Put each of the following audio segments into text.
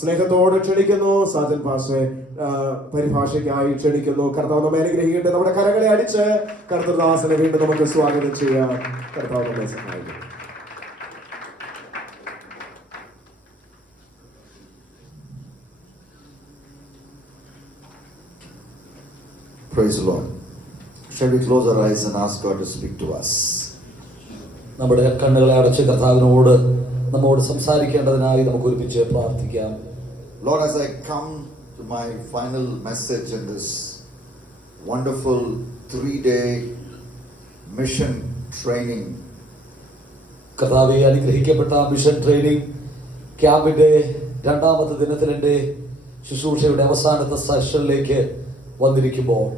സ്നേഹത്തോടെ ക്ഷണിക്കുന്നു. സാജൻ പാസ്റ്ററെ പരിഭാഷയ്ക്കായി ക്ഷണിക്കുന്നു. കർത്താവ് നമ്മെ അനുഗ്രഹിക്കട്ടെ. നമ്മുടെ കരങ്ങളെ അടിച്ച് കർത്തൃദാസനെ വീണ്ടും നമുക്ക് സ്വാഗതം ചെയ്യാം. കർത്താവ് നമ്മെ സഹായിക്കും. Praise the Lord. Shall we close our eyes and ask God to speak to us? നമ്മുടെ കണ്ണുകളെ അടച്ച് കർത്താവിനോട് നമ്മോട് സംസാരിക്കേണ്ടതിനായി നമുക്ക് ഒരുമിച്ച് പ്രാർത്ഥിക്കാം. Lord, as I come to my final message in this wonderful 3-day mission training, കർത്താവെ, അനുഗ്രഹിക്കപ്പെട്ട മിഷൻ ട്രെയിനിങ് ക്യാമ്പിന്റെ രണ്ടാമത്തെ ദിനത്തിൽ എൻ്റെ ശുശ്രൂഷയുടെ അവസാനത്തെ സെഷനിലേക്ക് വന്നിരിക്കുമ്പോൾ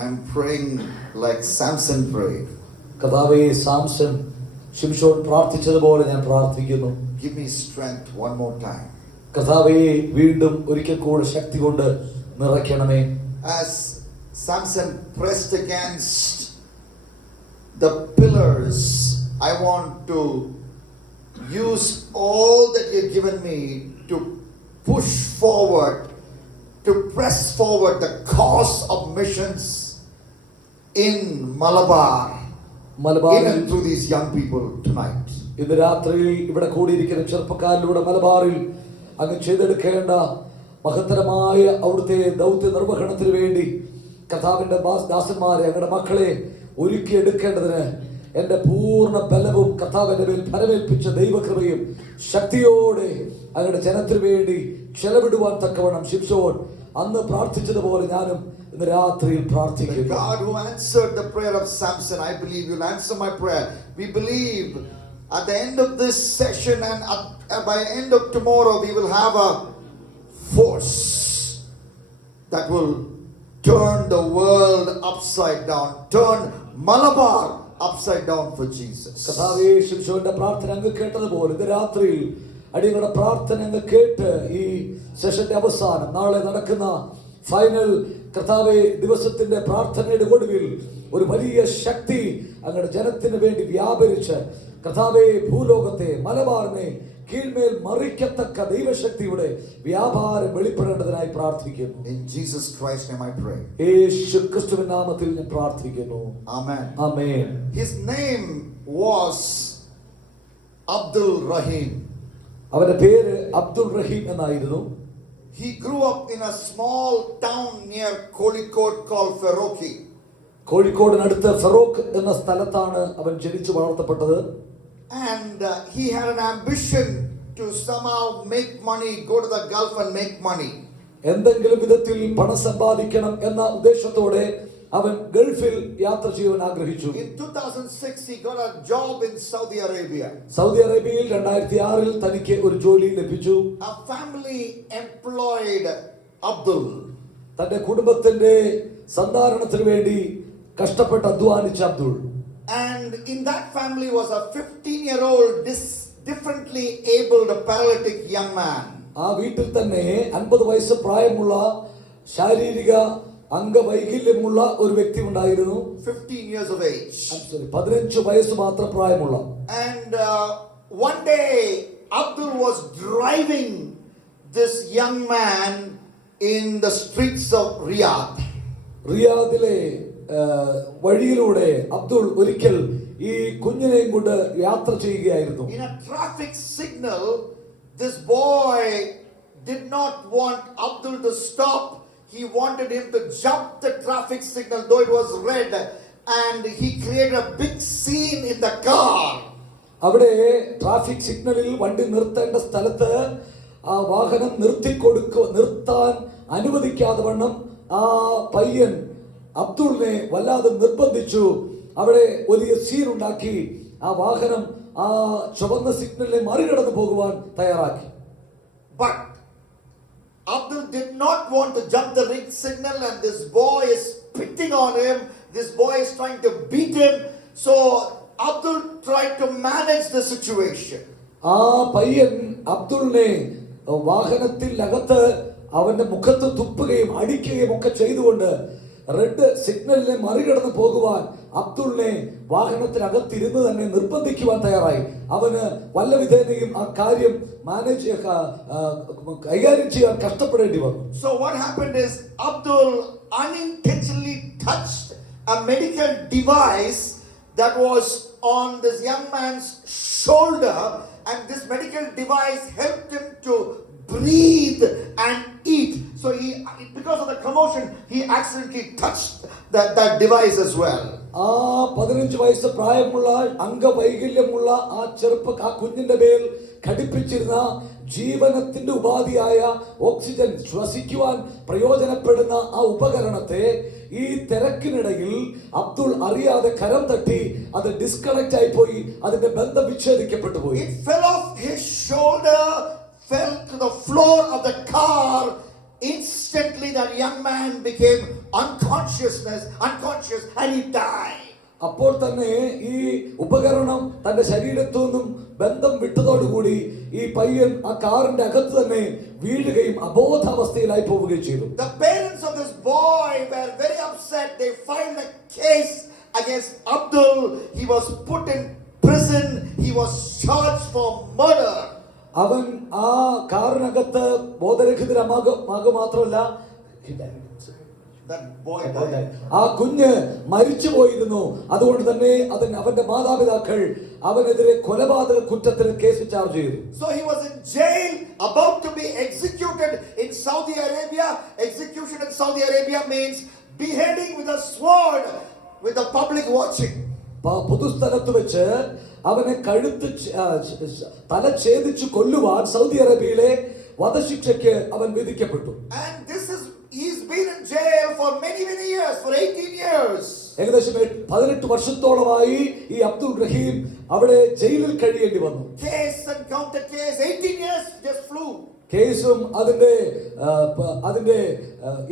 I am praying like Samson prayed. കർത്താവെ, സാംസൺ ശിംശോൻ പ്രാർത്ഥിച്ചതുപോലെ ഞാൻ പ്രാർത്ഥിക്കുന്നു. Give me strength one more time. കർത്താവെ, വീണ്ടും ഒരിക്കൽ കൂടെ ശക്തി കൊണ്ട് നിറയ്ക്കണമേ. As Samson pressed against the pillars, I want to use all that you've given me to push forward, to press forward the cause of missions in Malabar, even through these young people tonight. ഇന്ന് രാത്രിയിൽ ഇവിടെ കൂടിയിരിക്കുന്ന ചെറുപ്പക്കാരിലൂടെ മലബാറിൽ അങ്ങ് ചെയ്തെടുക്കേണ്ട മഹത്തരമായ അവിടുത്തെ ദൗത്യ നിർവഹണത്തിന് വേണ്ടി കർത്താവിന്റെ ദാസന്മാരെ, അങ്ങയുടെ മക്കളെ ഒരുക്കിയെടുക്കേണ്ടതിന് എൻ്റെ പൂർണ്ണ ബലവും കർത്താവിന്റെ മേൽ ഫലമേൽപ്പിച്ച ദൈവകൃപയും ശക്തിയോടെ അങ്ങയുടെ ജനത്തിന് വേണ്ടി ചെലവിടുവാൻ തക്കവണ്ണം ശിംശോൻ അന്ന് പ്രാർത്ഥിച്ചതുപോലെ ഞാനും ഇന്ന് രാത്രിയിൽ പ്രാർത്ഥിക്കുന്നു. God who answered the prayer of Samson, I believe you'll answer my prayer. We believe at the end of this session and by the end of tomorrow we will have a force that will turn the world upside down, turn Malabar upside down for Jesus. കർത്താവേ, ശിംശോന്റെ പ്രാർത്ഥന അങ്ങ് കേട്ടതുപോലെ ഇന്ന് രാത്രിയിൽ അടിയങ്ങളുടെ പ്രാർത്ഥന അങ്ങ് കേട്ട് ഈ സെഷന്റെ അവസാനം നാളെ നടക്കുന്ന ഫൈനൽ കർത്താവേ ദിവസത്തിന്റെ പ്രാർത്ഥനയുടെ ഒടുവിൽ ഒരു വലിയ ശക്തി അങ്ങയുടെ ജനത്തിന് വേണ്ടി വ്യാപരിച്ച് കർത്താവേ ഭൂലോകത്തെ മലബാറിനെ കീഴ്മേൽ മറിക്കത്തക്ക ദൈവശക്തിയുടെ വ്യാപാരം വെളിപ്പെടേണ്ടതിനായി പ്രാർത്ഥിക്കുന്നു. In Jesus Christ's name I pray. യേശു ക്രിസ്തുവിന്റെ നാമത്തിൽ ഞാൻ പ്രാർത്ഥിക്കുന്നു. Amen. Amen. His name was Abdul Rahim. അവന്റെ പേര് അബ്ദുൾ റഹീം എന്നായിരുന്നു. He grew up in a small town near Kozhikode called Feroki. കോഴിക്കോടിനടുത്ത് Feroke എന്ന സ്ഥലത്താണ് അവൻ ജനിച്ചു വളർത്തപ്പെട്ടത്. And he had an ambition to somehow make money, go to the Gulf and make money. എന്തെങ്കിലും വിധത്തിൽ പണം സമ്പാദിക്കണം എന്ന ഉദ്ദേശത്തോടെ അവൻ ഗൾഫിൽ യാത്ര ചെയ്യാൻ ആഗ്രഹിച്ചു. In 2006 he got a job in Saudi Arabia. Saudi അറേബ്യയിൽ 2006 തനിക്ക് ഒരു ജോലി ലഭിച്ചു. A family employed Abdul. തന്റെ കുടുംബത്തിന്റെ സന്ധാരണത്തിന് വേണ്ടി കഷ്ടപ്പെട്ട് അധ്വാനിച്ച Abdul. And in that family was a 15-year-old differently abled paralytic young man. ആ വീട്ടിൽ തന്നെ 50 വയസ്സ് പ്രായമുള്ള ശാരീരിക അംഗവൈകല്യമുള്ള ഒരു വ്യക്തി ഉണ്ടായിരുന്നു. 15 years of age. 15 വയസ്സ് മാത്രം പ്രായമുള്ള. And one day Abdul was driving this young man in the streets of Riyadh. റിയാദിലെ വഴിയിലൂടെ അബ്ദുൾ ഒരിക്കൽ ഈ കുഞ്ഞിനെയും കൊണ്ട് യാത്ര ചെയ്യുകയായിരുന്നു. In a traffic signal, this boy did not want Abdul to stop. He wanted him to jump the traffic signal though it was red, and he created a big scene in the car. അവിടെ traffic സിഗ്നലിൽ വണ്ടി നിർത്തേണ്ട സ്ഥലത്ത് ആ വാഹനം നിർത്താൻ അനുവദിക്കാതെ വണ്ണം ആ പയ്യൻ അബ്ദുളിനെ വല്ലാതെ നിർബന്ധിച്ചു. അവിടെ വലിയ സീൻ ഉണ്ടാക്കി ആ വാഹനം ആ ചുവന്ന സിഗ്നലിനെ മറികടന്നു പോകുവാൻ തയ്യാറാക്കി. But Abdul did not want to jump the red signal, and this boy is spitting on him. This boy is trying to beat him. So Abdul tried to manage the situation. ആ പയ്യൻ അബ്ദുളിനെ വാഹനത്തിൽ അകത്ത് അവന്റെ മുഖത്ത് തുപ്പുകയും അടിക്കുകയും ഒക്കെ ചെയ്തുകൊണ്ട് red സിഗ്നലിനെ മറികടന്ന് പോകുവാൻ അബ്ദുളിനെ വാഹനത്തിനകത്തിരുന്ന് തന്നെ നിർബന്ധിക്കുവാൻ തയ്യാറായി. അവന് വല്ല വിധേനയും ആ കാര്യം കൈകാര്യം ചെയ്യാൻ കഷ്ടപ്പെടേണ്ടി വന്നു. So what happened is Abdul unintentionally touched a medical device that was on this young man's shoulder, and this medical device helped him to breathe and eat. So because of the commotion, he accidentally touched that device as well. ആ 15 വയസ്സ് പ്രായമുള്ള അംഗവൈകല്യമുള്ള ആ കുഞ്ഞിന്റെ മേൽ ഘടിപ്പിച്ചിരുന്ന ജീവനത്തിന്റെ ഉപാധിയായ oxygen ശ്വസിക്കുവാൻ പ്രയോജനപ്പെടുന്ന ആ ഉപകരണത്തെ ഈ തിരക്കിനിടയിൽ അബ്ദുൾ അറിയാതെ കരം തട്ടി അത് ഡിസ്കണക്ട് ആയി പോയി. അതിന്റെ ബന്ധം വിച്ഛേദിക്കപ്പെട്ടു പോയി. It fell off his shoulder, fell to the floor of the car. Instantly that young man became unconscious and he died. അപ്പോൾ തന്നെ ഈ ഉപകരണം തന്റെ ശരീരത്തു നിന്നും ബന്ധം വിട്ടതോടുകൂടി ഈ പയ്യൻ ആ കാറിന്റെ അകത്ത് തന്നെ വീഴുകയും അബോധാവസ്ഥയിലായി പോവുകയും ചെയ്തു. The parents of this boy were very upset. They filed a case against Abdul. He was put in prison. He was charged for murder. അവൻ ആ കാറിനകത്ത് ബോധരഹിതമാക മാത്രമല്ല, That boy died. ആ കുഞ്ഞ് മരിച്ചു പോയിരുന്നു. അതുകൊണ്ട് തന്നെ അവന്റെ മാതാപിതാക്കൾ അവനെതിരെ കൊലപാതക കുറ്റത്തിന് കേസ് ചാർജ് ചെയ്തു. So he was in jail, about to be executed in Saudi Arabia. Execution in Saudi Arabia means beheading with a sword with the public watching. പൊതുസ്ഥലത്ത് വെച്ച് അവനെ തല ഛേദിച്ചു കൊല്ലുവാൻ സൗദി അറേബ്യയിലെ വധശിക്ഷയ്ക്ക് അവൻ വിധിക്കപ്പെട്ടു. And he's been in jail for many years, for 18 years. ഏകദേശം 18 വർഷത്തോളമായി ഈ അബ്ദുൾ റഹീം അവിടെ ജയിലിൽ കഴിയേണ്ടി വന്നു. Case and counter case, 18 years just flew. കേസും അതിന്റെ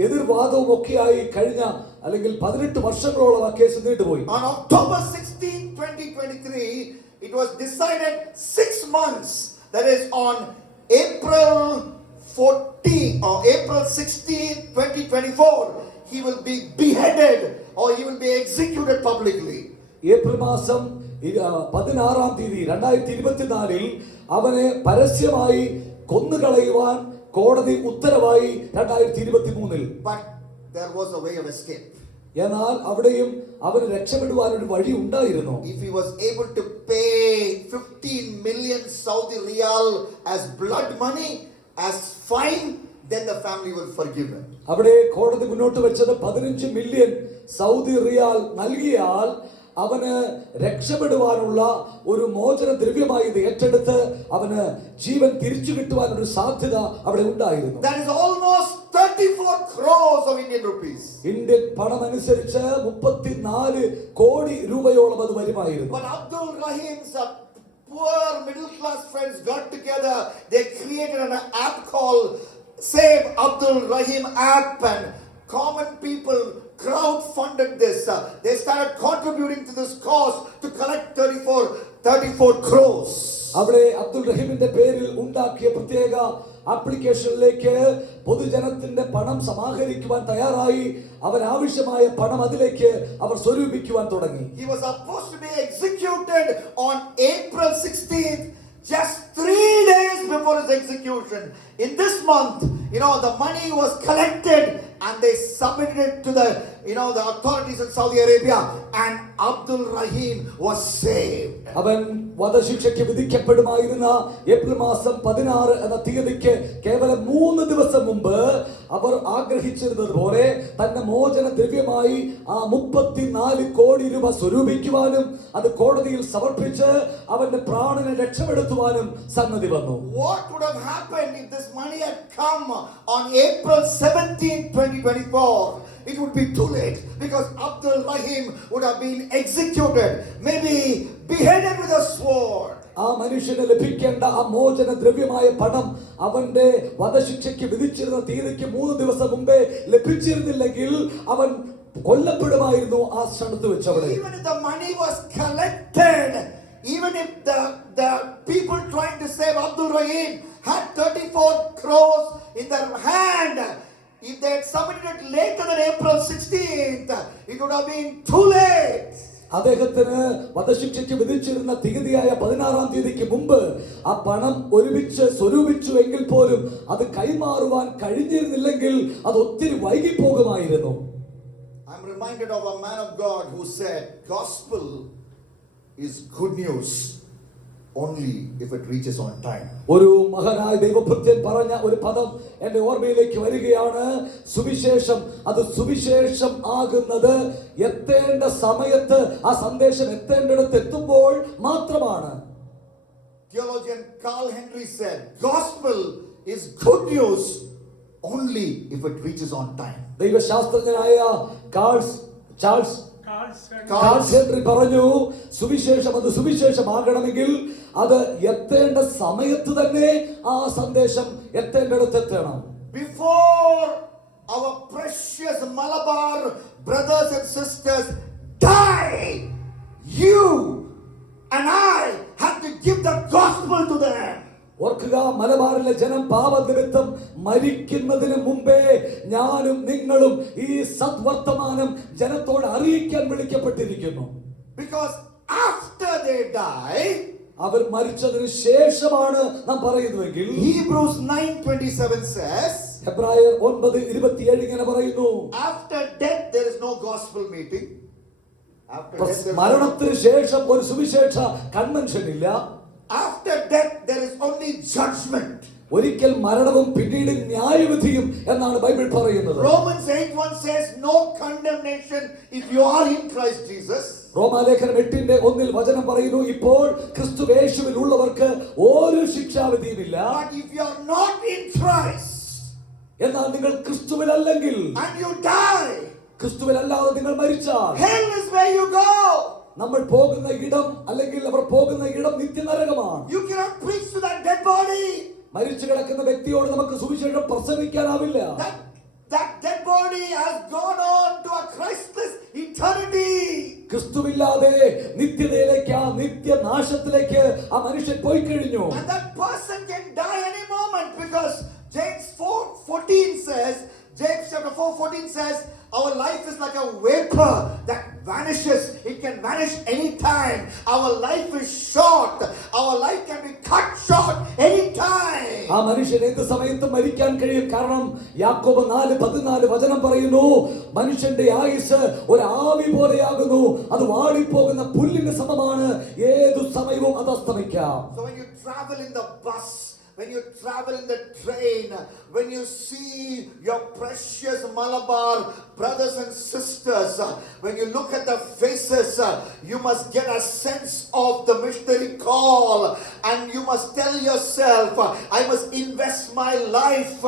എതിർവാദവും ഒക്കെയായി കഴിഞ്ഞ അല്ലെങ്കിൽ 18 വർഷങ്ങളോളം ആ case നീണ്ടുപോയി. On October 16, 2023, it was decided 6 months, that is on April 16, 2024, he will be beheaded or he will be executed publicly. April മാസം 16-ാം തീയതി 2024 അവനെ പരസ്യമായി കൊന്നുകളയുവാൻ കോടതി ഉത്തരവായി 2023. But there was a way of escape. എന്നാൽ അവിടെയും അവന് രക്ഷപ്പെടുവാൻ ഒരു വഴി ഉണ്ടായിരുന്നു. If he was able to pay 15 million Saudi riyal as blood money, as fine, then the family will forgive him. അവിടെ കോടതി മുന്നോട്ട് വെച്ചത് 15 മില്യൺ സൗദി റിയാൽ നൽകിയാൽ അവന് രക്ഷപ്പെടുവാനുള്ള ഒരു മോചന ദ്രവ്യമായി ഇത് ഏറ്റെടുത്ത് അവന് ജീവൻ തിരിച്ചു കിട്ടുവാൻ ഒരു സാധ്യത അവിടെ ഉണ്ടായിരുന്നു. That is almost 34 crores of Indian rupees. Indian പണം അനുസരിച്ച് 34 കോടി രൂപയോളം അത് വരുമായിരുന്നു. But Abdul Rahim's poor middle class friends got together. They created an app called Save Abdul Rahim app, and common people crowd-funded this. They started contributing to this cause to collect 34 crores. അവിടെ അബ്ദുൾ റഹീമിന്റെ പേരിൽ ഉണ്ടാക്കിയ പ്രത്യേക ആപ്ലിക്കേഷനിലേക്ക് പൊതുജനത്തിന്റെ പണം സമാഹരിക്കുവാൻ തയ്യാറായി. അവർ ആവശ്യമായ പണം അതിലേക്ക് അവർ സ്വരൂപിക്കുവാൻ തുടങ്ങി. He was supposed to be executed on April 16th, just 3 days before his execution. In this month, the money was collected and they submitted it to the authorities in Saudi Arabia, and Abdul Rahim was saved. അവൻ വധശിക്ഷയ്ക്ക് വിധിക്കപ്പെടുമായിരുന്ന April മാസം 16 എന്ന തീയതിക്ക് കേവലം 3 ദിവസം മുമ്പ് അവർ ആഗ്രഹിച്ചിരുന്നത് പോലെ തന്റെ മോചന ദ്രവ്യമായി ആ 34 കോടി രൂപ സ്വരൂപിക്കുവാനും അത് കോടതിയിൽ സമർപ്പിച്ച് അവന്റെ പ്രാണനെ രക്ഷപ്പെടുത്തുവാനും സന്നദ്ധി വന്നു. What would have happened if this money had come on April 17, 2024? It would be too late, because Abdul Rahim would have been executed, maybe beheaded with a sword. ആ മനുഷ്യന് ലഭിക്കേണ്ട ആ മോചന ദ്രവ്യമായ പണം അവന്റെ വധശിക്ഷയ്ക്ക് വിധിച്ചിരുന്ന തീയതിക്ക് 3 ദിവസം മുമ്പേ ലഭിച്ചിരുന്നില്ലെങ്കിൽ അവൻ കൊല്ലപ്പെടുമായിരുന്നു ആ സ്ഥലത്ത് വെച്ചവിടെ. Even if the money was collected, even if the people trying to save Abdul Rahim had 34 crores in their hand, if they had submitted it later than April 16, could have been too late. അദ്ദേഹത്തിന് വധശിക്ഷയ്ക്ക് വിധിച്ചിരുന്ന തീയതിയായ 16-ാം തീയതിക്ക് മുമ്പ് ആ പണം ഒരുമിച്ച് സ്വരൂപിച്ചു എങ്കിൽ പോലും അത് കൈമാറുവാൻ കഴിഞ്ഞിരുന്നില്ലെങ്കിൽ അത് ഒത്തിരി വൈകിപ്പോകുമായിരുന്നു. I'm reminded of a man of God who said, gospel is good news only if it reaches on time. ഒരു മഹാനായ ദൈവഭക്തൻ പറഞ്ഞ ഒരു പദം എന്റെ ഓർമ്മയിലേക്ക് വരികയാണ്. സുവിശേഷം അത് സുവിശേഷം ആകുന്നത് എത്തേണ്ട സമയത്ത്, ആ സന്ദേശം എത്തേണ്ടിടത്ത് എത്തുമ്പോൾ മാത്രമാണ്. Theologian Carl Henry said, gospel is good news only if it reaches on time. ദൈവശാസ്ത്രജ്ഞനായ ചാൾസ് ഹെൻറി പറഞ്ഞു, സുവിശേഷം അത് സുവിശേഷമാകണമെങ്കിൽ അത് എത്തേണ്ട സമയത്ത് തന്നെ ആ സന്ദേശം എത്തേണ്ടിടത്ത് എത്തണം. Before our precious Malabar brothers and sisters die, you and I have to give the gospel to them. ഓർക്കുക, മലബാറിലെ ജനം പാപനിമിത്തം മരിക്കുന്നതിന് മുമ്പേ ഞാനും നിങ്ങളും ഈ സദ്വർത്തമാനം ജനത്തോട് അറിയിക്കാൻ വിളിക്കപ്പെട്ടിരിക്കുന്നു. Because after they die, അവർ മരിച്ചതിന് ശേഷമാണ് നാം പറയുന്നുവെങ്കിൽ, Hebrews 9:27 says, ഹെബ്രായർ 9:27 ഇങ്ങനെ പറയുന്നു, after death there is no gospel meeting. After death, there is no- മരണത്തിന് ശേഷം ഒരു സുവിശേഷ കൺവെൻഷൻ ഇല്ല. after death there is only judgment. ഒരിക്കൽ മരണവും പിന്നീട് ന്യായവിധിയും എന്നാണ് ബൈബിൾ പറയുന്നത്. Romans 8:1 says no condemnation if you are in Christ Jesus. റോമാലേഖനം 8:1 വചനം പറയുന്നു, ഇപ്പോൾ ക്രിസ്തുയേശുവിൽ ഉള്ളവർക്ക് ഒരു ശിക്ഷാവിധിയുമില്ല. But if you are not in Christ എന്നാൽ നിങ്ങൾ ക്രിസ്തുവിലല്ലെങ്കിൽ, and you die, ക്രിസ്തുവിലല്ലാതെ നിങ്ങൾ മരിച്ചാൽ, hell is where you go. നമ്മൾ പോകുന്ന ഇടം, അല്ലെങ്കിൽ അവർ പോകുന്ന ഇടം നിത്യനരകമാണ്. You cannot preach to that dead body. മരിച്ചു കിടക്കുന്ന വ്യക്തിയോട് നമുക്ക് സുവിശേഷം പ്രസംഗിക്കാനാവില്ല. That dead body has gone on to a Christless eternity. ക്രിസ്തുവില്ലാതെ നിത്യതയിലേക്ക്, ആ നിത്യനാശത്തിലേക്ക് ആ മനുഷ്യൻ പോയി കഴിഞ്ഞു. And that person can die any moment, because James 4:14 says, James chapter 4:14 says, our life is like a vapor that vanishes. It can vanish any time. Our life is short. Our life can be cut short any time. ആ മനുഷ്യൻ ഏത് സമയത്തും മരിക്കാൻ കഴിയും. കാരണം യാക്കോബ് 4:14 വചനം പറയുന്നു, മനുഷ്യന്റെ ആയുസ് ഒരു ആവി പോലെയാകുന്നു, അത് വാടിപ്പോകുന്ന പുല്ലിന് സമമാണ്, ഏതു സമയവും അത് അസ്തമിക്കാം. So when you travel in the bus, when you travel in the train, when you see your precious Malabar brothers and sisters, when you look at the faces, you must get a sense of the missionary call, and you must tell yourself, I must invest my life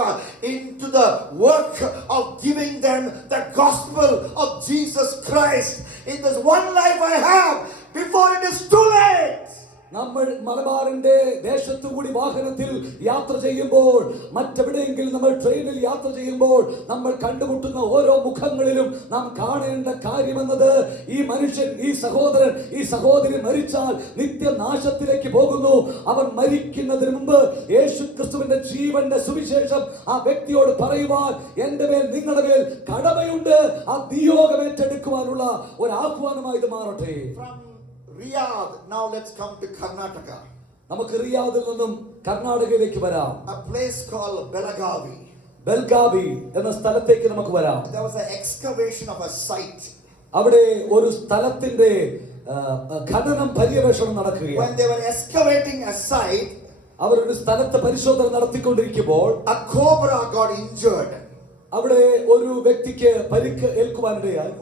into the work of giving them the gospel of Jesus Christ. In this one life I have before it is too late. നമ്മൾ മലബാറിന്റെ ദേശത്തുകൂടി വാഹനത്തിൽ യാത്ര ചെയ്യുമ്പോൾ, മറ്റെവിടെയെങ്കിലും നമ്മൾ ട്രെയിനിൽ യാത്ര ചെയ്യുമ്പോൾ നമ്മൾ കണ്ടുമുട്ടുന്ന ഓരോ മുഖങ്ങളിലും നാം കാണേണ്ട കാര്യമെന്നത്, ഈ മനുഷ്യൻ, ഈ സഹോദരൻ, ഈ സഹോദരി മരിച്ചാൽ നിത്യനാശത്തിലേക്ക് പോകുന്നു. അവൻ മരിക്കുന്നതിന് മുമ്പ് യേശു ക്രിസ്തുവിന്റെ ജീവന്റെ സുവിശേഷം ആ വ്യക്തിയോട് പറയുവാൻ എന്റെ മേൽ, നിങ്ങളുടെ മേൽ കടമയുണ്ട്. ആ നിയോഗം ഏറ്റെടുക്കുവാനുള്ള ഒരു ആഹ്വാനമായി ഇത് മാറട്ടെ. Riyadh, now let's come to Karnataka. നമുക്ക് റിയാദിൽ നിന്നും കർണാടകയിലേക്ക് വരാം. A place called Belagavi. Belagavi എന്ന സ്ഥലത്തേക്ക് നമുക്ക് വരാം. There was an excavation of a site. അവിടെ ഒരു സ്ഥലത്തിന്റെ ഖനനം, പര്യവേഷണം നടക്കുകയാണ്. When they were excavating a site, അവർ ഒരു സ്ഥലത്ത് പരിശോധന നടത്തിക്കൊണ്ടിരിക്കുമ്പോൾ a cobra got injured. അവിടെ ഒരു വ്യക്തിക്ക് പരിക്ക് ഏൽക്കുവാനിടയായി.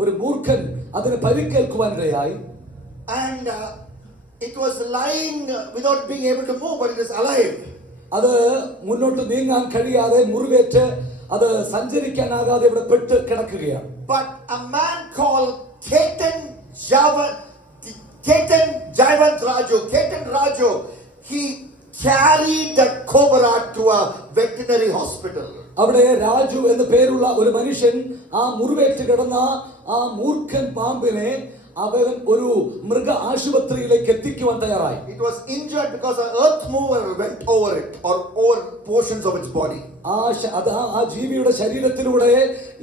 ഒരു മൂർഖൻ അതിന് പരിക്കേൽക്കുവാനിടയായി. And it was lying without being able to move, but it is alive. അത് മുന്നോട്ട് നീങ്ങാൻ കഴിയാതെ, മുറിവേറ്റ് അത് സഞ്ചരിക്കാനാകാതെ ഇവിടെ പെട്ട് കിടക്കുകയാണ്. But a man called Ketan Jayavant Raju, he carried that cobra to a veterinary hospital. അവിടെ രാജു എന്ന പേരുള്ള ഒരു മനുഷ്യൻ ആ മുറിവേറ്റ് കിടന്ന ആ മൂർഖൻ പാമ്പിനെ അവൻ ഒരു മൃഗ ആശുപത്രിയിലേക്ക് എത്തിക്കുവാൻ തയ്യാറായി. It was injured because an earth mover went over it, or over portions of its body. ആ ജീവിയുടെ ശരീരത്തിലൂടെ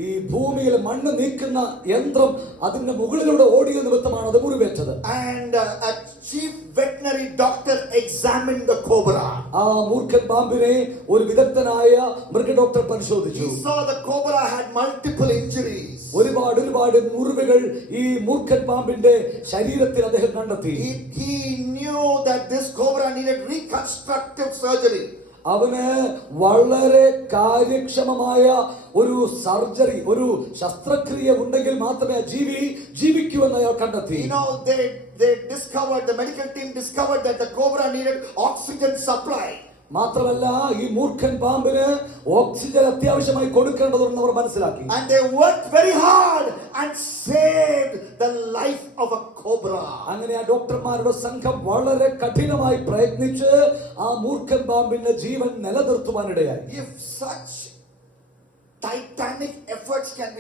ഈ ഭൂമിയിൽ മണ്ണ് നീക്കുന്ന യന്ത്രം അതിന്റെ മുകളിലൂടെ ഓടിയ നിമിത്തമാണ് അത് മുറിവേറ്റത്. And a chief veterinary doctor examined the cobra. ആ മൂർഖൻ പാമ്പിനെ ഒരു വിദഗ്ധനായ മൃഗ ഡോക്ടർ പരിശോധിച്ചു. He saw the cobra had multiple injuries. ഒരുപാട് മുറിവുകൾ ഈ മൂർഖൻ പാമ്പിന്റെ ശരീരത്തിൽ അദ്ദേഹം കണ്ടെത്തി. He knew that this cobra needed reconstructive surgery. അവന് വളരെ കാര്യക്ഷമമായ ഒരു സർജറി, ഒരു ശസ്ത്രക്രിയ ഉണ്ടെങ്കിൽ മാത്രമേ ജീവിക്കൂ എന്ന് അയാൾ കണ്ടെത്തി. You know, they discovered, the medical team discovered that the cobra needed oxygen supply. മാത്രമല്ല ഈ മൂർഖൻ പാമ്പിന് ഓക്സിജൻ അത്യാവശ്യമായി കൊടുക്കേണ്ടതുണ്ടെന്ന് അവർ മനസ്സിലാക്കി. And they worked very hard and saved the life of a cobra. അങ്ങനെ ആ ഡോക്ടർമാരുടെ സംഘം വളരെ കഠിനമായി പ്രയത്നിച്ച് ആ മൂർഖൻ പാമ്പിന്റെ ജീവൻ നിലനിർത്തുവാനിടയായി. If such titanic efforts can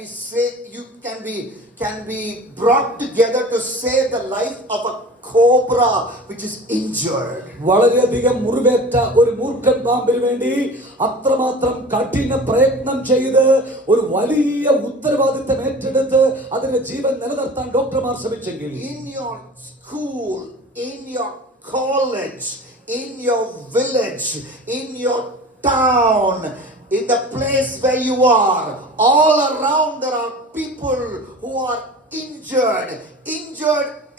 be brought together to save the life of a cobra which is injured. വളരെയധികം മുറിവേറ്റ ഒരു മൂർഖൻ പാമ്പിന് വേണ്ടി അത്രമാത്രം കഠിന പ്രയത്നം ചെയ്ത് ഒരു വലിയ ഉത്തരവാദിത്തം ഏറ്റെടുത്ത് അതിന്റെ ജീവൻ നിലനിർത്താൻ ഡോക്ടർമാർ ശ്രമിച്ചെങ്കിൽ, In your school, in your college, in your village, in your town, in the place where you are, all around there are people who are injured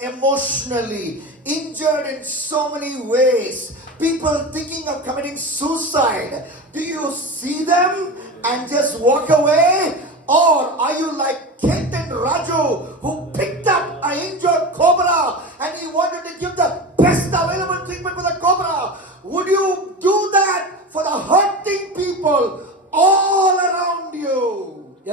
emotionally, injured in so many ways, people thinking of committing suicide. Do you see them and just walk away, or are you like Kent and Raju who picked up an injured cobra and he wanted to give the best available treatment for the cobra? Would you do that for the hurting people all around you?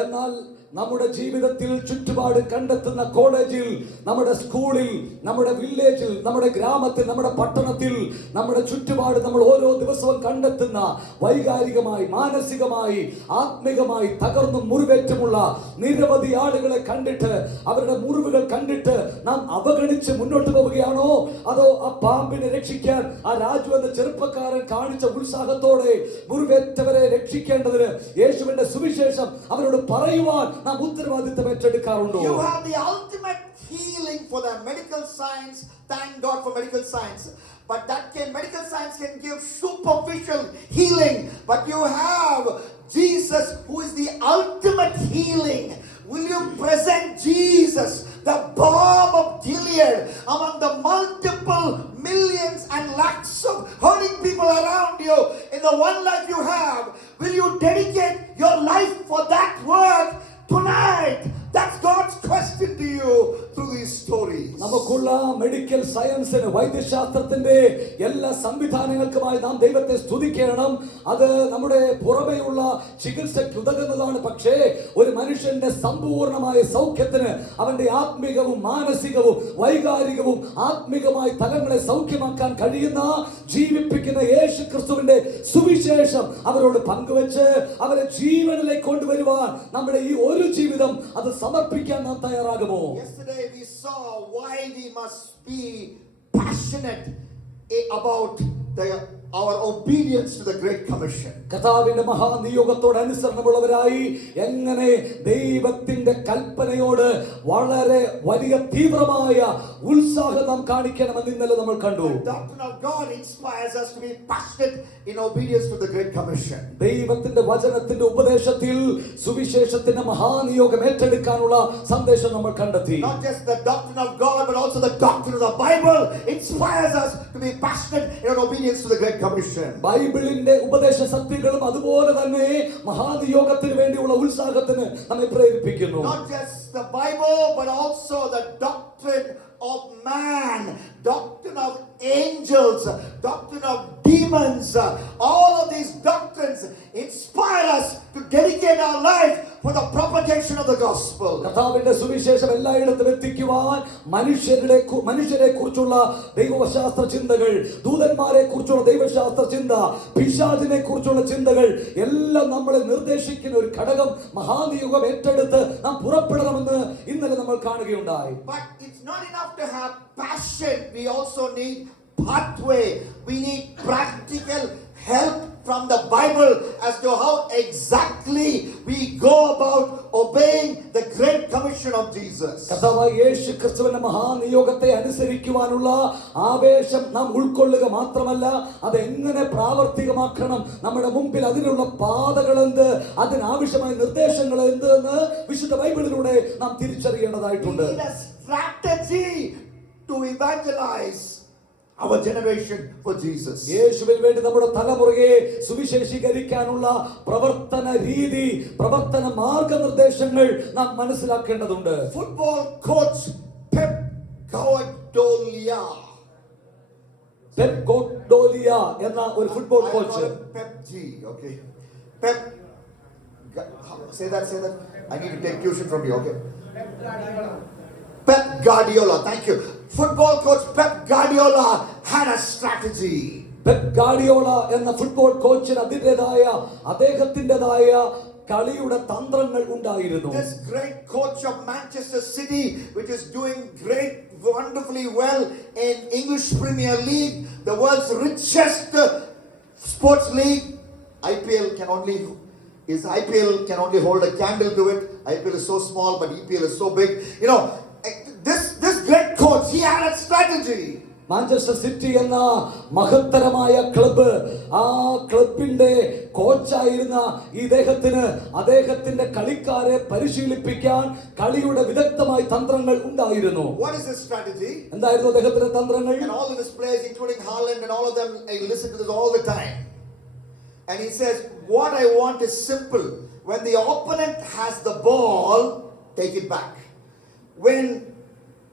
എന്നാൽ നമ്മുടെ ജീവിതത്തിൽ ചുറ്റുപാട് കണ്ടെത്തുന്ന കോളേജിൽ, നമ്മുടെ സ്കൂളിൽ, നമ്മുടെ വില്ലേജിൽ, നമ്മുടെ ഗ്രാമത്തിൽ, നമ്മുടെ പട്ടണത്തിൽ, നമ്മുടെ ചുറ്റുപാട് നമ്മൾ ഓരോ ദിവസവും കണ്ടെത്തുന്ന വൈകാരികമായി, മാനസികമായി, ആത്മികമായി തകർന്നും മുറിവേറ്റുമുള്ള നിരവധി ആളുകളെ കണ്ടിട്ട്, അവരുടെ മുറിവുകൾ കണ്ടിട്ട് നാം അവഗണിച്ച് മുന്നോട്ട് പോവുകയാണോ, അതോ ആ പാമ്പിനെ രക്ഷിക്കാൻ ആ രാജു എന്ന ചെറുപ്പക്കാരൻ കാണിച്ച ഉത്സാഹത്തോടെ മുറിവേറ്റവരെ രക്ഷിക്കേണ്ടതിന് യേശുവിന്റെ സുവിശേഷം അവരോട് പറയുവാൻ നാം ഉത്തരവാദിത്തം ഏറ്റെടുക്കാറുണ്ടോ? You have the ultimate healing for the medical science. Thank God for medical science. But medical science can give superficial healing. But you have Jesus who is the ultimate healing. Will you present Jesus, the balm of Gilead, among the multiple millions and lakhs of hurting people around you in the one life you have? Will you dedicate your life for that work tonight? That's God's question to you through these stories. നമുക്കുള്ള medical സയൻസിന്, വൈദ്യശാസ്ത്രത്തിന്റെ എല്ലാ സംവിധാനങ്ങൾക്കുമായി നാം ദൈവത്തെ സ്തുതിക്കണം. അത് നമ്മുടെ പുറമേയുള്ള ചികിത്സയ്ക്ക് ഉതകുന്നതാണ്. പക്ഷേ ഒരു മനുഷ്യന്റെ സമ്പൂർണമായ സൗഖ്യത്തിന്, അവന്റെ ആത്മികവും മാനസികവും വൈകാരികവും ആത്മികമായ തലങ്ങളെ സൗഖ്യമാക്കാൻ കഴിയുന്ന, ജീവിപ്പിക്കുന്ന യേശു ക്രിസ്തുവിന്റെ സുവിശേഷം അവരോട് പങ്കുവെച്ച് അവരെ ജീവനിലേക്ക് കൊണ്ടുവരുവാൻ നമ്മുടെ ഈ ഒരു ജീവിതം അത് സമർപ്പിക്കാൻ നാം തയ്യാറാകുമോ? Yesterday we saw why we must be passionate about our obedience to the Great Commission. കർത്താവിന്റെ മഹാനിയോഗത്തോട് അനുസരണമുള്ളവരായി എങ്ങനെ ദൈവത്തിന്റെ കൽപ്പനയോട് വളരെ വലിയ തീവ്രമായ ഉത്സാഹം നാം കാണിക്കണമെന്ന് ഇന്നലെ നമ്മൾ കണ്ടു. The doctrine of God inspires us to be passionate in obedience to the Great Commission. ദൈവത്തിന്റെ വചനത്തിന്റെ ഉപദേശത്തിൽ സുവിശേഷത്തിന്റെ മഹാനിയോഗം ഏറ്റെടുക്കാനുള്ള സന്ദേശം നമ്മൾ കണ്ടെത്തി. Not just the doctrine of God, but also the doctrine of the Bible inspires us to be passionate in obedience to the Great Commission. ബൈബിളിന്റെ ഉപദേശ സത്യങ്ങളും അതുപോലെ തന്നെ മഹാനിയോഗത്തിന് വേണ്ടിയുള്ള ഉത്സാഹത്തിന് നമ്മെ പ്രേരിപ്പിക്കുന്നു. Not just the Bible, but also the doctrine of man, doctrine of angels, doctrine of demons. All of these doctrines inspire us to dedicate our life for the propagation of the gospel. കർത്താവിന്റെ സുവിശേഷം എല്ലായിടത്തും എത്തിക്കുവാൻ മനുഷ്യരെ കുറിച്ചുള്ള ദൈവശാസ്ത്ര ചിന്തകൾ, ദൂതന്മാരെ കുറിച്ചുള്ള ദൈവശാസ്ത്ര ചിന്ത, പിശാചിനെ കുറിച്ചുള്ള ചിന്തകൾ എല്ലാം നമ്മളെ നിർദ്ദേശിക്കുന്ന ഒരു ഘടകം മഹാനിയോഗം ഏറ്റെടുത്ത് നാം പുറപ്പെടണമെന്ന് ഇന്നലെ നമ്മൾ കാണുകയുണ്ടായി. But it's not enough to have passion. We also need pathway. We need practical help from the Bible as to how exactly we go about obeying the great commission of Jesus. കർത്താവായ യേശു ക്രിസ്തുവിന്റെ മഹാനിയോഗത്തെ അനുസരിക്കുവാനുള്ള ആവേശം നാം ഉൾക്കൊള്ളുക മാത്രമല്ല, അത് എങ്ങനെ പ്രാവർത്തികമാക്കണം, നമ്മുടെ മുമ്പിൽ അതിനുള്ള പാതകൾ എന്ത്, അതിനാവശ്യമായ നിർദ്ദേശങ്ങൾ എന്ത് എന്ന് വിശുദ്ധ ബൈബിളിലൂടെ നാം തിരിച്ചറിയേണ്ടതായിട്ടുണ്ട്. We need a strategy to evangelize our generation for Jesus. യേശുവിൽ വേണ്ടി നമ്മുടെ തലമുറയെ സുവിശേഷീകരിക്കാനുള്ള പ്രവർത്തന രീതി, പ്രവർത്തന മാർഗനിർദ്ദേശങ്ങൾ നാം മനസ്സിലാക്കേണ്ടതുണ്ട്. Football coach Pep Guardiola. Pep Guardiola എന്ന ഒരു football coach. Pep G, okay. Pep. Say that. I need to take tuition from you, okay. Pep Guardiola, thank you. Football coach Pep Guardiola had a strategy. Pep Guardiola എന്ന football കോച്ചിന് അദ്ദേഹത്തിൻ്റെതായ കളിയുടെ തന്ത്രങ്ങൾ ഉണ്ടായിരുന്നു. This great coach of Manchester City, which is doing wonderfully well in English Premier League, the world's richest sports league. IPL can only hold a candle to it. IPL is so small, but EPL is so big. You know, this great coach, he had a strategy. Manchester city എന്ന മഹത്തരമായ club, ആ ക്ലബിന്റെ കോച്ചായിരുന്ന അദ്ദേഹത്തിന്റെ കളിക്കാരെ പരിശീലിപ്പിക്കാൻ കളിയുടെ വിദഗ്ധമായ തന്ത്രങ്ങൾ ഉണ്ടായിരുന്നു. What is his strategy? എന്തായിരുന്നു അദ്ദേഹത്തിന്റെ തന്ത്രങ്ങൾ? And all of his players, including Haaland and all of them, listen to this all the time. And he says, what I want is simple. When the opponent has the ball, take it back. When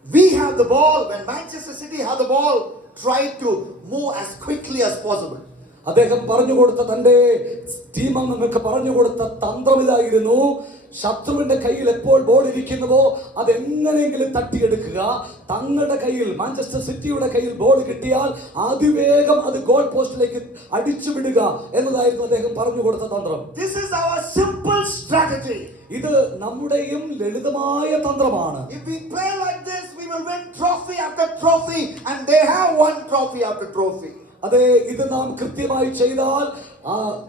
we have the ball, when Manchester City have the ball, try to move as quickly as possible. അദ്ദേഹം പറഞ്ഞുകൊടുത്ത തന്റെ team അംഗങ്ങൾക്ക് പറഞ്ഞുകൊടുത്ത തന്ത്രം ഇതായിരുന്നു: ശത്രുവിന്റെ കയ്യിൽ എപ്പോൾ ball ഇരിക്കുന്നുവോ അതെങ്ങനെയെങ്കിലും തട്ടിയെടുക്കുക. തങ്ങളുടെ കയ്യിൽ, മാഞ്ചസ്റ്റർ സിറ്റിയുടെ കയ്യിൽ ബോൾ കിട്ടിയാൽ അതിവേഗം അത് ഗോൾ പോസ്റ്റിലേക്ക് അടിച്ചു വിടുക എന്നതായിരുന്നു അദ്ദേഹം പറഞ്ഞുകൊടുത്ത തന്ത്രം. This is our simple strategy. ഇത് നമ്മുടെയും ലളിതമായ തന്ത്രമാണ്. If we play like this, we will win trophy after trophy, and they have won trophy after trophy. അതെ, ഇത് നാം കൃത്യമായി ചെയ്താൽ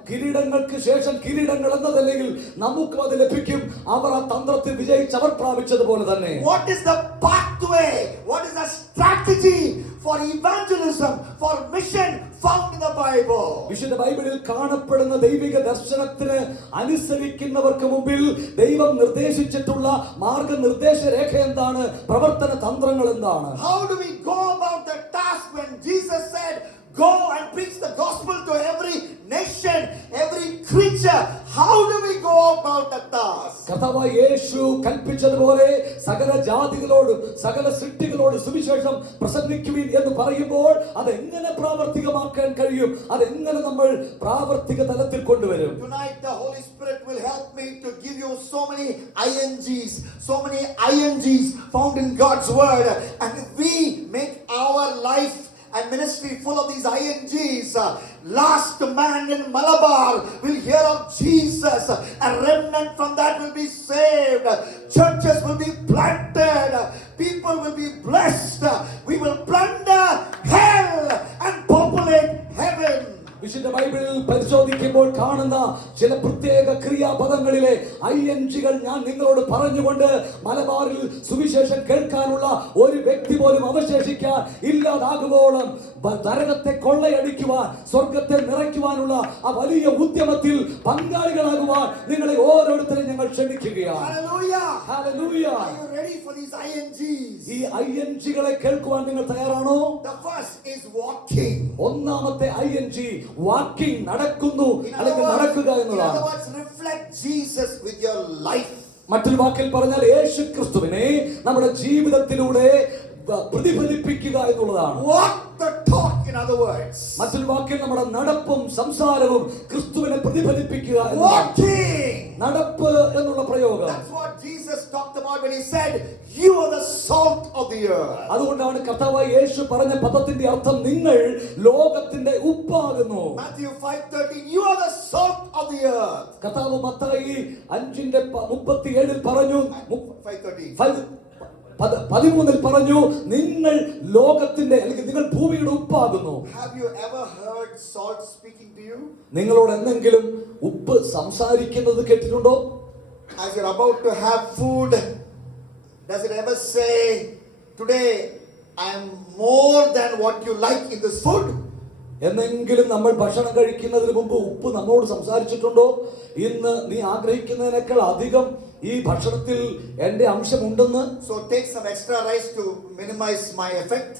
കിരീടങ്ങൾക്ക് ശേഷം കിരീടങ്ങൾ എന്നതല്ലെങ്കിൽ നമുക്കും അത് ലഭിക്കും. അവർ ആ തന്ത്രത്തിൽ വിജയിച്ചവർ പ്രാപിച്ചതുപോലെ തന്നെ. What is the pathway? What is the strategy for evangelism, for mission found in the Bible? വിശുദ്ധ ബൈബിളിൽ കാണപ്പെടുന്ന ദൈവിക ദർശനത്തിന് അനുസരിക്കുന്നവർക്ക് മുമ്പിൽ ദൈവം നിർദ്ദേശിച്ചിട്ടുള്ള മാർഗനിർദ്ദേശ രേഖ എന്താണ്? പ്രവർത്തന തന്ത്രങ്ങൾ എന്താണ്? How do we go about the task when Jesus said, go and preach the gospel to every nation, every creature? How do we go about the task? കർത്താവായ യേശു കൽപ്പിച്ചതുപോലെ സകല ജാതികളോടും സകല സൃഷ്ടികളോടും സുവിശേഷം പ്രസംഗിക്കുവിൻ എന്ന് പറയുമ്പോൾ അതെങ്ങനെ പ്രാവർത്തികമാക്കാൻ കഴിയും? അതെങ്ങനെ നമ്മൾ പ്രാവർത്തിക തലത്തിൽ കൊണ്ടുവരും? Tonight the Holy Spirit will help me to give you so many INGs found in God's word, and if we make our life and ministry full of these INGs, last man in Malabar will hear of Jesus. A remnant from that will be saved. Churches will be planted. People will be blessed. We will plunder hell and populate heaven. വിശുദ്ധ ബൈബിളിൽ പരിശോധിക്കുമ്പോൾ കാണുന്ന ചില പ്രത്യേക ക്രിയാപദങ്ങളിലെ INGകൾ ഞാൻ നിങ്ങളോട് പറഞ്ഞുകൊണ്ട് മലബാറിൽ സുവിശേഷം കേൾക്കാനുള്ള ഒരു വ്യക്തി പോലും അവശേഷിക്കാൻ ഇല്ലാതാകുമ്പോഴും നരകത്തെ കൊള്ളയടിക്കുവാൻ, സ്വർഗത്തെ നിറയ്ക്കുവാനുള്ള ആ വലിയ ഉദ്യമത്തിൽ പങ്കാളികളാകുവാൻ നിങ്ങളെ ഓരോരുത്തരെയും ഞങ്ങൾ ക്ഷണിക്കുകയാണ്. Hallelujah. Are you ready for these INGs? ഈ INGകളെ കേൾക്കുവാൻ നിങ്ങൾ തയ്യാറാണോ? The first is walking. ഒന്നാമത്തെ ING വാക്കിംഗ്, നടക്കുന്നു അല്ലെങ്കിൽ നടക്കുക എന്നതാണ്. In other words, reflect Jesus with your life. മറ്റൊരു വാക്കിൽ പറഞ്ഞാൽ യേശു ക്രിസ്തുവിനെ നമ്മുടെ ജീവിതത്തിലൂടെ പ്രതിഫലിപ്പിക്കുക എന്നുള്ളതാണ്. Walk the talk, in other words. മറ്റൊരു വാക്കിൽ നമ്മുടെ നടപ്പും സംസാരവും ക്രിസ്തുവിനെ പ്രതിഫലിപ്പിക്കുക. Walking. നടപ്പ് എന്നുള്ള പ്രയോഗം. That's what Jesus talked about when he said, you are the salt of the earth. അതുകൊണ്ടാണ് കർത്താവായ യേശു പറഞ്ഞ പദത്തിന്റെ അർത്ഥം നിങ്ങൾ ലോകത്തിന്റെ ഉപ്പാകുന്നു. Matthew 5:13, you are the salt of the earth. കർത്താവ് മത്തായി 5:37 പറഞ്ഞു. 5:13. 13 പറഞ്ഞു, നിങ്ങൾ ലോകത്തിന്റെ അല്ലെങ്കിൽ നിങ്ങൾ ഭൂമിയുടെ ഉപ്പാകുന്നു. Have you ever heard salt speaking to you? നിങ്ങളോട് എന്തെങ്കിലും ഉപ്പ് സംസാരിക്കുന്നത് കേട്ടിട്ടുണ്ടോ? As you're about to have food, does it ever say, today I am more than what you like in this food? എന്നെങ്കിലും നമ്മൾ ഭക്ഷണം കഴിക്കുന്നതിന് മുമ്പ് ഉപ്പ് നമ്മോട് സംസാരിച്ചിട്ടുണ്ടോ? ഇന്ന് നീ ആഗ്രഹിക്കുന്നതിനേക്കാൾ അധികം ഈ ഭക്ഷണത്തിൽ എന്റെ അംശമുണ്ടെന്ന്. So take some extra rice to minimize my effect.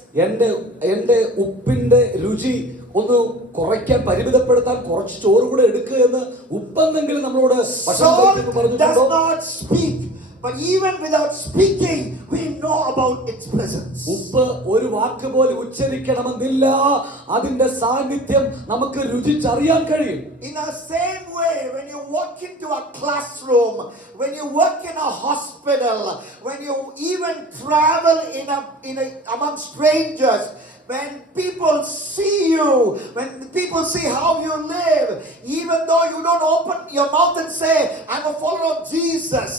എന്റെ ഉപ്പിന്റെ രുചി ഒന്ന് കുറയ്ക്കാൻ, പരിമിതപ്പെടുത്താൻ കുറച്ച് ചോറ് കൂടെ എടുക്കുക എന്ന് ഉപ്പെന്നെങ്കിലും നമ്മളോട് ഭക്ഷണം കഴിക്കുമ്പോൾ Salt does പറഞ്ഞിട്ടുണ്ടോ? not speak, but even without speaking, we know about its presence. ഉപ്പ് ഒരു വാക്ക് പോലും ഉച്ചരിക്കണമെന്നില്ല, അതിന്റെ സാന്നിധ്യം നമുക്ക് രുചിച്ചറിയാൻ കഴിയും. In the same way, when you walk into a classroom, when you work in a hospital, when you even travel among strangers, when people see you, when people see how you live, even though you don't open your mouth and say, I'm a follower of Jesus,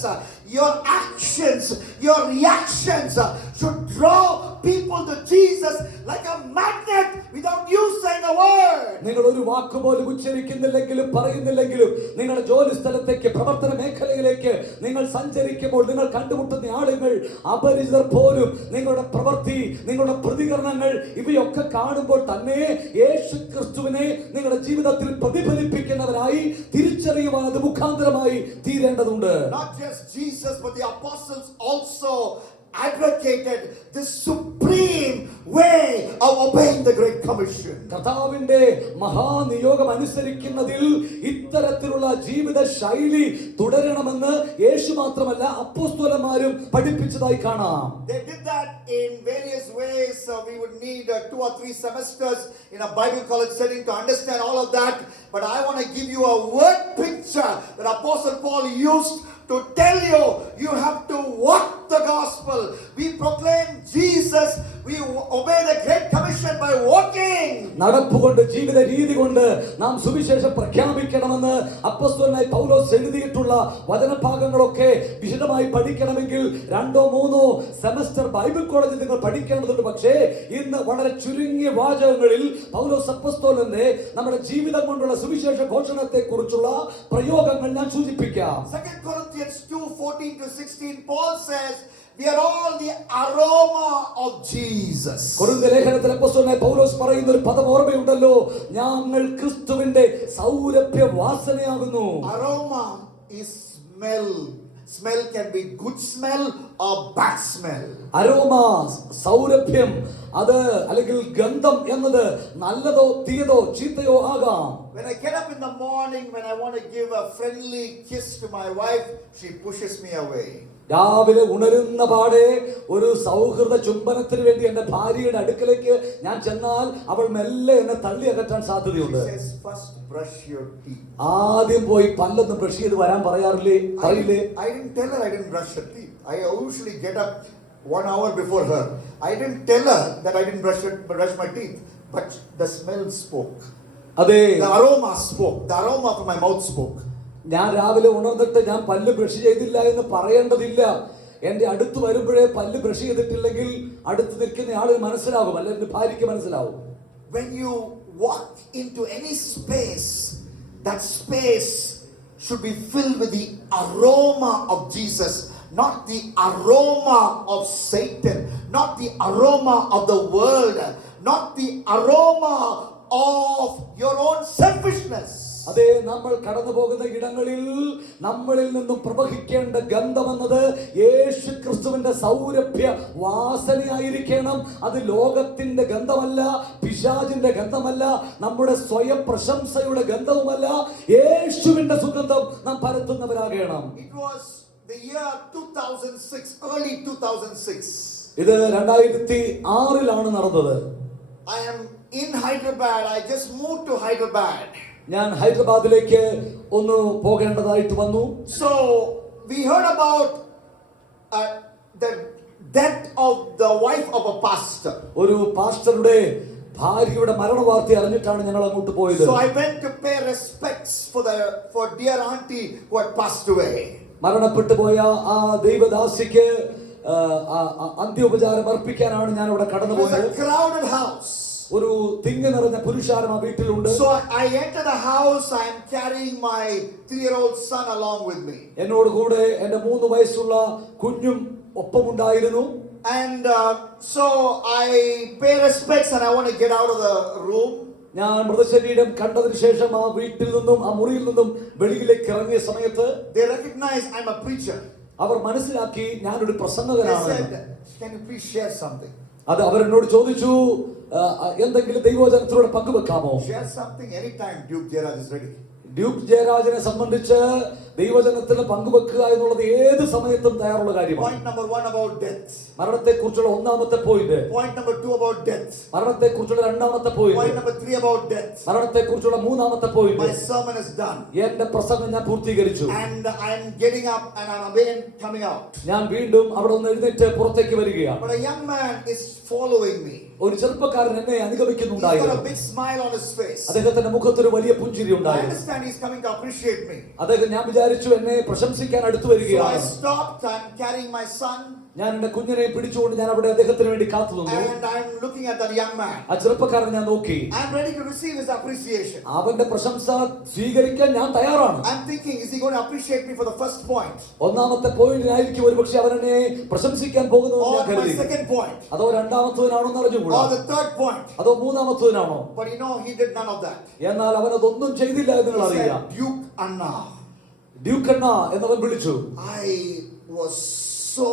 your actions, your reactions should draw people to Jesus like a magnet without you saying a word. നിങ്ങൾ ഒരു വാക്ക് പോലും ഉച്ചരിക്കുന്നില്ലെങ്കിലും പറയുന്നില്ലെങ്കിലും നിങ്ങളുടെ ജോലി സ്ഥലത്തേക്ക്, പ്രവർത്തന മേഖലയിലേക്ക് നിങ്ങൾ സഞ്ചരിക്കുമ്പോൾ നിങ്ങൾ കണ്ടുമുട്ടുന്ന ആളുകൾ, അപരിചിതർ പോലും നിങ്ങളുടെ പ്രവൃത്തി, നിങ്ങളുടെ പ്രതികരണങ്ങൾ ഇവയൊക്കെ കാണുമ്പോൾ തന്നെ യേശു ക്രിസ്തുവിനെ നിങ്ങളുടെ ജീവിതത്തിൽ പ്രതിഫലിപ്പിക്കുന്നവരായി തിരിച്ചറിയുവാൻ അത് മുഖാന്തരമായി തീരേണ്ടതുണ്ട്. Not just Jesus, but the apostles also advocated this supreme way of obeying the Great Commission. കർത്താവിന്റെ മഹാനിയോഗം അനുസരിക്കുന്നതിൽ ഇത്തരത്തിലുള്ള ജീവിത ശൈലി തുടരണമെന്ന് യേശു മാത്രമല്ല അപ്പോസ്തലന്മാരും പഠിപ്പിച്ചതായി കാണാം. They did that in various ways. We would need 2 or 3 semesters in a Bible college setting to understand all of that. But I want to give you a word picture that Apostle Paul used to tell you, you have to walk the gospel. We proclaim Jesus. We obey the Great Commission by walking. നടപ്പുകൊണ്ട്, ജീവിത രീതി കൊണ്ട് നാം സുവിശേഷം പ്രഖ്യാപിക്കണമെന്ന് അപ്പോസ്തലനായ പൗലോസ് എഴുതിയിട്ടുള്ള വചനഭാഗങ്ങളൊക്കെ വിശദമായി പഠിക്കണമെങ്കിൽ 2-3 സെമസ്റ്റർ ബൈബിൾ കോളേജിൽ നിങ്ങൾ പഠിക്കേണ്ടതുണ്ട്. പക്ഷേ ഇന്ന് വളരെ ചുരുങ്ങിയ വാചകങ്ങളിൽ പൗലോസ് അപ്പോസ്തലന്റെ നമ്മുടെ ജീവിതം കൊണ്ടുള്ള സുവിശേഷ ഘോഷണത്തെ കുറിച്ചുള്ള പ്രയോഗങ്ങൾ ഞാൻ സൂചിപ്പിക്കാം. 2 Corinthians 2:14-16, Paul says, we are all the aroma of Jesus. കൊരിന്ത്യർ ലേഖനത്തിൽ അപ്പോസ്തലനായ പൗലോസ് പറയുന്ന ഒരു പദം ഓർമ്മയുണ്ടല്ലോ, ഞങ്ങൾ ക്രിസ്തുവിന്റെ സൗരഭ്യ വാസനയാകുന്നു. Aroma is smell. Smell can be good smell or bad smell. Aroma, സൗരഭ്യം, അത് അല്ലെങ്കിൽ ഗന്ധം എന്നത് നല്ലതോ തീയതോ ചീത്തയോ ആകാം. When I get up in the morning, when I want to give a friendly kiss to my wife, she pushes me away. രാവിലെ ഉണരുന്ന പാടെ ഒരു സൗഹൃദ ചുംബനത്തിന് വേണ്ടി എന്റെ ഭാര്യയുടെ അടുക്കലേക്ക് ഞാൻ ചെന്നാൽ അവൾ മെല്ലെ എന്നെ തള്ളി അകറ്റാൻ സാധ്യതയുണ്ട്. She says, first brush your teeth. ആദ്യം പോയി പല്ലൊന്ന് ബ്രഷ് ചെയ്ത് വരാൻ പറയാറില്ലേ? പറയില്ലേ? I didn't tell her I didn't brush her teeth. I usually get up 1 hour before her. I didn't tell her that I didn't brush my teeth, but the smell spoke. അതെ, The aroma spoke. The aroma from my mouth spoke. ഞാൻ രാവിലെ ഉണർന്നിട്ട് ഞാൻ പല്ല് brush ചെയ്തില്ല എന്ന് പറയേണ്ടതില്ല. എന്റെ അടുത്ത് വരുമ്പോഴേ പല്ല് ബ്രഷ് ചെയ്തിട്ടില്ലെങ്കിൽ അടുത്ത് നിൽക്കുന്ന ആളിന് മനസ്സിലാവും, അല്ലെങ്കിൽ ഭാര്യയ്ക്ക് മനസ്സിലാവും. When you walk into any space, that space should be filled with the aroma of Jesus, not the aroma of Satan, not the aroma of the world, not the aroma of your own selfishness. അതെ, നമ്മൾ കടന്നു പോകുന്ന ഇടങ്ങളിൽ നമ്മളിൽ നിന്നും പ്രവഹിക്കേണ്ട ഗന്ധമെന്നത് യേശു ക്രിസ്തുവിന്റെ സൗരഭ്യ വാസനയായിരിക്കണം. അത് ലോകത്തിന്റെ ഗന്ധമല്ല, പിശാചിന്റെ ഗന്ധമല്ല, നമ്മുടെ സ്വയം പ്രശംസയുടെ ഗന്ധവുമല്ല. യേശുവിന്റെ സുഗന്ധം നാം പരത്തുന്നവരാകണം. It was the year 2006, early 2006. ഇത് 2006 നടന്നത്. I am in Hyderabad. I just moved to Hyderabad. ഞാൻ ഹൈദരാബാദിലേക്ക് ഒന്ന് പോകേണ്ടതായിട്ട് വന്നു. So we heard about the death of the wife of a pastor. ഒരു പാസ്റ്ററുടെ ഭാര്യയുടെ മരണവാർത്ത അറിഞ്ഞിട്ടാണ് ഞങ്ങൾ അങ്ങോട്ട് പോയത്. So I went to pay respects for dear auntie who had passed away. മരണപ്പെട്ടു പോയ ആ ദൈവദാസിക്ക് അന്ത്യോപചാരം അർപ്പിക്കാനാണ് ഞാൻ ഇവിടെ It was കടന്നുപോയത്. a crowded house. ഒരു തിങ്ങി നിറഞ്ഞ പുരുഷാരം ആ വീട്ടിലുണ്ട്. So I enter the house. I am carrying my 3-year-old son along with me. എന്നോട് കൂടെ എന്റെ 3 വയസ്സുള്ള കുഞ്ഞും ഒപ്പമുണ്ടായിരുന്നു. And so I pay respects and I want to get out of the room. ഞാൻ മൃതശരീരം കണ്ടതിന് ശേഷം ആ വീട്ടിൽ നിന്നും ആ മുറിയിൽ നിന്നും വെളിയിലേക്ക് ഇറങ്ങിയ സമയത്ത് They recognize I'm a preacher. അവർ മനസ്സിലാക്കി ഞാനൊരു They പ്രസംഗകനാണ്. said, "Can you please share something?" അത് അവരെന്നോട് ചോദിച്ചു, എന്തെങ്കിലും ദൈവവചനത്തിലൂടെ പങ്കുവെക്കാമോ? Share something anytime. Duke Gerard is ready. Duke ജയരാജനെ സംബന്ധിച്ച് ദൈവജനത്തിൽ പങ്കുവെക്കുക എന്നുള്ളത് ഏത് സമയത്തും തയ്യാറുള്ള കാര്യമാണ്. Point number 1 about death. മരണത്തെ കുറിച്ചുള്ള ഒന്നാമത്തെ point. Point number 2 about death. മരണത്തെ കുറിച്ചുള്ള രണ്ടാമത്തെ point. Point number 3 about death. മരണത്തെ കുറിച്ചുള്ള മൂന്നാമത്തെ point. My sermon is done. എന്റെ പ്രസംഗം ഞാൻ പൂർത്തീകരിച്ചു. And I am getting up and I am again coming out. ഞാൻ വീണ്ടും അവിടെ നിന്ന് എഴുന്നേറ്റ് പുറത്തേക്ക് വരികയാണ്. But a young man is following me. ഒരു ചെറുപ്പക്കാരൻ എന്നെ He's got അനുഗമിക്കുന്നുണ്ടായിരുന്നു. a big smile on his face. അദ്ദേഹത്തിന്റെ മുഖത്തൊരു വലിയ പുഞ്ചിരി I ഉണ്ടായിരുന്നു. understand he's coming to appreciate me. അദ്ദേഹം ഞാൻ വിചാരിച്ചു എന്നെ പ്രശംസിക്കാൻ അടുത്തു So I വരികയാണ്. stopped. I'm carrying my son. ഞാൻ എന്റെ കുഞ്ഞിനെ പിടിച്ചുകൊണ്ട് ഞാൻ അവിടെ അദ്ദേഹത്തിന് വേണ്ടി കാത്തു നിന്നു. And I'm looking at that young man. ആ ചെറുപ്പക്കാരൻ ഞാൻ നോക്കി. I'm ready to receive his appreciation. അവന്റെ പ്രശംസ സ്വീകരിക്കാൻ ഞാൻ തയ്യാറാണ്. I'm thinking, is he going to appreciate me for the first point? ഒന്നാമത്തെ പോയിന്റിനായിരിക്കും ഒരുപക്ഷെ അവൻ എന്നെ പ്രശംസിക്കാൻ പോകുന്നത് Or ഞാൻ my കരുതി. second point? അതോ രണ്ടാമത്തവനാണോ എന്ന് അറിഞ്ഞുകൂടാ. Or the third point? അതോ മൂന്നാമത്തവനാണോ? But you know, he did none of that. എന്നാൽ അവൻ അതൊന്നും ചെയ്തില്ല എന്ന് He അറിയാം. said, Duke Anna. ഡ്യൂക്കണ്ണ എന്നവൻ വിളിച്ചു. I was so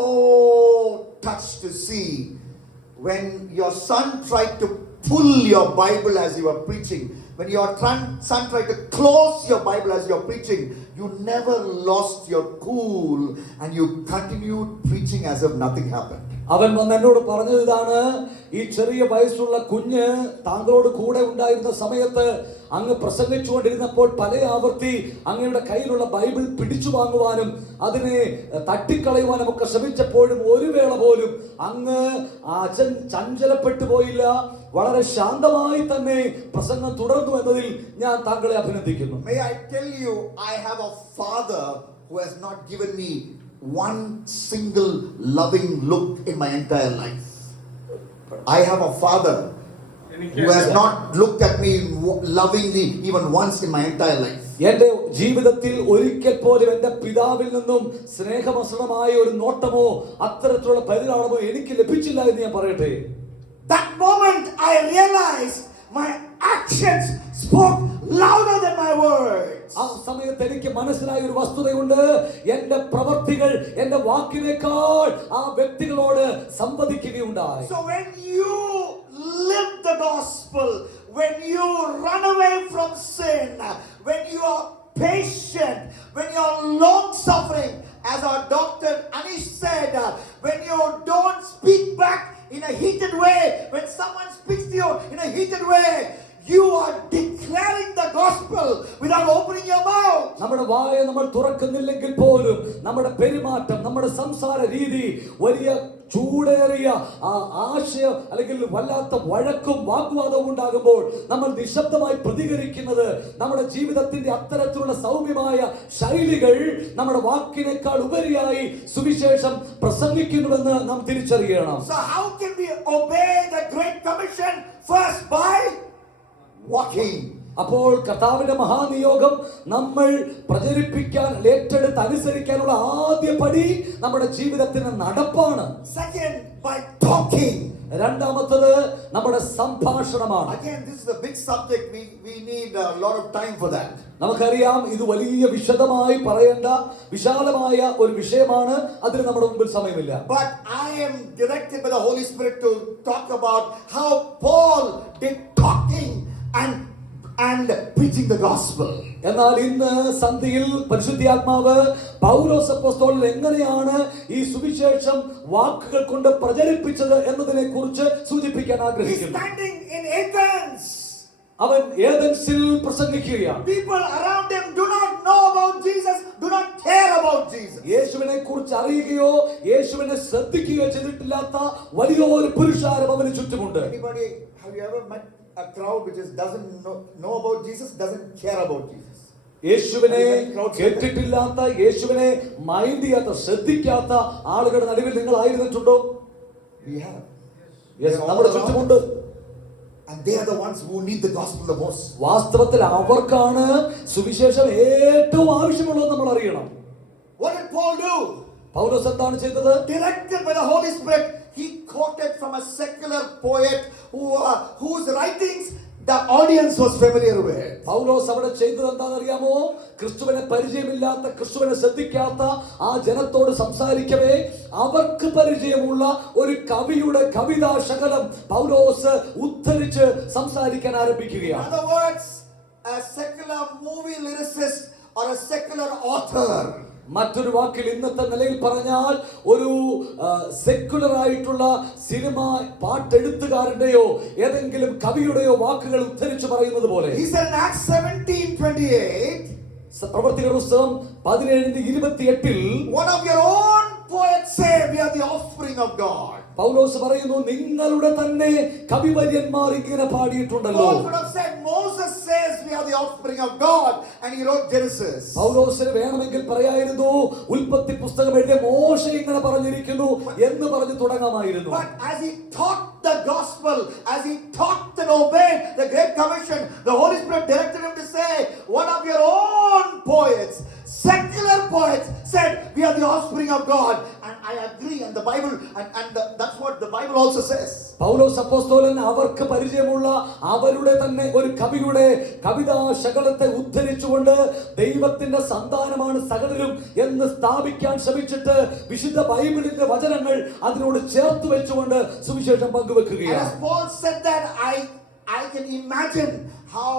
touched to see when your son tried to pull your Bible as you were preaching. When your son tried to close your Bible as you were preaching, you never lost your cool and you continued preaching as if nothing happened. അവൻ വന്ന് എന്നോട് പറഞ്ഞത് ഇതാണ്, ഈ ചെറിയ വയസ്സുള്ള കുഞ്ഞ് താങ്കളോട് കൂടെ ഉണ്ടായിരുന്ന സമയത്ത് അങ്ങ് പ്രസംഗിച്ചുകൊണ്ടിരുന്നപ്പോൾ പല ആവർത്തി അങ്ങയുടെ കയ്യിലുള്ള ബൈബിൾ പിടിച്ചു വാങ്ങുവാനും അതിനെ തട്ടിക്കളയുവാനും ഒക്കെ ശ്രമിച്ചപ്പോഴും ഒരു വേള പോലും അങ്ങ് ചഞ്ചലപ്പെട്ടു പോയില്ല. വളരെ ശാന്തമായി തന്നെ പ്രസംഗം തുടർന്നു എന്നതിൽ ഞാൻ താങ്കളെ അഭിനന്ദിക്കുന്നു. May I tell you, I have a father who has not given me one single loving look in my entire life. I have a father who has not looked at me lovingly even once in my entire life. എന്റെ ജീവിതത്തിൽ ഒരിക്കൽ പോലും എന്റെ പിതാവിൽ നിന്നും സ്നേഹമസൃണമായ ഒരു നോട്ടമോ അത്തരത്തിലുള്ള പരിലാളമോ എനിക്ക് ലഭിച്ചില്ല എന്ന് ഞാൻ പറയട്ടെ. That moment I realized my actions spoke louder than my words. ആ സമയത്ത് എനിക്ക് മനസ്സിലായ ഒരു വസ്തുതയുണ്ട്. എന്റെ പ്രവർത്തികൾ എന്റെ വാക്കിനേക്കാൾ ആ വ്യക്തികളോട് സംവദിക്കുകയുണ്ടായി. So when you live the gospel, when you run away from sin, when you are patient, when you are long suffering, as our doctor Anish said, when you don't speak back in a heated way, when someone speaks to you in a heated way, you are declaring the gospel without opening your mouth. നമ്മുടെ വായ നമ്മൾ തുറക്കുന്നില്ലെങ്കിൽ പോലും നമ്മുടെ പെരുമാറ്റം, നമ്മുടെ സംസാര രീതി വലിയ ചൂടേറിയ ആശയം അല്ലെങ്കിൽ വല്ലാത്ത വഴക്കും വാഗ്വാദവും ഉണ്ടാകുമ്പോൾ നമ്മൾ നിശബ്ദമായി പ്രതികരിക്കുന്നത് നമ്മുടെ ജീവിതത്തിന്റെ അത്തരത്തിലുള്ള സൗമ്യമായ ശൈലികൾ നമ്മുടെ വാക്കിനേക്കാൾ ഉപരിയായി സുവിശേഷം പ്രസംഗിക്കുന്നുവെന്ന് നാം തിരിച്ചറിയണം. So how can we obey the Great Commission? First by walking. അപ്പോൾ കർത്താവിന്റെ മഹാനിയോഗം നമ്മൾ പ്രചരിപ്പിക്കാൻ ഏറ്റെടുത്ത് അനുസരിക്കാനുള്ള ആദ്യ പടി നമ്മുടെ ജീവിതത്തിന്റെ നടപ്പാണ്. Second by talking. രണ്ടാമത്തത് നമ്മുടെ സംഭാഷണമാണ്. Again, this is a big subject. We need a lot of time for that. നമുക്കറിയാം ഇത് വലിയ വിശദമായി പറയേണ്ട വിശാലമായ ഒരു വിഷയമാണ്. അതിന് നമ്മുടെ മുമ്പിൽ സമയമില്ല. But I am directed by the Holy Spirit to talk about how Paul did talking and preaching the gospel. എന്നാൽ ഇന്ന് സന്ധ്യയിൽ പരിശുദ്ധാത്മാവ് പൗലോസ് അപ്പോസ്തലൻ എങ്ങനെയാണ് ഈ സുവിശേഷം വാക്കുകൾ കൊണ്ട് പ്രചരിപ്പിച്ചത് എന്നതിനെ കുറിച്ച് സൂചിപ്പിക്കാൻ He's ആഗ്രഹിക്കുന്നു. standing in Athens. അവൻ ഏഥൻസിൽ പ്രസംഗിക്കുകയാണ്. People around him do not know about Jesus, do not care about Jesus. യേശുവിനെ കുറിച്ച് അറിയുകയോ യേശുവിനെ ശ്രദ്ധിക്കുകയോ ചെയ്തിട്ടില്ലാത്ത വലിയൊരു പുരുഷാരം അവന് ചുറ്റുമുണ്ട്. Anybody, have you ever met a crowd which doesn't know about Jesus, doesn't care about Jesus? യേശുവിനെ കേട്ടിട്ടില്ലാത്ത, യേശുവിനെ മൈൻഡ് ചെയ്യാത്ത, ശ്രദ്ധിക്കാത്ത ആളുകളുടെ നടുവിൽ നിങ്ങൾ ആയിരുന്നിട്ടുണ്ടോ? We have. Yes, നമ്മുടെ ചുറ്റുമുണ്ട്. And they are the ones who need the gospel the most. വാസ്തവത്തിൽ അവർക്കാണ് സുവിശേഷം ഏറ്റവും ആവശ്യമുള്ളത് നമ്മൾ അറിയണം. What did Paul do? പൗലോസ് എന്താണ് ചെയ്തത്? Directed by the Holy Spirit, he quoted from a secular poet whose writings the audience was familiar with. പൗലോസ് അവിടെ ചെയ്തത് എന്താണെന്ന് അറിയാമോ? ക്രിസ്തുവിനെ പരിചയമില്ലാത്ത, ക്രിസ്തുവിനെ ശ്രദ്ധിക്കാത്ത ആ ജനത്തോട് സംസാരിക്കവേ അവർക്ക് പരിചയമുള്ള ഒരു കവിയുടെ കവിതാ ശകലം പൗലോസ് ഉദ്ധരിച്ച് സംസാരിക്കാൻ ആരംഭിക്കുകയാണ്. In other words, a secular movie lyricist or a secular author. മറ്റൊരു വാക്കിൽ ഇന്നത്തെ നിലയിൽ പറഞ്ഞാൽ ഒരു സെക്യുലർ ആയിട്ടുള്ള സിനിമ പാട്ടെഴുത്തുകാരന്റെയോ ഏതെങ്കിലും കവിയുടെയോ വാക്കുകൾ ഉദ്ധരിച്ചു പറയുന്നത് പോലെ. He said in Acts 17:28, പ്രവർത്തികളുടെ പുസ്തകം 17:28 one of your own poets say we are the offspring of God. പൗലോസ് പറയുന്നു, നിങ്ങളുടെ തന്നെ കവിവര്യന്മാർ ഇങ്ങനെ പാടിയിട്ടുണ്ടല്ലോ. Paul could have said Moses says we are the offspring of God and he wrote Genesis. പൗലോസിന് വേണമെങ്കിൽ പറയായിരുന്നു, ഉൽപ്പത്തി പുസ്തകം എഴുതിയ മോശ ഇങ്ങനെ പറഞ്ഞിരിക്കുന്നു എന്ന് പറഞ്ഞു തുടങ്ങാമായിരുന്നു. But as he taught the gospel, as he taught and obeyed the Great Commission, the Holy Spirit directed him to say, one of your own poets, secular poets, said we are the offspring of God. And I agree, and the Bible, that's what the Bible also says. പൗലോസ് അപ്പോസ്തലൻ അവർക്ക് പരിചയമുള്ള അവരുടെ തന്നെ ഒരു കവിയുടെ കവിതാ ശകലത്തെ ഉദ്ധരിച്ചുകൊണ്ട് ദൈവത്തിന്റെ സന്താനമാണ് സകലരും എന്ന് സ്ഥാപിക്കാൻ ശ്രമിച്ചിട്ട് വിശുദ്ധ ബൈബിളിന്റെ വചനങ്ങൾ അതിനോട് ചേർത്ത് വെച്ചുകൊണ്ട് സുവിശേഷം പങ്കുവെക്കുകയാണ്. As Paul said that, I can imagine how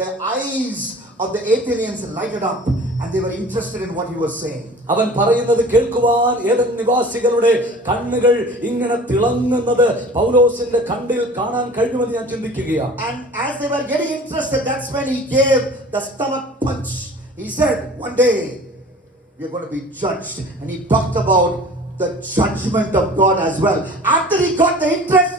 the eyes of the Athenians lighted up and they were interested in what he was saying. അവൻ പറയുന്നത് കേൾക്കുവാൻ ഏതൻ നിവാസികളുടെ കണ്ണുകൾ ഇങ്ങനെ തിളങ്ങുന്നത് പൗലോസിന്റെ കണ്ണിൽ കാണാൻ കഴിഞ്ഞുവെന്ന് ഞാൻ ചിന്തിക്കുകയാണ്. And as they were getting interested, that's when he gave the stomach punch. He said, one day we are going to be judged, and he talked about the judgment of God as well. After he got the interest,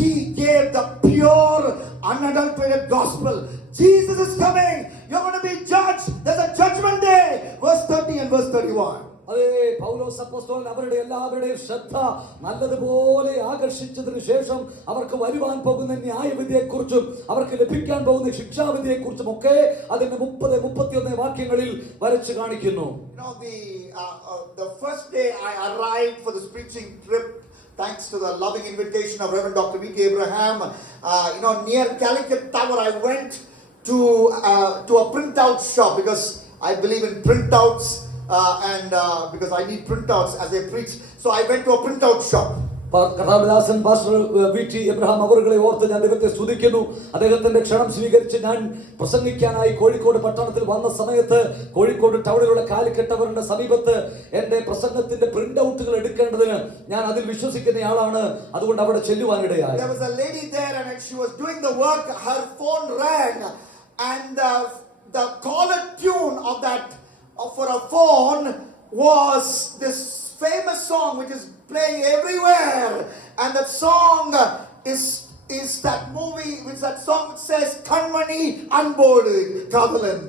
he gave the pure, unadulterated gospel. Jesus is coming. You're going to be judged. There's a judgment day. Verse 30 and verse 31. അതേ പൗലോസ് അപ്പോസ്തലൻ അവരുടെ എല്ലാവരുടെയും ശ്രദ്ധ നല്ലതുപോലെ ആകർഷിച്ചതിനു ശേഷം അവർക്ക് വരുവാൻ പോകുന്ന ന്യായവിധിയെക്കുറിച്ചും അവർക്ക് ലഭിക്കാൻ പോകുന്ന ശിക്ഷാവിധിയെക്കുറിച്ചും ഒക്കെ അതിന്റെ 30-31 വാക്യങ്ങളിൽ വരച്ചു കാണിക്കുന്നു. You know, the first day I arrived for this preaching trip, thanks to the loving invitation of Reverend Dr. V.K. Abraham, near Calicut Tower, I went to a printout shop because I believe in printouts and because I need printouts as I preach. So I went to a printout shop. കഥാദാസൻ pastor V T. Abraham അവരുടെ ഓർത്ത് ഞാൻ ദൈവത്തെ സ്തുതിക്കുന്നു. അദ്ദേഹത്തിന്റെ ക്ഷണം സ്വീകരിച്ച് ഞാൻ പ്രസംഗിക്കാനായി കോഴിക്കോട് പട്ടണത്തിൽ വന്ന സമയത്ത് കോഴിക്കോട് ടൗണിലുള്ള കാലിക്കറ്റ് ടവറിന്റെ സമീപത്ത് എന്റെ പ്രസംഗത്തിന്റെ പ്രിന്റ് ഔട്ടുകൾ എടുക്കേണ്ടതിന് ഞാൻ അതിൽ വിശ്വസിക്കുന്നയാളാണ്. അതുകൊണ്ട് അവിടെ ചെല്ലുവാനിടയായി. There was a lady there and she was doing the work. Her phone rang and the caller tune of that for a phone was this famous song which is playing everywhere, and that song is that movie which that song which says Kanmani Anbodu Kadalan.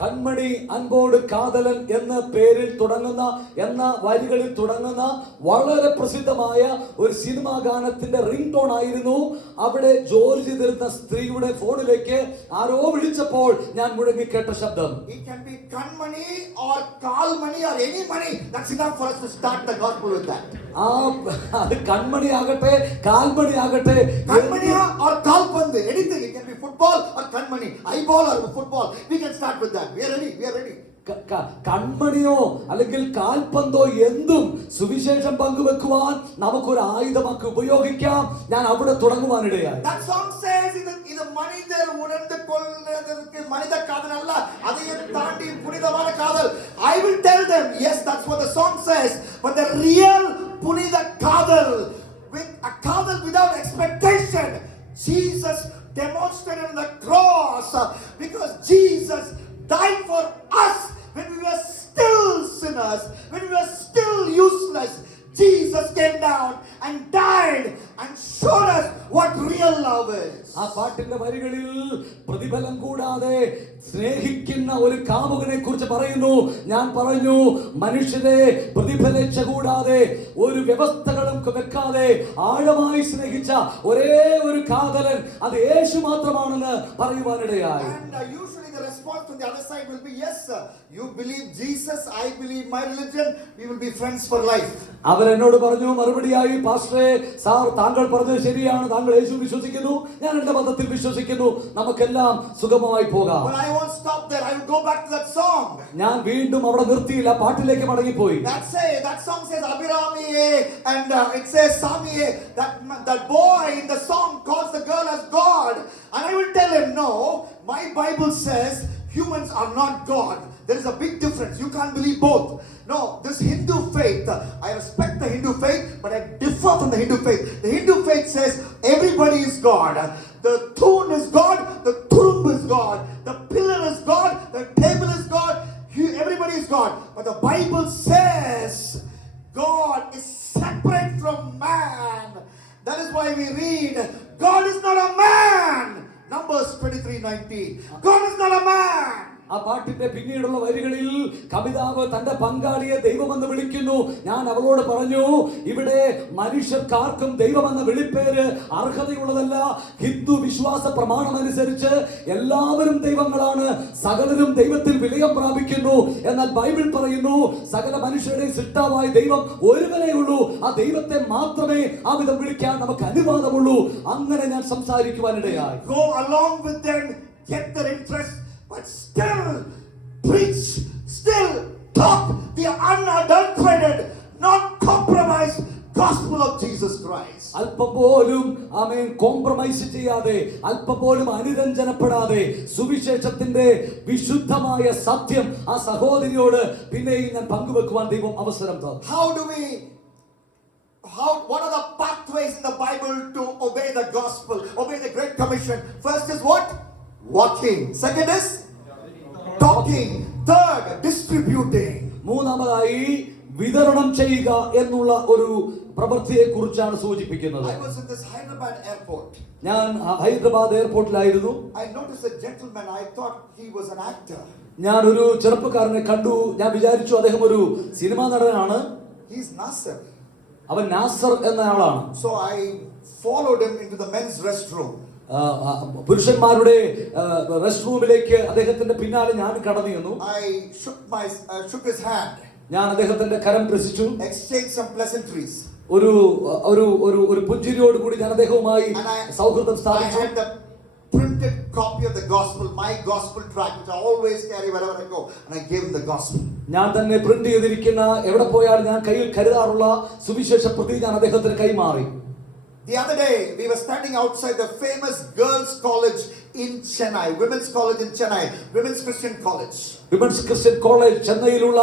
കൺമണി അൻപോട് കാതലൻ എന്ന പേരിൽ തുടങ്ങുന്ന എന്ന വരികളിൽ തുടങ്ങുന്ന വളരെ പ്രസിദ്ധമായ ഒരു cinema ഗാനത്തിന്റെ റിംഗ് ടോൺ ആയിരുന്നു. അവിടെ ജോലി ചെയ്തിരുന്ന സ്ത്രീയുടെ ഫോണിലേക്ക് ആരോ വിളിച്ചപ്പോൾ ഞാൻ മുഴങ്ങിക്കേട്ട ശബ്ദം. It can be Kanmani or Kalmani or any money. That's enough for us to start the gospel with that. അത് കൺമണി ആകട്ടെ കാൽമണി ആകട്ടെ, Kanmani or Kalpande, anything. It can be football or Kanmani, eyeball or football. We can start with that. We are ready. കൺമണിയോ അല്ലെങ്കിൽ കാൽപന്തോ എന്തും സുവിശേഷം പങ്കുവെക്കുവാൻ നമുക്കൊരു ആയുധമാക്കി ഉപയോഗിക്കാം. ഞാൻ അവിടെ തുടങ്ങുവാനിടയായി. That song says ഇത് മനിതർ ഉണർந்து കൊള്ളുന്നதற்கு மனித காதல் அல்ல, அதையும் தாண்டி புனிதமான காதல். I will tell them, yes, that's what the song says, but the real புனித காதல், with a காதல் without expectation, Jesus demonstrated on the cross, because Jesus died for us when we were still sinners, when we were still useless. Jesus came down and died and showed us what real love is. ആ പാട്ടിന്റെ വരികളിൽ പ്രതിഫലം കൂടാതെ സ്നേഹിക്കുന്ന ഒരു കാമുകനെ കുറിച്ച് പറയുന്നു. ഞാൻ പറഞ്ഞു, മനുഷ്യരെ പ്രതിഫലിച്ച കൂടാതെ ഒരു വ്യവസ്ഥകളും വെക്കാതെ ആഴമായി സ്നേഹിച്ച ഒരേ ഒരു കാതലൻ അത് യേശു മാത്രമാണെന്ന് പറയുവാനിടയായി. And usually the response from the other side will be, yes sir, you believe Jesus, I believe my religion, we will be friends for life. അവരെന്നോട് പറഞ്ഞു മറുപടിയായി, പാസ്റ്ററെ, സാർ താങ്കൾ പറഞ്ഞത് ശരിയാണ്, താങ്കൾ യേശു വിശ്വസിക്കുന്നു, ഞാൻ എന്റെ മതത്തിൽ വിശ്വസിക്കുന്നു, നമുക്കെല്ലാം സുഗമമായി പോകാം. But I won't stop there. I will go back to that song. ഞാൻ വീണ്ടും അവിടെ നിർത്തിയില്ല, പാട്ടിലേക്ക് മടങ്ങിപ്പോയി. That song says Abhiramiye, and it says Samiye. That boy in the song calls the girl as God, and I will tell him, no, my Bible says humans are not God. There is a big difference. You can't believe both. No, this Hindu faith, I respect the Hindu faith, but I differ from the Hindu faith. The Hindu faith says everybody is God. The tune is God, the turumb is God, the pillar is God, the table is God, everybody is God. But the Bible says God is separate from man. That is why we read, God is not a man. Numbers 23:19. God is not a man. ആ പാട്ടിന്റെ പിന്നീടുള്ള വരികളിൽ കവിതാവ് തന്റെ പങ്കാളിയെ ദൈവമെന്ന് വിളിക്കുന്നു. ഞാൻ അവളോട് പറഞ്ഞു, ഇവിടെ മനുഷ്യർക്കാർക്കും ദൈവമെന്ന വിളിപ്പേര് അർഹതയുള്ളതല്ല. ഹിന്ദു വിശ്വാസ പ്രമാണമനുസരിച്ച് എല്ലാവരും ദൈവങ്ങളാണ്, സകലരും ദൈവത്തിൽ വിലയം പ്രാപിക്കുന്നു. എന്നാൽ ബൈബിൾ പറയുന്നു, സകല മനുഷ്യരുടെയും സൃഷ്ടാവായ ദൈവം ഒരുവനേ ഉള്ളൂ, ആ ദൈവത്തെ മാത്രമേ ആ വിധം വിളിക്കാൻ നമുക്ക് അനുവാദമുള്ളൂ. അങ്ങനെ ഞാൻ സംസാരിക്കുവാനിടയായി. Go along with them, get their interest, but still preach, still talk the unadulterated, not compromised gospel of Jesus Christ. അല്പം പോലും ആമേൻ കോംപ്രമൈസ് ചെയ്യാതെ, അല്പം പോലും അനുരഞ്ജനപ്പെടാതെ സുവിശേഷത്തിന്റെ വിശുദ്ധമായ സത്യം ആ സഹോദരിയോട് പിന്നെയും ഞാൻ പങ്കുവെക്കുവാൻ ദൈവം അവസരം തന്നു. What are the pathways in the Bible to obey the gospel, obey the Great Commission? First is what? Walking. Second is talking. Third, distributing. മൂന്നാമതായി വിതരണം ചെയ്യുക എന്നുള്ള ഒരു പ്രവൃത്തിയെ കുറിച്ചാണ് സൂചിപ്പിക്കുന്നത്. I was in this Hyderabad airport. ഞാൻ Hyderabad എയർപോർട്ടിലായിരുന്നു. I noticed a gentleman. I thought he was an actor. ഞാൻ ഒരു ചെറുപ്പക്കാരനെ കണ്ടു. ഞാൻ വിചാരിച്ചു അദ്ദേഹം ഒരു സിനിമാ നടനാണ്. He's Nasser. അവൻ നാസർ എന്ന ആളാണ്. So I followed him into the men's restroom. പുരുഷന്മാരുടെ റെസ്റ്റ് റൂമിലേക്ക് അദ്ദേഹത്തിന്റെ പിന്നാലെ ഞാൻ കടന്നു ചെന്നു. I shook his hand. ഞാൻ അദ്ദേഹത്തിന്റെ കരം സ്പർശിച്ചു. Exchanged some pleasantries. ഒരു ഒരു ഒരു ഒരു പുഞ്ചിരിയോട് കൂടി ഞാൻ അദ്ദേഹവുമായി സൗഹൃദം സ്ഥാപിച്ചു. I had the printed copy of the gospel, my gospel tract, which I always carry wherever I go, and I gave him the gospel. ഞാൻ തന്നെ പ്രിന്റ് ചെയ്തിരിക്കുന്ന, എവിടെ പോയാലും ഞാൻ കയ്യിൽ കരുതാറുള്ള സുവിശേഷ പ്രതി ഞാൻ അദ്ദേഹത്തിന് കൈമാറി. The other day we were standing outside the famous girls college in Chennai, women's college in Chennai, women's Christian college. Women's Christian college ചെന്നൈയിലുള്ള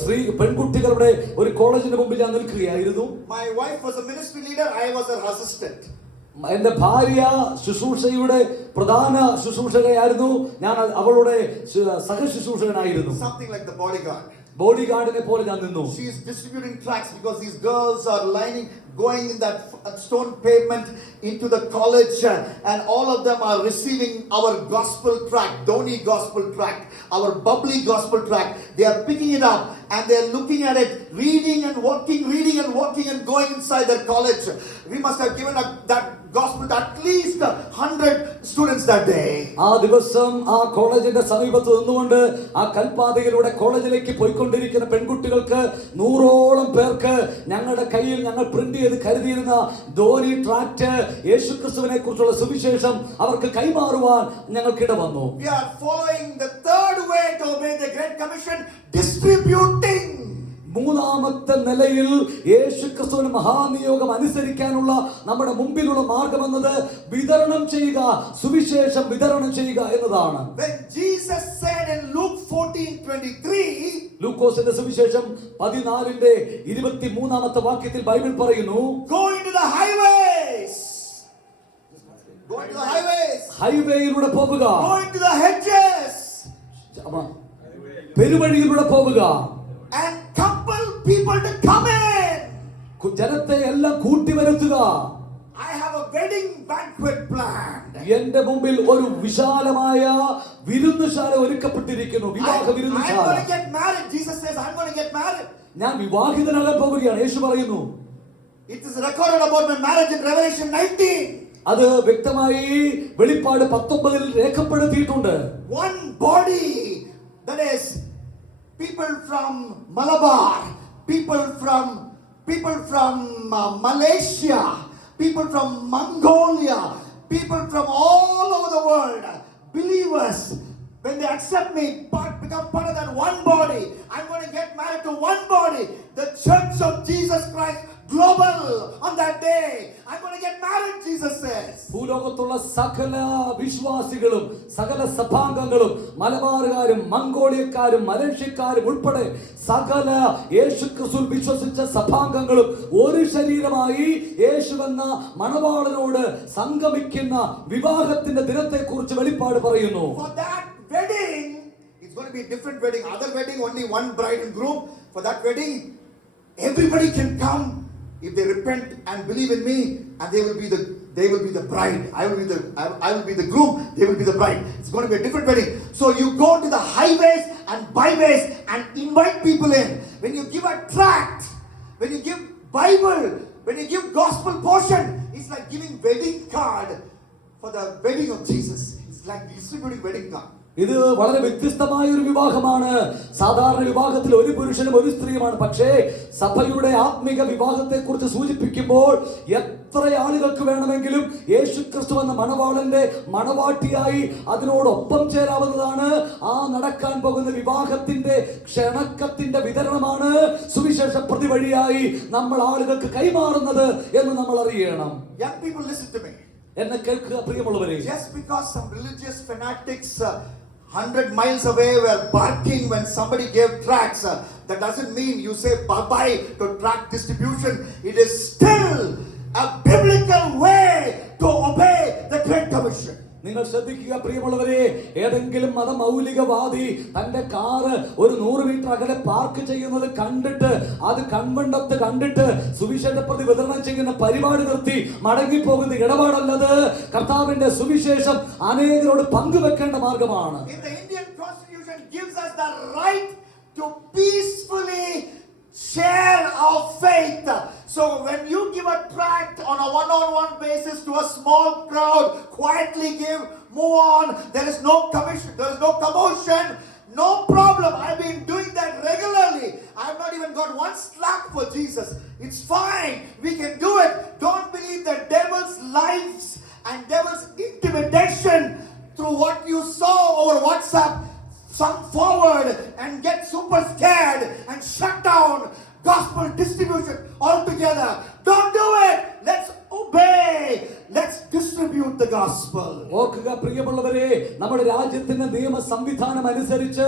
സ്ത്രീ പെൺകുട്ടികളുടെ ഒരു കോളേജിന് മുമ്പിൽ ഞാൻ നിൽക്കുകയായിരുന്നു. My wife was a ministry leader, I was her assistant. എന്റെ ഭാര്യ ശുശ്രൂഷയുടെ പ്രധാന ശുശ്രൂഷകയായിരുന്നു, ഞാൻ അവളുടെ സഹശുശ്രൂഷകനായിരുന്നു. Something like the bodyguard. ബോഡി ഗാർഡിനെ പോലെ ഞാൻ നിന്നു. She is distributing tracts because these girls are going in that stone pavement into the college, and all of them are receiving our gospel tract, Dhoni gospel tract, our bubbly gospel tract. They are picking it up and they are looking at it, reading and walking and going inside their college. We must have given that gospel to at least 100 students that day. ആ ദിവസം ആ കോളേജിന്റെ സമീപത്ത് നിന്നുകൊണ്ട് ആ കൽപ്പാതയിലൂടെ കോളേജിലേക്ക് പോയിക്കൊണ്ടിരിക്കുന്ന പെൺകുട്ടികൾക്ക് 100ഓളം പേർക്ക് ഞങ്ങളുടെ കയ്യിൽ ഞങ്ങൾ പ്രിന്റ് ചെയ്ത് കരുതിയിരുന്ന ധോനി ട്രാക്ട് യേശുക്രിസ്തുവിനെ കുറിച്ചുള്ള സുവിശേഷം അവർക്ക് കൈമാറുവാൻ ഞങ്ങൾക്കിട വന്നു. We are following the third way to obey the Great Commission, distributing. മൂന്നാമത്തെ നിലയിൽ യേശുക്രിസ്തുവിന്റെ മഹാനിയോഗം അനുസരിക്കാനുള്ള നമ്മുടെ മുമ്പിലുള്ള മാർഗം എന്നത് വിതരണം ചെയ്യുക, സുവിശേഷം വിതരണം ചെയ്യുക എന്നതാണ്. When Jesus said in Luke 14:23, ലൂക്കോസിന്റെ സുവിശേഷം 14:23 വാക്യത്തിൽ ബൈബിൾ പറയുന്നു, go into the highways. Go into the highways. ഹൈവേയിലൂടെ പോവുക, Go into the hedges. പെരുവഴിയിലൂടെ പോവുക, and compel people to come in. ജനത്തെ എല്ലാം കൂട്ടി വരുത്തുക. I have a wedding banquet banquet planned. എന്റെ മുമ്പിൽ ഒരു വിശാലമായ വിരുന്നുശാല ഒരുക്കപ്പെട്ടിരിക്കുന്നു. വിവാഹ I'm വിരുന്നുശാല. going to get married. Jesus says, I'm going to get married. ഞാൻ വിവാഹിതനാകാൻ പോവുകയാണ്. യേശു പറയുന്നു. It is recorded about my marriage in Revelation 19. അത് വ്യക്തമായി വെളിപ്പാട് 19 രേഖപ്പെടുത്തിയിട്ടുണ്ട്. One body, that is people from Malabar, people from Malaysia, people from Mongolia, people from all over the world, believers, when they accept me, become part of that one body. I'm going to get married to one body, the Church of Jesus Christ global on that day. I'm going to get married, Jesus says. ഭൂലോകത്തുള്ള സകല വിശ്വാസികളും സകല സഭാംഗങ്ങളും മലബാറുകാരും മംഗോളിയക്കാരും മലേഷ്യക്കാരും ഉൾപ്പെടെ സകല യേശുക്രിസ്തുവിൽ വിശ്വസിച്ച സഭാംഗങ്ങളും ഒരു ശരീരമായി യേശുവെന്ന മണവാളനോട് സംഗമിക്കുന്ന വിവാഹത്തിന്റെ ദിനത്തെക്കുറിച്ച് വെളിപ്പാട് പറയുന്നു. For that wedding, it's going to be a different wedding. Other wedding, only one bride and groom. For that wedding, everybody can come if they repent and believe in me, and they will be the bride. I will be the groom. They will be the bride. It's going to be a different wedding. So you go to the highways and byways and invite people in. When you give a tract, when you give Bible, when you give gospel portion, it's like giving wedding card for the wedding of Jesus. It's like distributing wedding card. ഇത് വളരെ വ്യത്യസ്തമായ ഒരു വിവാഹമാണ്. സാധാരണ വിവാഹത്തിൽ ഒരു പുരുഷനും ഒരു സ്ത്രീയുമാണ്. പക്ഷേ സഭയുടെ ആത്മിക വിവാഹത്തെ കുറിച്ച് സൂചിപ്പിക്കുമ്പോൾ എത്ര ആളുകൾക്ക് വേണമെങ്കിലും യേശുക്രിസ്തു എന്ന മണവാളന്റെ മണവാട്ടിയായി അതിനോടൊപ്പം ചേരാവുന്നതാണ്. ആ നടക്കാൻ പോകുന്ന വിവാഹത്തിന്റെ ക്ഷണക്കത്തിന്റെ വിതരണമാണ് സുവിശേഷ പ്രതി വഴിയായി നമ്മൾ ആളുകൾക്ക് കൈമാറുന്നത് എന്ന് നമ്മൾ അറിയണം. Young people, listen to me. എന്നെ കേൾക്കുക പ്രിയമുള്ളവരെ. Just because some religious fanatics 100 miles away were barking when somebody gave tracts, that doesn't mean you say bye-bye to tract distribution. It is still a biblical way to obey the Great Commission. നിങ്ങൾ ശ്രദ്ധിക്കുക പ്രിയമുള്ളവരെ. ഏതെങ്കിലും മതമൗലികവാദി തന്റെ car ഒരു 100 metre അകലെ park ചെയ്യുന്നത് കണ്ടിട്ട് അത് കൺവെണ്ടത്ത് കണ്ടിട്ട് സുവിശേഷ പ്രതി വിതരണം ചെയ്യുന്ന പരിപാടി നിർത്തി മടങ്ങിപ്പോകുന്ന ഇടപാടല്ലത്. കർത്താവിന്റെ സുവിശേഷം അനേകരോട് പങ്കുവെക്കേണ്ട മാർഗമാണ്. If the Indian Constitution gives us the right to peacefully share our faith, so when you give a tract on a one-on-one basis to a small crowd, quietly give, move on, there is no commission, there is no commotion, no problem. I've been doing that regularly. I've not even got one slap for Jesus. It's fine, we can do it. Don't believe the devil's lies and devil's intimidation through what you saw over WhatsApp. Come forward and get super scared and shut down gospel distribution altogether. Don't do it. Let's obey. Let's distribute the gospel. ഓർക്കുക പ്രിയമുള്ളവരെ, നമ്മുടെ രാജ്യത്തിന്റെ നിയമ സംവിധാനം അനുസരിച്ച്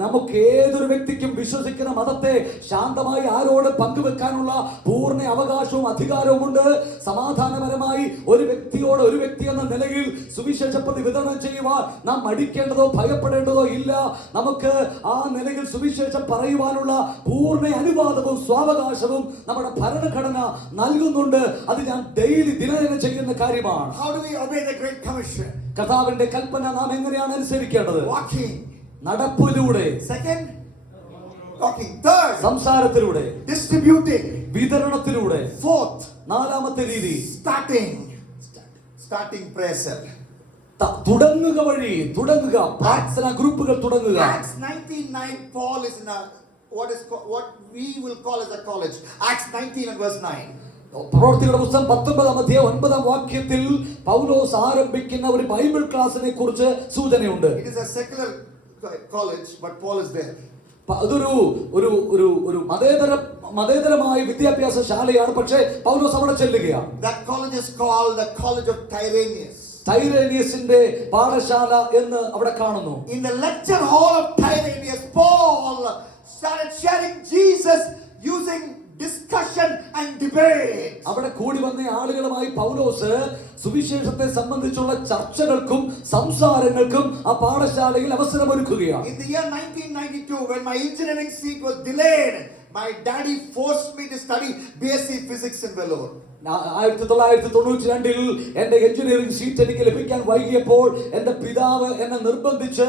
നമുക്ക് ഏതൊരു വ്യക്തിക്കും വിശ്വസിക്കുന്ന മതത്തെ ശാന്തമായി ആരോട് പങ്കുവെക്കാനുള്ള പൂർണ്ണ അവകാശവും അധികാരവുമുണ്ട്. സമാധാനപരമായി ഒരു വ്യക്തിയോട് ഒരു വ്യക്തി എന്ന നിലയിൽ സുവിശേഷ പ്രതി വിതരണം ചെയ്യുവാൻ നാം മടിക്കേണ്ടതോ ഭയപ്പെടേണ്ടതോ ഇല്ല. നമുക്ക് ആ നിലയിൽ സുവിശേഷം പറയുവാനുള്ള പൂർണ്ണ അനുവാദവും സ്വാവകാശവും നമ്മുടെ ഭരണഘടന നൽകുന്നുണ്ട്. അത് ഞാൻ ഡെയിലി ദിനേന ചെയ്യുന്ന കാര്യമാണ്. How do we obey the Great Commission? കർത്താവിന്റെ കൽപ്പന നാം എങ്ങനെയാണ് അനുസരിക്കേണ്ടത്? Walking. നടപ്പിലൂടെ. Second, talking. Third, സംസാരത്തിലൂടെ. distributing. വിതരണത്തിലൂടെ. Fourth, നാലാമത്തെ രീതി starting prayer cell. തുടങ്ങുക വഴി തുടങ്ങുക പ്രാർത്ഥനാ ഗ്രൂപ്പുകൾ തുടങ്ങുക. Acts 19:9, Paul is in what we will call as a college. Acts 19 and verse 9. പ്രവൃത്തികളുടെ പുസ്തകം 19-ാം അധ്യായം 9-ാം വാക്യത്തിൽ പൗലോസ് ആരംഭിക്കുന്ന ഒരു ബൈബിൾ ക്ലാസിനെ കുറിച്ച് സൂചനയുണ്ട്. It is a secular college, but Paul is there. അതൊരു ഒരു ഒരു ഒരു മതേതരമായ വിദ്യാഭ്യാസ ശാലയാണ്. പക്ഷേ പൗലോസ് അവിടെ ചെല്ലുകയാണ്. That college is called the College of Tyrannus. ടൈറേനിയസിന്റെ പാഠശാല എന്ന് അവിടെ കാണുന്നു. In the lecture hall of Tyrannus, Paul started sharing Jesus using discussion and debate. അവിടെ കൂടി വന്ന ആളുകളുമായി പൗലോസ് സുവിശേഷത്തെ സംബന്ധിച്ചുള്ള ചർച്ചകൾക്കും സംസാരങ്ങൾക്കും ആ പാഠശാലയിൽ അവസരമൊരുക്കുകയാണ്. In the year 1992, when my engineering seat was delayed my daddy forced me to study BSc Physics in Vellore. 1992 എന്റെ engineering seat എനിക്ക് ലഭിക്കാൻ വൈകിയപ്പോൾ എന്റെ പിതാവ് എന്നെ നിർബന്ധിച്ച്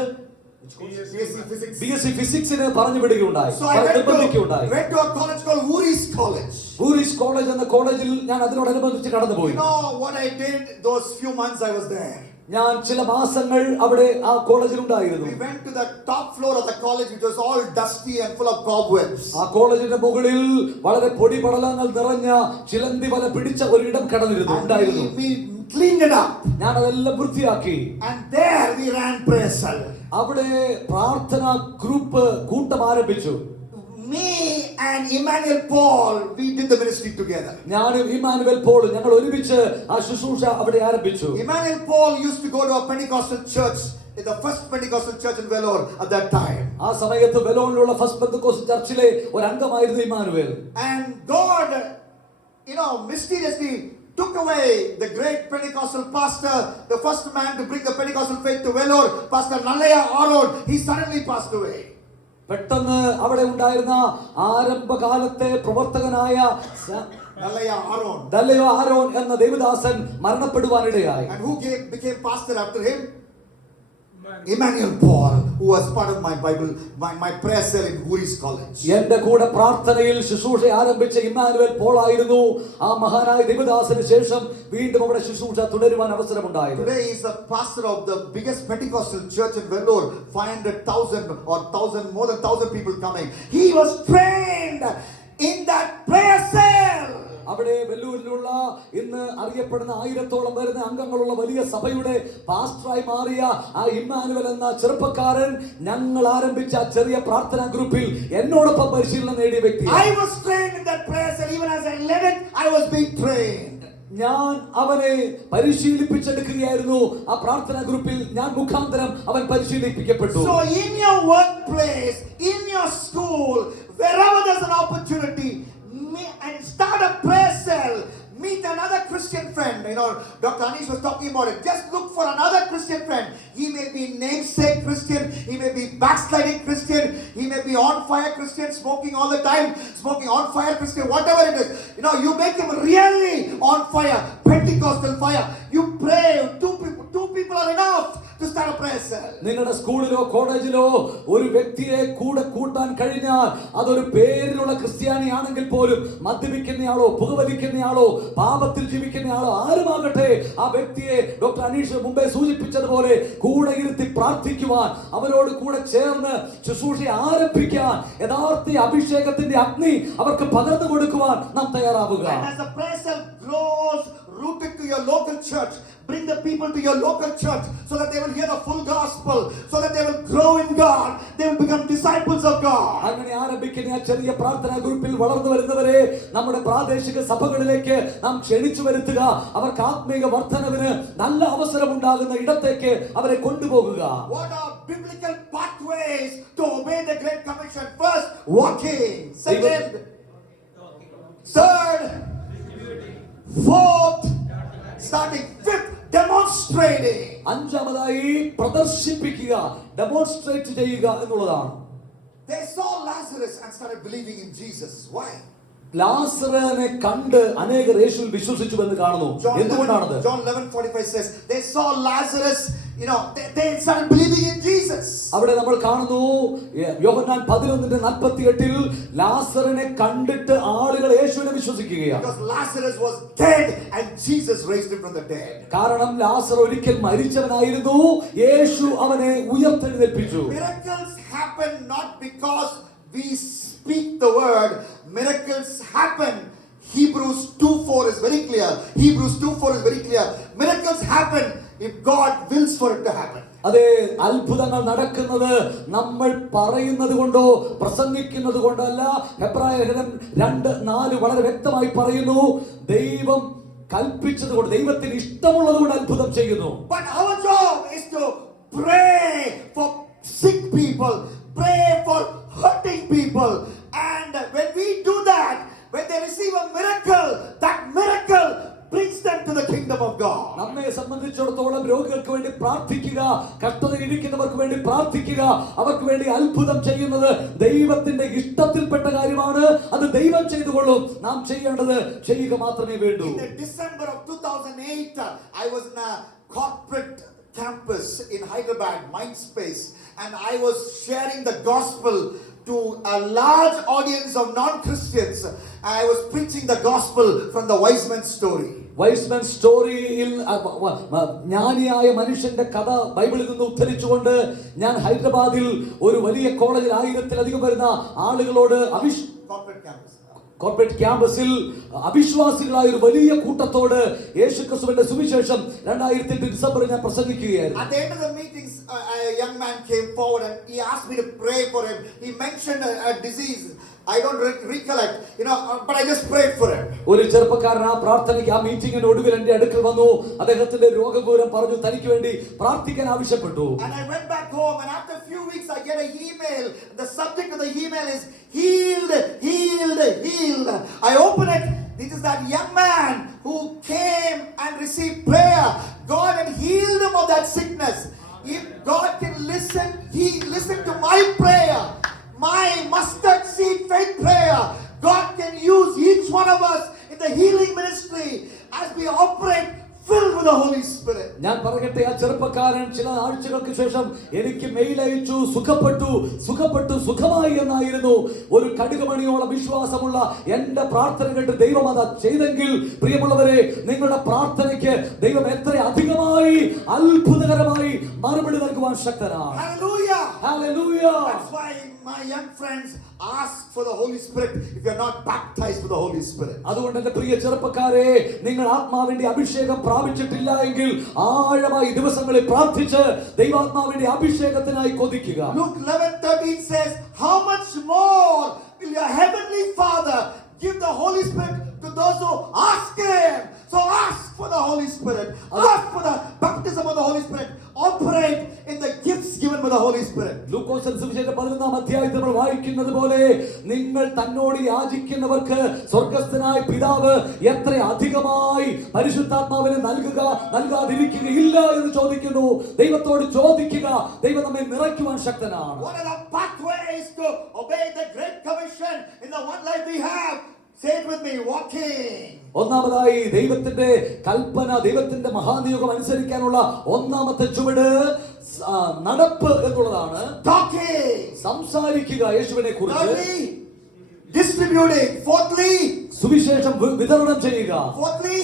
BSc ഫിസിക്സിന് പറഞ്ഞു വിടുകയുണ്ടായി. So I went to a college called Wooris College. Voorhees college എന്ന കോളേജിൽ ഞാൻ അതിനോടനുബന്ധിച്ച് കടന്നുപോയി. You know what I did those few months I was there? ഞാൻ ചില മാസങ്ങൾ അവിടെ ആ കോളേജിൽ ഉണ്ടായിരുന്നു. We went to the top floor of the college, which was all dusty and full of cobwebs. ആ കോളേജിന്റെ മുകളിൽ വളരെ പൊടിപടലങ്ങൾ നിറഞ്ഞ ചിലന്തി വല പിടിച്ച ഒരിടം ഉണ്ടായിരുന്നു. We cleaned it up. ഞാൻ അതെല്ലാം വൃത്തിയാക്കി. And there we ran prayer cell. അവിടെ പ്രാർത്ഥനാ ഗ്രൂപ്പ് കൂട്ടം ആരംഭിച്ചു. Me and Emmanuel Paul, we did the ministry together. ഞാനും ഇമ്മാനുവൽ പോളും ഞങ്ങൾ ഒരുമിച്ച് ആ ശുശ്രൂഷ അവിടെ ആരംഭിച്ചു. Emmanuel Paul used to go to a Pentecostal church, in the first Pentecostal church in Vellore at that time. ആ സമയത്ത് വെലോണിലുള്ള ഫസ്റ്റ് പെന്തക്കോസ്റ്റ് ചർച്ചിലെ ഒരു അംഗമായിരുന്നു Emmanuel. And God, mysteriously took away the great Pentecostal pastor, the first man to bring the Pentecostal faith to Vellore, Pastor Nallaya Aron. He suddenly passed away. പെട്ടെന്ന് അവിടെ ഉണ്ടായിരുന്ന ആരംഭകാലത്തെ പ്രവർത്തകനായ ദല്ലയോ Aaron എന്ന Devadasan മരണപ്പെടുവാനിടയായി. And who became pastor after him? Emmanuel Paul, who was part of my Bible, my prayer cell in Wooris College. എന്റെ കൂടെ പ്രാർത്ഥനയിൽ ശുശ്രൂഷ ആരംഭിച്ച ഇമ്മാനുവൽ പോൾ ആയിരുന്നു ആ മഹാനായ ദേവദാസന് ശേഷം വീണ്ടും അവിടെ ശുശ്രൂഷ തുടരുവാൻ അവസരമുണ്ടായത്. Today he is the pastor of the biggest Pentecostal church in Vellore, 500,000 or 1,000, more than 1,000 people coming. He was trained in that prayer cell. അവിടെ വെല്ലൂരിലുള്ള ഇന്ന് അറിയപ്പെടുന്ന 1000-ഓളം വരുന്ന അംഗങ്ങളുള്ള വലിയ സഭയുടെ പാസ്റ്ററായി മാറിയ ആ ഇമ്മാനുവൽ എന്ന ചെറുപ്പക്കാരൻ ഞങ്ങൾ ആരംഭിച്ച ചെറിയ പ്രാർത്ഥനാ ഗ്രൂപ്പിൽ എന്നോടൊപ്പം പരിശീലനം നേടിയ വ്യക്തി. I was trained in that prayer cell. Even as I led it, I was being trained. ഞാൻ അവനെ പരിശീലിപ്പിച്ചെടുക്കുകയായിരുന്നു. ആ പ്രാർത്ഥനാ ഗ്രൂപ്പിൽ ഞാൻ മുഖാന്തരം അവൻ പരിശീലിപ്പിക്കപ്പെട്ടു. So in your workplace, in your school, wherever there's an opportunity, and start a prayer cell. Meet another Christian friend. Dr. Anish was talking about it. Just look for another Christian friend. He may be namesake Christian. He may be backsliding Christian. He may be on fire Christian, smoking all the time, smoking on fire Christian, whatever it is. You make him really on fire, Pentecostal fire. You pray. Two people are enough to start a prayer cell. നിങ്ങളുടെ സ്കൂളിലോ കോളേജിലോ ഒരു വ്യക്തിയെ കൂടെ കൂട്ടാൻ കഴിഞ്ഞാൽ അതൊരു പേരിലുള്ള ക്രിസ്ത്യാനിയാണെങ്കിൽ പോലും മദ്യപിക്കുന്നയാളോ പുകവലിക്കുന്നയാളോ പാപത്തിൽ ജീവിക്കുന്നയാളോ ആരുമാകട്ടെ ആ വ്യക്തിയെ ഡോക്ടർ അനീഷ് മുമ്പേ സൂചിപ്പിച്ചതുപോലെ കൂടെ ഇരുത്തി പ്രാർത്ഥിക്കുവാൻ, അവരോട് കൂടെ ചേർന്ന് ശുശ്രൂഷ ആരംഭിക്കാൻ, യഥാർത്ഥ അഭിഷേകത്തിന്റെ അഗ്നി അവർക്ക് പകർന്നു കൊടുക്കുവാൻ നാം തയ്യാറാവുക. And as the prayer cell grows, rooted to your local church, bring the people to your local church so that they will hear the full gospel, so that they will grow in God, they will become disciples of God. അങ്ങനെ ആരംഭിക്കുന്ന ആ ചെറിയ പ്രാർത്ഥനാ ഗ്രൂപ്പിൽ വളർന്നു വരുന്നവരെ നമ്മുടെ പ്രാദേശിക സഭകളിലേക്ക് നാം ക്ഷണിച്ചു വരുത്തുക. അവർക്ക് ആത്മീയ വർധനവിന് നല്ല അവസരം ഉണ്ടാകുന്ന ഇടത്തേക്ക് അവരെ കൊണ്ടുപോകുക. What are biblical pathways to obey the Great Commission? First, walking. Second, third, fourth, starting fifth, demonstrating. അഞ്ചാമതായി പ്രദർശിപ്പിക്കുക, ഡെമോൺസ്ട്രേറ്റ് ചെയ്യുക എന്നുള്ളതാണ്. They saw Lazarus and started believing in Jesus. Why? ലാസറിനെ കണ്ട് അനേകർ യേശുവിൽ വിശ്വസിച്ചു എന്ന് കാണുന്നു. എന്തുകൊണ്ടാണത്? John 11:45 says they saw Lazarus, they started believing in Jesus. അവിടെ നമ്മൾ കാണുന്നു യോഹന്നാൻ 11:48 ലാസറിനെ കണ്ടിട്ട് ആളുകൾ യേശുവിനെ വിശ്വസിക്കുകയാണ്. Because Lazarus was dead and Jesus raised him from the dead. കാരണം ലാസർ ഒരിക്കൽ മരിച്ചവനായിരുന്നു, യേശു അവനെ ഉയർത്തെഴുന്നേൽപ്പിച്ചു. Miracles happen not because we speak the word. Miracles happen. Hebrews 2:4 is very clear. Miracles happen if God wills for it to happen. അതെ, അത്ഭുതങ്ങൾ നടക്കുന്നത് നമ്മൾ പറയുന്നത് കൊണ്ടോ പ്രസംഗിക്കുന്നത് കൊണ്ടോ അല്ല. ഹെബ്രായലേഖനം 2:4 വളരെ വ്യക്തമായി പറയുന്നു, ദൈവം കൽപ്പിച്ചതുകൊണ്ട്, ദൈവത്തിന് ഇഷ്ടമുള്ളതുകൊണ്ട് അത്ഭുതം ചെയ്യുന്നു. But our job is to pray for sick people, pray for hurting people, and when we do that, when they receive a miracle, that miracle brings them to the kingdom of God. നമ്മെ സംബന്ധിച്ചിടത്തോളം രോഗികൾക്ക് വേണ്ടി പ്രാർത്ഥിക്കുക, കഷ്ടതയിലിരിക്കുന്നവർക്ക് വേണ്ടി പ്രാർത്ഥിക്കുക, അവർക്ക് വേണ്ടി അത്ഭുതം ചെയ്യുന്നത് ദൈവത്തിന്റെ ഇഷ്ടത്തിൽപ്പെട്ട കാര്യമാണ്. അത് ദൈവം ചെയ്തുകൊള്ളും. നാം ചെയ്യേണ്ടത് ചെയ്യുക മാത്രമേ വേണ്ടൂ. In the December of 2008, I was in a corporate campus in Hyderabad, Mindspace, and I was sharing the gospel to a large audience of non-Christians. I was preaching the gospel from the wise man's story. Wise man സ്റ്റോറിയിൽ ജ്ഞാനിയായ മനുഷ്യന്റെ കഥ ബൈബിളിൽ നിന്ന് ഉദ്ധരിച്ചുകൊണ്ട് ഞാൻ ഹൈദരാബാദിൽ ഒരു വലിയ കോളേജിൽ 1000-ലധികം വരുന്ന ആളുകളോട് കോർപ്പറേറ്റ് ക്യാമ്പസിൽ അവിശ്വാസികളായ ഒരു വലിയ കൂട്ടത്തോട് യേശുക്രിസ്തുവിന്റെ സുവിശേഷം 2008 ഡിസംബറിൽ ഞാൻ പ്രസംഗിക്കുകയായിരുന്നു. At the end of the meetings, a young man came forward and he asked me to pray for him. He mentioned a disease. I don't recollect, but I just prayed for him. ഒരു ചെറുപ്പക്കാരൻ ആ പ്രാർത്ഥനയ്ക്ക് ആ മീറ്റിംഗിന് ഒടുവിൽ എന്റെ അടുക്കൽ വന്നു. അദ്ദേഹത്തിന്റെ രോഗവിവരം പറഞ്ഞു, തനിക്ക് വേണ്ടി പ്രാർത്ഥിക്കാൻ ആവശ്യപ്പെട്ടു. And I went back home, and after a few weeks I get an email. The subject of the email is healed, healed, healed. I open it. This is that young man who came and received prayer. God had healed him of that sickness. If God can listen, he listened to my prayer. My mustard seed faith prayer. God can use each one of us in the healing ministry as we operate filled with the Holy Spirit. ഞാൻ പറയട്ടെ, ആ ചെറുപ്പക്കാരൻ ചില ആഴ്ചകൾക്ക് ശേഷം എനിക്ക് mail അയച്ചു, സുഖപ്പെട്ടു സുഖമായി എന്നായിരുന്നു. ഒരു കടുകുമണിയോളം വിശ്വാസമുള്ള എന്റെ പ്രാർത്ഥന കേട്ട് ദൈവം അത് ചെയ്തെങ്കിൽ, പ്രിയമുള്ളവരെ, നിങ്ങളുടെ പ്രാർത്ഥനയ്ക്ക് ദൈവം എത്ര അധികമായി അത്ഭുതകരമായി മറുപടി നൽകുവാൻ ശക്തനാണ്. Hallelujah. Hallelujah. That's why my young friends ask for the Holy Spirit if you are not baptized with the Holy Spirit. അതുകൊണ്ട് എന്റെ പ്രിയ ചെറുപ്പക്കാരെ, നിങ്ങൾ ആത്മാവിന്റെ അഭിഷേകം പ്രാപിച്ചിട്ടില്ല എങ്കിൽ ആഴമായി ദിവസങ്ങളിൽ പ്രാർത്ഥിച്ച് ദൈവാത്മാവിന്റെ അഭിഷേകത്തിനായി കൊതിക്കുക. Luke 11:13 says, how much more will your heavenly Father give the Holy Spirit to those who ask him? So ask for the Holy Spirit. Ask for the baptism of the Holy Spirit. Operate in the gifts given by the Holy Spirit. ലൂക്കോസ് സുവിശേഷം 11-ാം അധ്യായത്തിൽ നമ്മൾ വായിക്കുന്നത് പോലെ, നിങ്ങൾ തന്നോട് യാചിക്കുന്നവർക്ക് സ്വർഗ്ഗസ്ഥനായ പിതാവ് എത്ര അധികമായി പരിശുദ്ധാത്മാവിനെ നൽകാതിരിക്കുകയില്ല എന്ന് ചോദിക്കുന്നു. ദൈവത്തോട് ചോദിക്കുക. ദൈവം നമ്മെ നിറയ്ക്കുവാൻ ശക്തനാണ്. What are the pathways to obey the great commission in the one life we have? Say it with me, walking. ഒന്നാമതായി ദൈവത്തിന്റെ കൽപ്പന, ദൈവത്തിന്റെ മഹാനിയോഗം അനുസരിക്കാനുള്ള ഒന്നാമത്തെ ചുവട് നടപ്പ് എന്നുള്ളതാണ്. Talking. സംസാരിക്കുക യേശുവിനെ കുറിച്ച്. Thirdly, distributing. Fourthly, സുവിശേഷം വിതരണം ചെയ്യുക. Fourthly,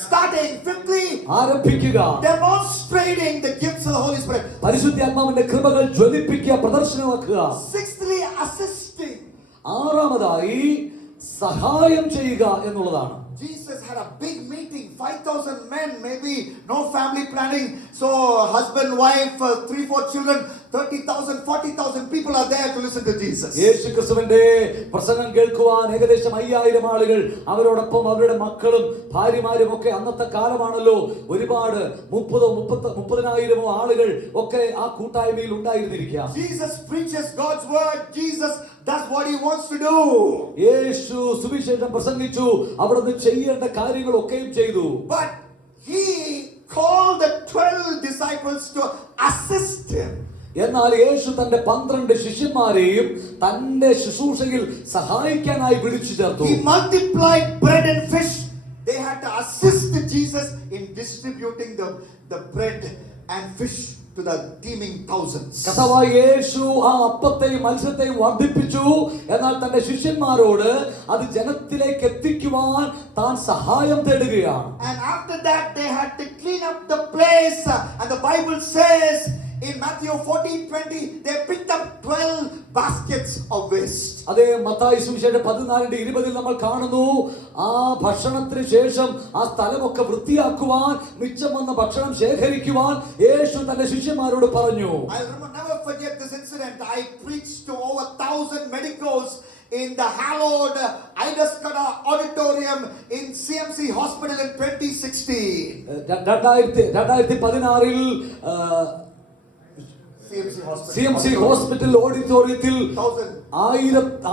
starting. Fifthly, ആരംഭിക്കുക. demonstrating the gifts of the Holy Spirit. പരിശുദ്ധാത്മാവിന്റെ കൃപകൾ ജ്വലിപ്പിക്കുക, പ്രദർശനമാക്കുക. Sixthly, assisting. ആറാമതായി സഹായം ചെയ്യുക എന്നുള്ളതാണ്. Jesus had a big meeting, 5,000 men, maybe no family planning. So husband, wife, 3-4 children, 30,000, 40,000 people are there to listen to Jesus. യേശുക്രിസ്തുവിന്റെ പ്രസംഗം കേൾക്കുവാൻ ഏകദേശം 5000 ആളുകൾ, അവരോടൊപ്പം അവരുടെ മക്കളും ഭാര്യമാരും ഒക്കെ. അന്നത്തെ കാലമാണല്ലോ, ഒരുപാട് 30,000 ആളുകൾ ഒക്കെ ആ കൂട്ടായ്മയിൽ ഉണ്ടായിരുന്നിരിക്കാം. Jesus preaches God's word. Jesus does what he wants to do. യേശു സുവിശേഷം പ്രസംഗിച്ചു, അവിടുന്ന് ചെയ്യേണ്ട കാര്യങ്ങളൊക്കെയും ചെയ്തു. But he called the 12 disciples to assist him. എന്നാൽ യേശു തന്റെ 12 ശിഷ്യന്മാരെയും തന്റെ ശുശ്രൂഷയിൽ സഹായിക്കാനായി വിളിച്ചു ചേർത്തു. He multiplied bread and fish. They had to assist Jesus in distributing the bread and fish to the teeming thousands. കർത്താവായ യേശു ആ അപ്പത്തെയും മത്സ്യത്തെയും വർദ്ധിപ്പിച്ചു. എന്നാൽ തന്റെ ശിഷ്യന്മാരോട് അത് ജനത്തിലേക്ക് എത്തിക്കുവാൻ താൻ സഹായം തേടുകയാണ്. And after that they had to clean up the place, and the Bible says in Matthew 14:20 they picked up 12 baskets of waste. അതേ മത്തായി സുവിശേഷം 14:20 നമ്മൾ കാണുന്നു, ആ ഭക്ഷണത്തിന് ശേഷം ആ സ്ഥലമൊക്കെ വൃത്തിയാക്കുവാൻ, മിച്ചം വന്ന ഭക്ഷണം ശേഖരിക്കുവാൻ യേശു തന്റെ ശിഷ്യന്മാരോട് പറഞ്ഞു. I'll never forget this incident. I preached to over 1,000 medicos in the hallowed Idaskada auditorium in CMC hospital in 2016. 2016 CMC hospital ഓഡിറ്റോറിയത്തിൽ 1,000.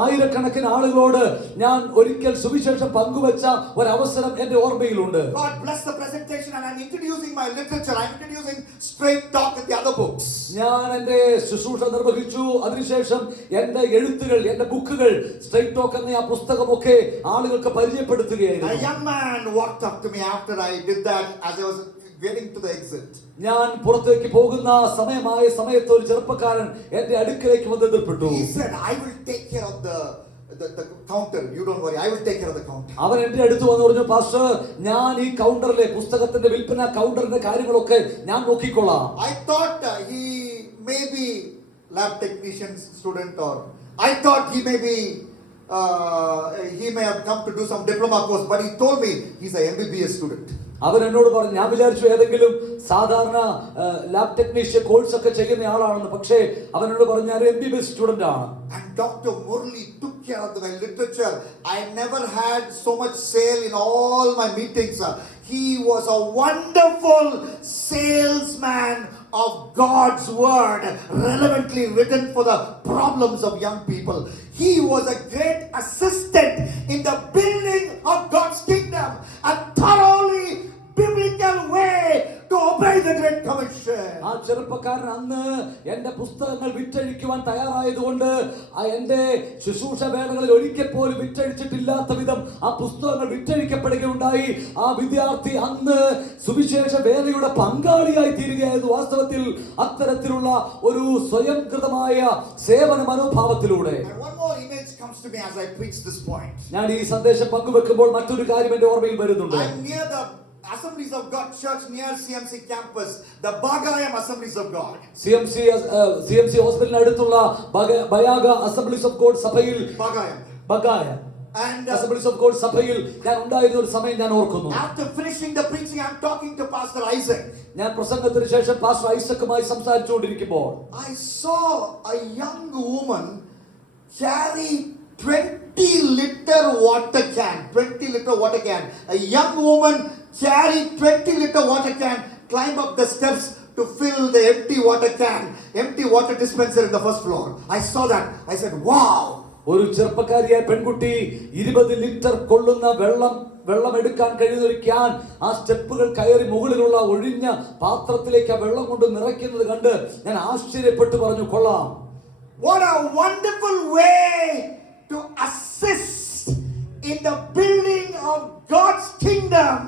ആയിരക്കണക്കിന് ആളുകളോട് ഞാൻ ഒരിക്കൽ സുവിശേഷം പങ്കുവച്ച ഒരവസരം എന്റെ ഓർമ്മയിലുണ്ട്. God bless the presentation, and I'm introducing my literature. I'm introducing Straight Talk and the other books. ഞാൻ എന്റെ ശുശ്രൂഷ നിർവഹിച്ചു. അതിനുശേഷം എന്റെ എഴുത്തുകൾ, എന്റെ ബുക്കുകൾ, സ്ട്രൈറ്റ് ടോക്ക് എന്ന ആ പുസ്തകമൊക്കെ ആളുകൾക്ക് പരിചയപ്പെടുത്തുകയായിരുന്നു. A young man walked up to me after I did that as I was getting to the exit. ഞാൻ പുറത്തേക്ക് പോകുന്ന സമയത്ത് ഒരു ചെറുപ്പക്കാരൻ എന്റെ അടുക്കലേക്ക് വന്ന് എതിർപ്പെട്ടു. He said, I will take care of the counter. You don't worry, I will take care of the counter. അവൻ എന്റെ അടുത്ത് വന്ന് പറഞ്ഞു, പാസ്റ്റർ, ഞാൻ ഈ കൗണ്ടറിലെ പുസ്തകത്തിന്റെ വിൽപ്പന കൗണ്ടറിന്റെ കാര്യങ്ങളൊക്കെ ഞാൻ നോക്കിക്കൊള്ളാം. I thought he may be lab technician student, or I thought he may have come to do some diploma course, but he told me he's a MBBS student. അവൻ എന്നോട് പറഞ്ഞു, ഞാൻ വിചാരിച്ചു ഏതെങ്കിലും സാധാരണ ലാബ് ടെക്നീഷ്യൻ കോഴ്സ് ഒക്കെ ചെയ്യുന്ന ആളാണെന്ന്. പക്ഷേ അവനോട് പറഞ്ഞു, ഞാൻ MBBS സ്റ്റുഡന്റ് ആണ്. And Dr. Murli took care of my literature. I never had so much sale in all my meetings. He was a wonderful salesman of God's word, relevantly written for the problems of young people. He was a great assistant in the building of God's kingdom, a thoroughly biblical way to obey the Great Commission. ആ ചെറുപ്പക്കാരൻ അന്ന് എന്റെ പുസ്തകങ്ങൾ വിറ്റഴിക്കുവാൻ തയ്യാറായതുകൊണ്ട് എന്റെ ശുശ്രൂഷ വേളകളിൽ ഒരിക്കൽ പോലും വിറ്റഴിച്ചിട്ടില്ലാത്ത വിധം ആ പുസ്തകങ്ങൾ വിറ്റഴിക്കപ്പെടുകയുണ്ടായി. ആ വിദ്യാർത്ഥി അന്ന് സുവിശേഷ വേലയുടെ പങ്കാളിയായി തീരുകയായിരുന്നു. വാസ്തവത്തിൽ അത്തരത്തിലുള്ള ഒരു സ്വയംകൃതമായ സേവന മനോഭാവത്തിലൂടെ. And one more image comes to me as I preach this point. ഞാൻ ഈ സന്ദേശം പങ്കുവെക്കുമ്പോൾ മറ്റൊരു കാര്യം എന്റെ ഓർമ്മയിൽ വരുന്നുണ്ട്. I'm near the Assemblies of God Church near CMC campus, the Bagayam Assemblies of God. CMC ഹോസ്പിറ്റലിന് അടുത്തുള്ള ബയാഗ അസംബ്ലീസ് ഓഫ് ഗോഡ് സഭയിൽ ബഗായം And Assemblies of God സഭയിൽ ഞാൻ ഉണ്ടായിരുന്ന ഒരു സമയം ഞാൻ ഓർക്കുന്നു. after finishing the preaching, I'm talking to Pastor Isaac. ഞാൻ പ്രസംഗത്തിന് ശേഷം pastor ഐസക്കുമായി സംസാരിച്ചുകൊണ്ടിരിക്കുമ്പോൾ I saw a young woman carry 20-liter water can. 20-liter water can. A young woman carry 20-liter water can, climb up the steps to fill the empty water dispenser in the first floor. I saw that. I said, wow. ഒരു ചെറുപ്പക്കാരിയായ പെൺകുട്ടി 20 litre കൊള്ളുന്ന വെള്ളം എടുക്കാൻ കഴിയുന്ന ഒരു can ആ സ്റ്റെപ്പുകൾ കയറി മുകളിലുള്ള ഒഴിഞ്ഞ പാത്രത്തിലേക്ക് ആ വെള്ളം കൊണ്ട് നിറയ്ക്കുന്നത് കണ്ട് ഞാൻ ആശ്ചര്യപ്പെട്ടു പറഞ്ഞു, കൊള്ളാം. What a wonderful way to assist in the building of God's kingdom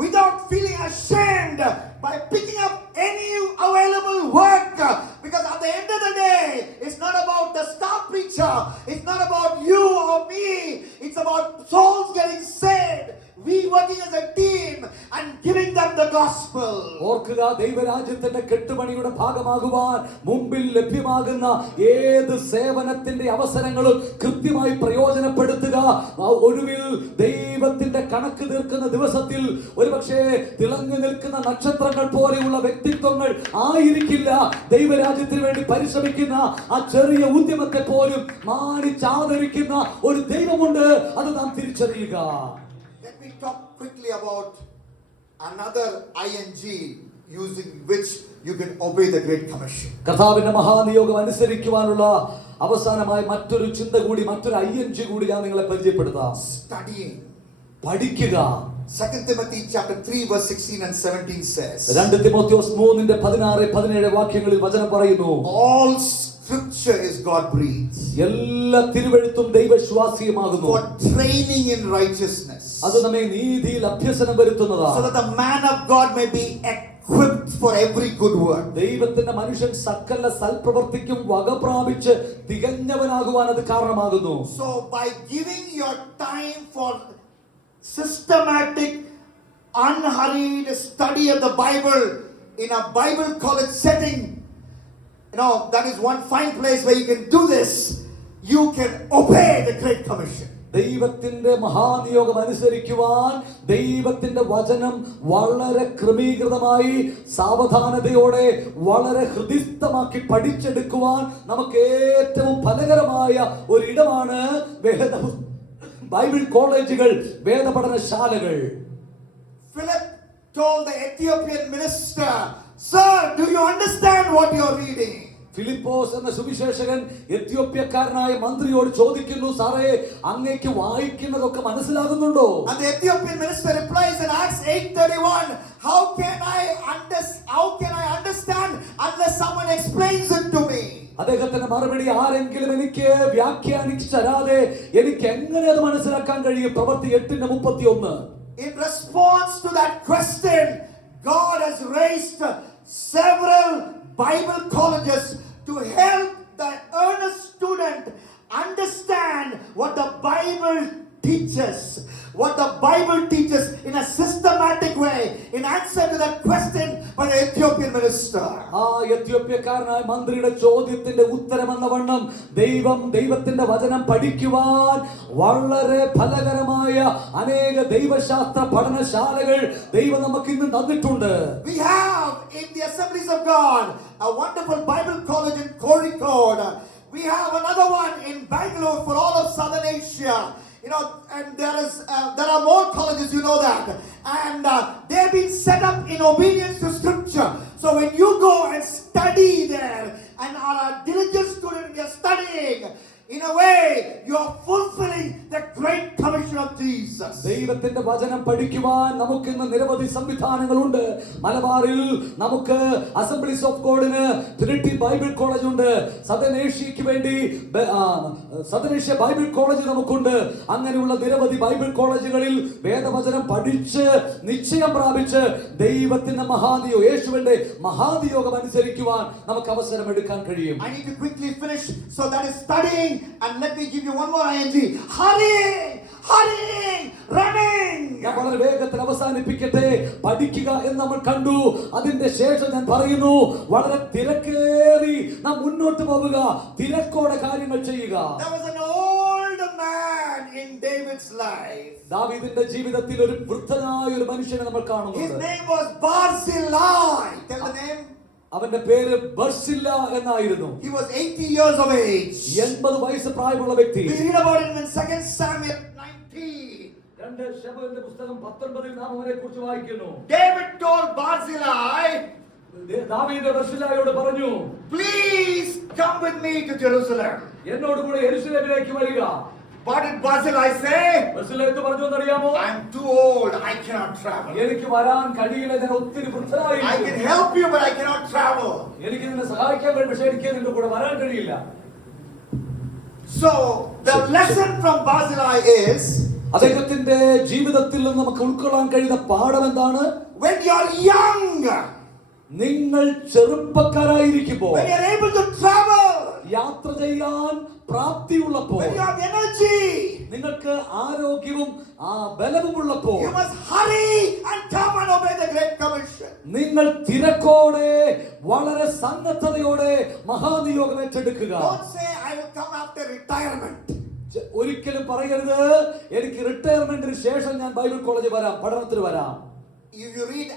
without feeling ashamed by picking up any available work. Because at the end of the day, it's not about the star preacher, it's not about you or me, it's about souls getting saved. We working as a team and giving them the gospel. ഓർക്കുക, ദൈവരാജ്യത്തിന്റെ കെട്ടുപണിയുടെ ഭാഗമാകുവാൻ മുമ്പിൽ ലഭ്യമാകുന്ന ഏത് സേവനത്തിന്റെ അവസരങ്ങളും കൃത്യമായി പ്രയോജനപ്പെടുത്തുക. ഒടുവിൽ ദൈവത്തിന്റെ കണക്ക് തീർക്കുന്ന ദിവസത്തിൽ ഒരുപക്ഷെ തിളങ്ങി നിൽക്കുന്ന നക്ഷത്രങ്ങൾ പോലെയുള്ള വ്യക്തിത്വങ്ങൾ ആയിരിക്കില്ല ദൈവരാജ്യത്തിന് വേണ്ടി പരിശ്രമിക്കുന്ന ആ ചെറിയ ഉദ്യമത്തെ പോലും മാനിച്ചാദരിക്കുന്ന ഒരു ദൈവമുണ്ട്. അത് നാം തിരിച്ചറിയുക. Let me talk quickly about another ING using which you can obey the Great Commission. കർത്താവിന്റെ മഹാനിയോഗം അനുസരിക്കുവാനുള്ള അവസാനമായി മറ്റൊരു ചിന്ത കൂടി, മറ്റൊരു ING കൂടി ഞാൻ നിങ്ങളെ പരിചയപ്പെടുത്താം. Studying. പഠിക്കുക. 2 Timothy chapter 3 verse 16 and 17 says. 2 തിമോഥെയോസ് 3:16-17 വാക്യങ്ങളിൽ വചനം പറയുന്നു, all scripture is God breathed. എല്ലാ തിരുവെഴുത്തും ദൈവശ്വാസീയമാകുന്നു. For training in righteousness. അത് നമ്മെ നീതിയിൽ അഭ്യസനം വരുത്തുന്നതാണ്. So that the man of God may be equipped for every good work. ദൈവത്തിന്റെ മനുഷ്യൻ സകല സൽപ്രവൃത്തിക്കും വകപ്രാപിച്ച് തികഞ്ഞവനാകുവാൻ അത് കാരണമാകുന്നു. So by giving your time for systematic, unhurried study of the Bible in a Bible college setting, that is one fine place where you can do this. You can obey the Great Commission. ദൈവത്തിന്റെ മഹാനിയോഗം അനുസരിക്കുവാൻ ദൈവത്തിന്റെ വചനം വളരെ ക്രമീകൃതമായി സാവധാനതയോടെ വളരെ ഹൃദിസ്ഥമാക്കി പഠിച്ചെടുക്കുവാൻ നമുക്ക് ഏറ്റവും ഫലകരമായ ഒരിടമാണ് Bible കോളേജുകൾ, വേദപഠനശാലകൾ. Philip told the Ethiopian minister, "Sir, do you understand what you are reading?" Philipose എന്ന സുവിശേഷകൻ എത്യോപ്യക്കാരനായ മന്ത്രിയോട് ചോദിക്കുന്നു, സാറേ അങ്ങേക്ക് വായിക്കുന്നതൊക്കെ മനസ്സിലാകുന്നുണ്ടോ? And the Ethiopian minister replies in Acts 8:31, how can I understand unless someone explains it to me? അദ്ദേഹത്തിന്റെ മറുപടി, ആരെങ്കിലും എനിക്ക് വ്യാഖ്യാനിച്ചു തരാതെ എനിക്ക് എങ്ങനെ അത് മനസ്സിലാക്കാൻ കഴിയും? പ്രവൃത്തി 8:31. In response to that question, God has raised several Bible colleges to help the earnest student understand what the Bible teaches. What the Bible teaches in a systematic way in answer to that question by the Ethiopian minister. ആ എത്യോപ്യക്കാരനായ മന്ത്രിയുടെ ചോദ്യത്തിന്റെ ഉത്തരമെന്നവണ്ണം ദൈവത്തിന്റെ വചനം പഠിക്കുവാൻ വളരെ ഫലകരമായ അനേക ദൈവശാസ്ത്ര പഠനശാലകൾ ദൈവം നമുക്ക് ഇന്ന് തന്നിട്ടുണ്ട്. We have in the Assemblies of God a wonderful Bible college in Kozhikode. We have another one in Bangalore for all of Southern Asia. You know, and there are more colleges, you know that, and they've been set up in obedience to Scripture. So when you go and study there and are a diligent student and you're studying, in a way you are fulfilling the great commission of Jesus. ദൈവത്തിന്റെ വചനം പഠിക്കുവാൻ നമുക്ക് ഇന്ന് നിരവധി സംവിധാനങ്ങളുണ്ട്. മലബാറിൽ നമുക്ക് assemblies of ഗോഡിന് ട്രിനിറ്റി ബൈബിൾ കോളേജ് ഉണ്ട്. സദൻ ഏഷ്യയ്ക്ക് വേണ്ടി സദൻ ഏഷ്യ ബൈബിൾ കോളേജ് നമുക്കുണ്ട്. അങ്ങനെയുള്ള നിരവധി ബൈബിൾ കോളേജുകളിൽ വേദവചനം പഠിച്ച് നിശ്ചയം പ്രാപിച്ച് ദൈവത്തിന്റെ മഹാനിയോഗം, യേശുവിന്റെ മഹാനിയോഗം അനുസരിക്കുവാൻ നമുക്ക് അവസരം എടുക്കാൻ കഴിയും. I need to quickly finish, so that is studying. And let me give you one more ing. Hurrying, running. ഞാൻ വളരെ വേഗത്തിൽ അവസാനിപ്പിക്കട്ടെ. പഠിക്കുക എന്ന് നമ്മൾ കണ്ടു. അതിന്റെ ശേഷം ഞാൻ പറയുന്നു, വളരെ തിരക്കേറി നാം മുന്നോട്ട് പോവുക, തിരക്കോടെ കാര്യങ്ങൾ ചെയ്യുക. There was an old man in David's life. ദാവീദിന്റെ ജീവിതത്തിൽ ഒരു വൃദ്ധനായ ഒരു മനുഷ്യനെ നമ്മൾ കാണുന്നു. His name was Barzillai. Tell the name. അവന്റെ പേര് ബർസില്ല എന്നായിരുന്നു. He was 80 years of age. 80 വയസ്സ് പ്രായമുള്ള വ്യക്തി. We read about him in 2 Samuel 19. ശമൂവേലിന്റെ പുസ്തകം 19 നാം അവനെക്കുറിച്ച് വായിക്കുന്നു. David told Barzillai, ദാവീദ് ബർസില്ലായോട് പറഞ്ഞു, please come with me to Jerusalem. എന്നോട് കൂടെ യെരൂശലേമിലേക്ക് വരിക. What did Barzillai say? ബർസില്ല എന്ത് പറഞ്ഞു എന്നറിയാമോ? I'm too old, I cannot travel. എനിക്ക് വരാൻ കഴിയില്ല, ഞാൻ ഒത്തിരി വൃദ്ധനായി. I can help you, but I cannot travel. എനിക്ക് നിന്നെ സഹായിക്കാൻ കഴിയും, പക്ഷേ എനിക്ക് നിന്റെ കൂടെ വരാൻ കഴിയില്ല. So the lesson from Barzillai is, അദ്ദേഹത്തിന്റെ ജീവിതത്തിൽ നിന്ന് നമുക്ക് ഉൾക്കൊള്ളാൻ കഴിയുന്ന പാഠം എന്താണ്? when you are young, നിങ്ങൾ ചെറുപ്പക്കാരായിരിക്കുമ്പോൾ, when you are able to travel, യാത്ര ചെയ്യാൻ പ്രാപ്തിയുള്ളപ്പോൾ, when you have energy, നിങ്ങൾക്ക് ആരോഗ്യവും ബലവുമുള്ളപ്പോൾ, you must hurry and come and obey the Great Commission. നിങ്ങൾ തിരക്കോടെ വളരെ സന്നദ്ധതയോടെ മഹാനിയോഗം ഏറ്റെടുക്കുക. Don't say I will come after retirement. ഒരിക്കലും പറയരുത്, എനിക്ക് റിട്ടയർമെന്റിന് ശേഷം ഞാൻ ബൈബിൾ കോളേജിൽ വരാം, പഠനത്തിന് വരാം. If you read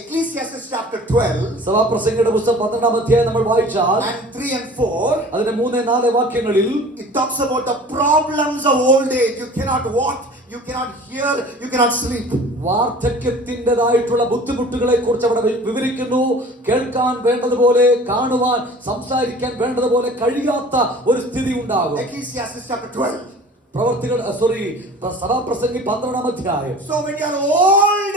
Ecclesiastes chapter 12 സഭാപ്രസംഗിയുടെ പുസ്തകം 12-ാം അധ്യായം നമ്മൾ വായിച്ചാൽ and 3 and 4, അതിന്റെ 3-4 വാക്യങ്ങളിൽ it talks about the problems of old age. You cannot walk, you cannot hear, you cannot sleep. വാർദ്ധക്യത്തിൻ്റെതായിട്ടുള്ള ബുദ്ധിമുട്ടുകളെ കുറിച്ച് അവിടെ വിവരിക്കുന്നു. കേൾക്കാൻ വേണ്ടതുപോലെ, കാണുവാൻ സംസാരിക്കാൻ വേണ്ടതുപോലെ കഴിയാത്ത ഒരു സ്ഥിതി ഉണ്ടാകും. Ecclesiastes chapter 12. സഭാപ്രസംഗി 12-ാം അധ്യായം. So when you are old,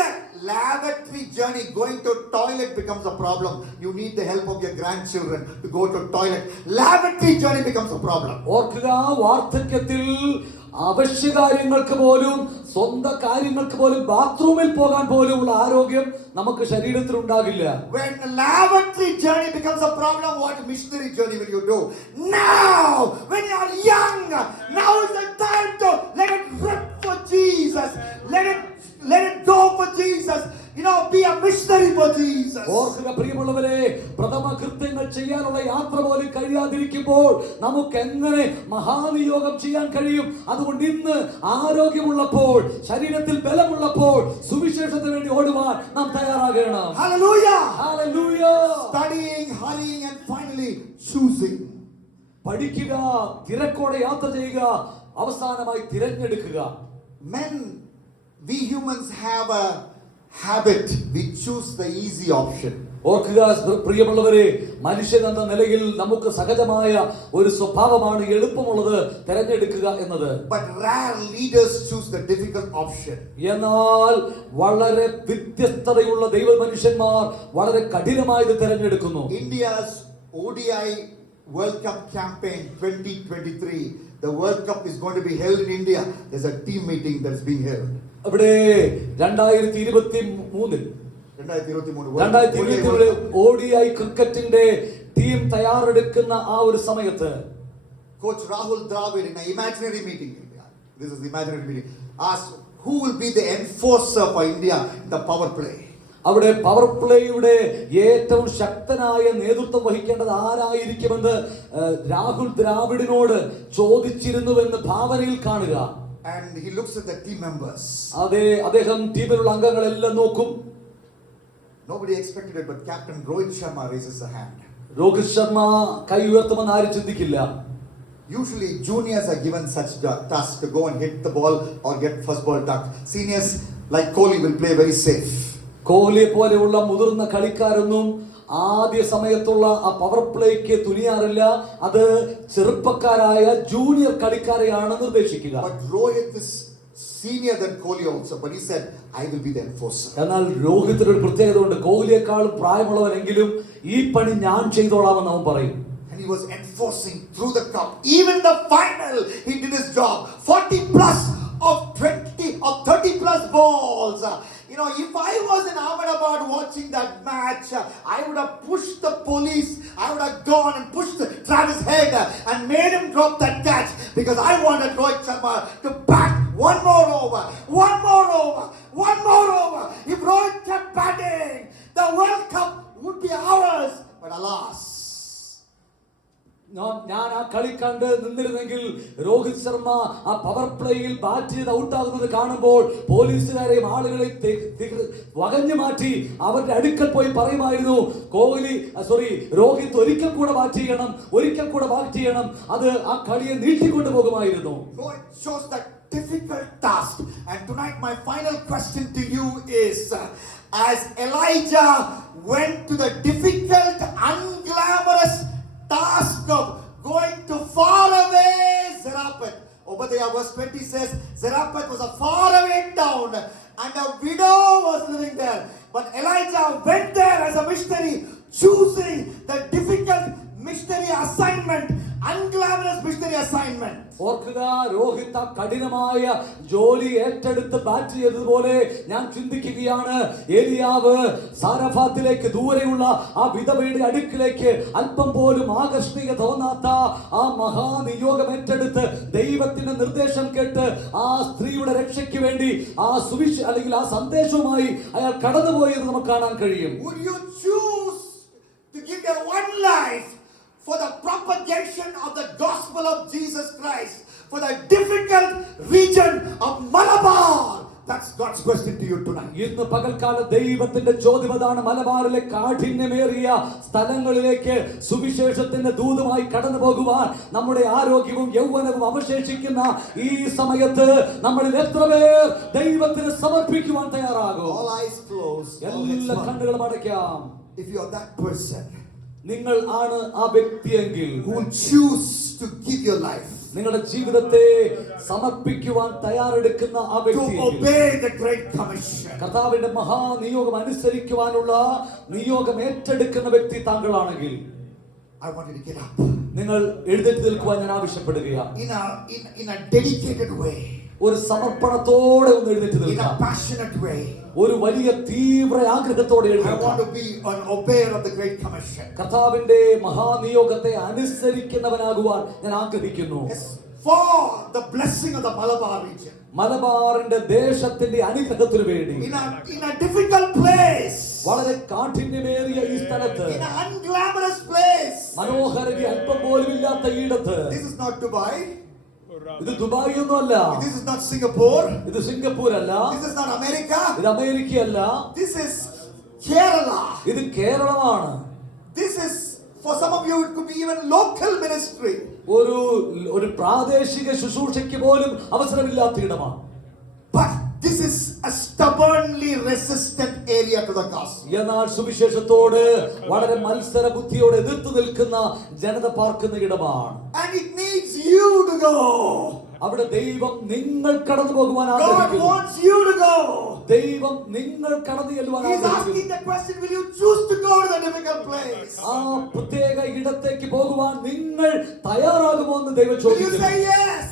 lavatory journey, going to toilet becomes a problem. You need the help of your grandchildren to go to toilet. Lavatory journey becomes a problem. ഓർക്കുക, വാർദ്ധക്യത്തിൽ അവശ്യ കാര്യങ്ങൾക്ക് പോലും, സ്വന്തം കാര്യങ്ങൾക്ക് പോലും, ബാത്റൂമിൽ പോകാൻ പോലുമുള്ള ആരോഗ്യം നമുക്ക് ശരീരത്തിൽ ഉണ്ടാകില്ല. When lavatory journey becomes a problem, what missionary journey will you do? Now, when you are young, now is the time to let it rip for Jesus. Let it go for Jesus. You know, be a missionary for Jesus. ഓർക്കുക പ്രിയമുള്ളവരെ, പ്രഥമ കൃത്യങ്ങൾ ചെയ്യാനുള്ള യാത്ര പോലും കഴിയാതിരിക്കുമ്പോൾ നമുക്ക് എങ്ങനെ മഹാനിയോഗം ചെയ്യാൻ കഴിയും? അതുകൊണ്ട് ഇന്ന് ആരോഗ്യമുള്ളപ്പോൾ, ശരീരത്തിൽ ബലമുള്ളപ്പോൾ സുവിശേഷത്തിന് വേണ്ടി ഓടുവാൻ നാം തയ്യാറാകണം. Hallelujah. Hallelujah. Studying, hurrying, and finally choosing. പഠിക്കുക, തിരക്കോടെ യാത്ര ചെയ്യുക, അവസാനമായി തിരഞ്ഞെടുക്കുക. We humans have a habit. We choose the easy option. ഓർക്കുക പ്രിയമുള്ളവരെ, മനുഷ്യൻ എന്ന നിലയിൽ നമുക്ക് സഹജമായ ഒരു സ്വഭാവമാണ് എളുപ്പമുള്ളത് തെരഞ്ഞെടുക്കുക എന്നത്. But rare leaders choose the difficult option. എന്നാൽ വളരെ വ്യത്യസ്തതയുള്ള ദൈവ മനുഷ്യന്മാർ വളരെ കഠിനമായത് തെരഞ്ഞെടുക്കുന്നു. India's ODI World Cup campaign 2023. The World Cup is going to be held in India. There's a team meeting that is being held. അവിടെ 2023 ODI ക്രിക്കറ്റിന്റെ team തയ്യാറെടുക്കുന്ന ആ ഒരു സമയത്ത് Coach Rahul Dravid in an imaginary meeting, this is the imaginary meeting, asked who will be the enforcer for India in the power play. അവിടെ power പ്ലേയുടെ ഏറ്റവും ശക്തനായ നേതൃത്വം വഹിക്കേണ്ടത് ആരായിരിക്കുമെന്ന് രാഹുൽ ദ്രാവിഡിനോട് ചോദിച്ചിരുന്നുവെന്ന് ഭാവനയിൽ കാണുക. And he looks at the team members. അതെ, അദ്ദേഹം ടീമിലുള്ള അംഗങ്ങളെല്ലാം നോക്കും. Nobody expected it, but Captain Rohit Sharma raises a hand. Rohit Sharma കൈ ഉയർത്തുമെന്ന് ആരും ചിന്തിക്കില്ല. Usually juniors are given such tasks to go and hit the ball or get first ball duck. Seniors like Kohli will play very safe. കോഹ്ലിയെ പോലെയുള്ള മുതിർന്ന കളിക്കാരൊന്നും ആദ്യ സമയത്തുള്ള ആ power plaque തുനിയാറില്ല. അത് ചെറുപ്പക്കാരായ junior കളിക്കാരെയാണ് നിർദ്ദേശിക്കുക. But Rohit is senior than Kohli also, but he said I will be the enforcer. എന്നാൽ രോഹിത്തിന് ഒരു പ്രത്യേകത ഉണ്ട്. കോഹ്ലിയെക്കാളും പ്രായമുള്ളവനെങ്കിലും ഈ പണി ഞാൻ ചെയ്തോളാമെന്ന് അവൻ പറയും. And he was enforcing through the cup. Even the final he did his job. 40 plus of 20 or 30 plus balls. You know, if I was in Ahmedabad watching that match, I would have pushed the police. I would have gone and pushed Travis Head and made him drop that catch because I wanted Rohit Sharma to bat one more over. If Rohit kept batting, the World Cup would be ours. But alas, ഞാൻ ആ കളി കണ്ട് നിന്നിരുന്നെങ്കിൽ രോഹിത് ശർമ്മ ആ power പ്ലേയിൽ bat ചെയ്ത് ഔട്ടാകുന്നത് കാണുമ്പോൾ പോലീസുകാരെയും ആളുകളെ വകഞ്ഞു മാറ്റി അവരുടെ അടുക്കൽ പോയി പറയുമായിരുന്നു, രോഹിത് ഒരിക്കൽ കൂടെ ബാറ്റ് ചെയ്യണം. അത് ആ കളിയെ നീട്ടിക്കൊണ്ടു പോകുമായിരുന്നു. Rohit chose that difficult task. And tonight my final question to you is, as Elijah went to the difficult, unglamorous task of going to far away Zarephath. Obadiah verse 20 says Zarephath was a far away town and a widow was living there. But Elijah went there as a missionary, choosing the difficult missionary assignment, unglamorous missionary assignment. ഓർക്കുക, രോഹിത് കഠിനമായ ജോലി ഏറ്റെടുത്ത് bat ചെയ്തതുപോലെ ഞാൻ ചിന്തിക്കുകയാണ്. ഏലിയാവ് സാരഫാത്തിലേക്ക് ദൂരെയുള്ള ആ വിധവയുടെ അടുക്കിലേക്ക് അല്പം പോലും ആകർഷണീയ തോന്നാത്ത ആ മഹാനിയോഗം ഏറ്റെടുത്ത് ദൈവത്തിന്റെ നിർദ്ദേശം കേട്ട് ആ സ്ത്രീയുടെ രക്ഷയ്ക്ക് വേണ്ടി ആ അല്ലെങ്കിൽ ആ സന്ദേശവുമായി അയാൾ കടന്നുപോയത് നമുക്ക് കാണാൻ കഴിയും. Would you choose to give your one life for the propagation of the gospel of Jesus Christ, for the difficult region of Malabar? That's God's question to you tonight. ഇന്ന് പകൽക്കാല ദൈവത്തിന്റെ ചോദ്യം അതാണ്. മലബാറിലെ കാഠിന്യമേറിയ സ്ഥലങ്ങളിലേക്ക് സുവിശേഷത്തിന്റെ ദൂതുമായി കടന്നു പോകുവാൻ നമ്മുടെ ആരോഗ്യവും യൗവനവും അവശേഷിക്കുന്ന ഈ സമയത്ത് നമ്മളിൽ എത്ര പേർ ദൈവത്തിന് സമർപ്പിക്കുവാൻ തയ്യാറാകും? All eyes closed. എല്ലാ കണ്ണുകളും അടയ്ക്കാം. If you are that person, നിങ്ങൾ ആണ് ആ വ്യക്തിയെങ്കിൽ who will choose to give your life, നിങ്ങളുടെ ജീവിതത്തെ സമർപ്പിക്കുവാൻ തയ്യാറെടുക്കുന്ന ആ to വ്യക്തി, obey the great commission, കർത്താവിന്റെ മഹാനിയോഗം അനുസരിക്കുവാനുള്ള നിയോഗം ഏറ്റെടുക്കുന്ന വ്യക്തി താങ്കളാണെങ്കിൽ I want you to get up നിങ്ങൾ എഴുന്നേറ്റ് നിൽക്കുവാൻ ഞാൻ ആവശ്യപ്പെടുകയാണ്. in a dedicated way, ഒരു സമർപ്പണത്തോടെ ഒന്ന് എഴുന്നേറ്റ് in a നിൽക്കാം. passionate way. ഒരു വലിയ തീവ്ര ആഗ്രഹത്തോടെ I എഴുന്നേൽക്കാം. want to be an obeyer of the great commission. കർത്താവിന്റെ മഹാനിയോഗത്തെ അനുസരിക്കുന്നവനാകുവാൻ ഞാൻ ആഗ്രഹിക്കുന്നു. Yes, for the blessing of the Malabar region. മലബാറിന്റെ ദേശത്തിന്റെ അനുഗ്രഹത്തിനു വേണ്ടി In a difficult place, വളരെ കാഠിന്യമേറിയ ഈ സ്ഥലത്ത്, in an unglamorous place. മനോഹരത അല്പം പോലും ഇല്ലാത്ത ഈടത്ത്, This is not Dubai. ഇത് ദുബായ് ഒന്നുമല്ല, This is not Singapore. ഇത് സിംഗപ്പൂർ അല്ല, This is not America. ഇത് അമേരിക്കയല്ല, This is Kerala. ഇത് കേരളമാണ്. This is, for some of you, it could be even local ministry. ഒരു പ്രാദേശിക ശുശ്രൂഷയ്ക്ക് പോലും അവസരമില്ലാത്ത ഇടമാണ്. But this is a stubbornly resistant area to the gospel. എന്നാൽ സുവിശേഷത്തോട് വളരെ മത്സര ബുദ്ധിയോടെ എതിർത്ത് നിൽക്കുന്ന ജനത പാർക്കുന്ന ഇടമാണ്. And it needs you to go. അവിടെ ദൈവം നിങ്ങൾ കടന്നു പോകുവാൻ God ആഗ്രഹിക്കുന്നു. wants you to go. ദൈവം നിങ്ങൾ കടന്നു ചെല്ലുവാൻ He's asking ആഗ്രഹിക്കുന്നു. the question, will you choose to go to the difficult place? ആ പ്രത്യേക ഇടത്തേക്ക് പോകുവാൻ നിങ്ങൾ തയ്യാറാകുമോ എന്ന് ദൈവം Will you ചോദിക്കുന്നു. say yes?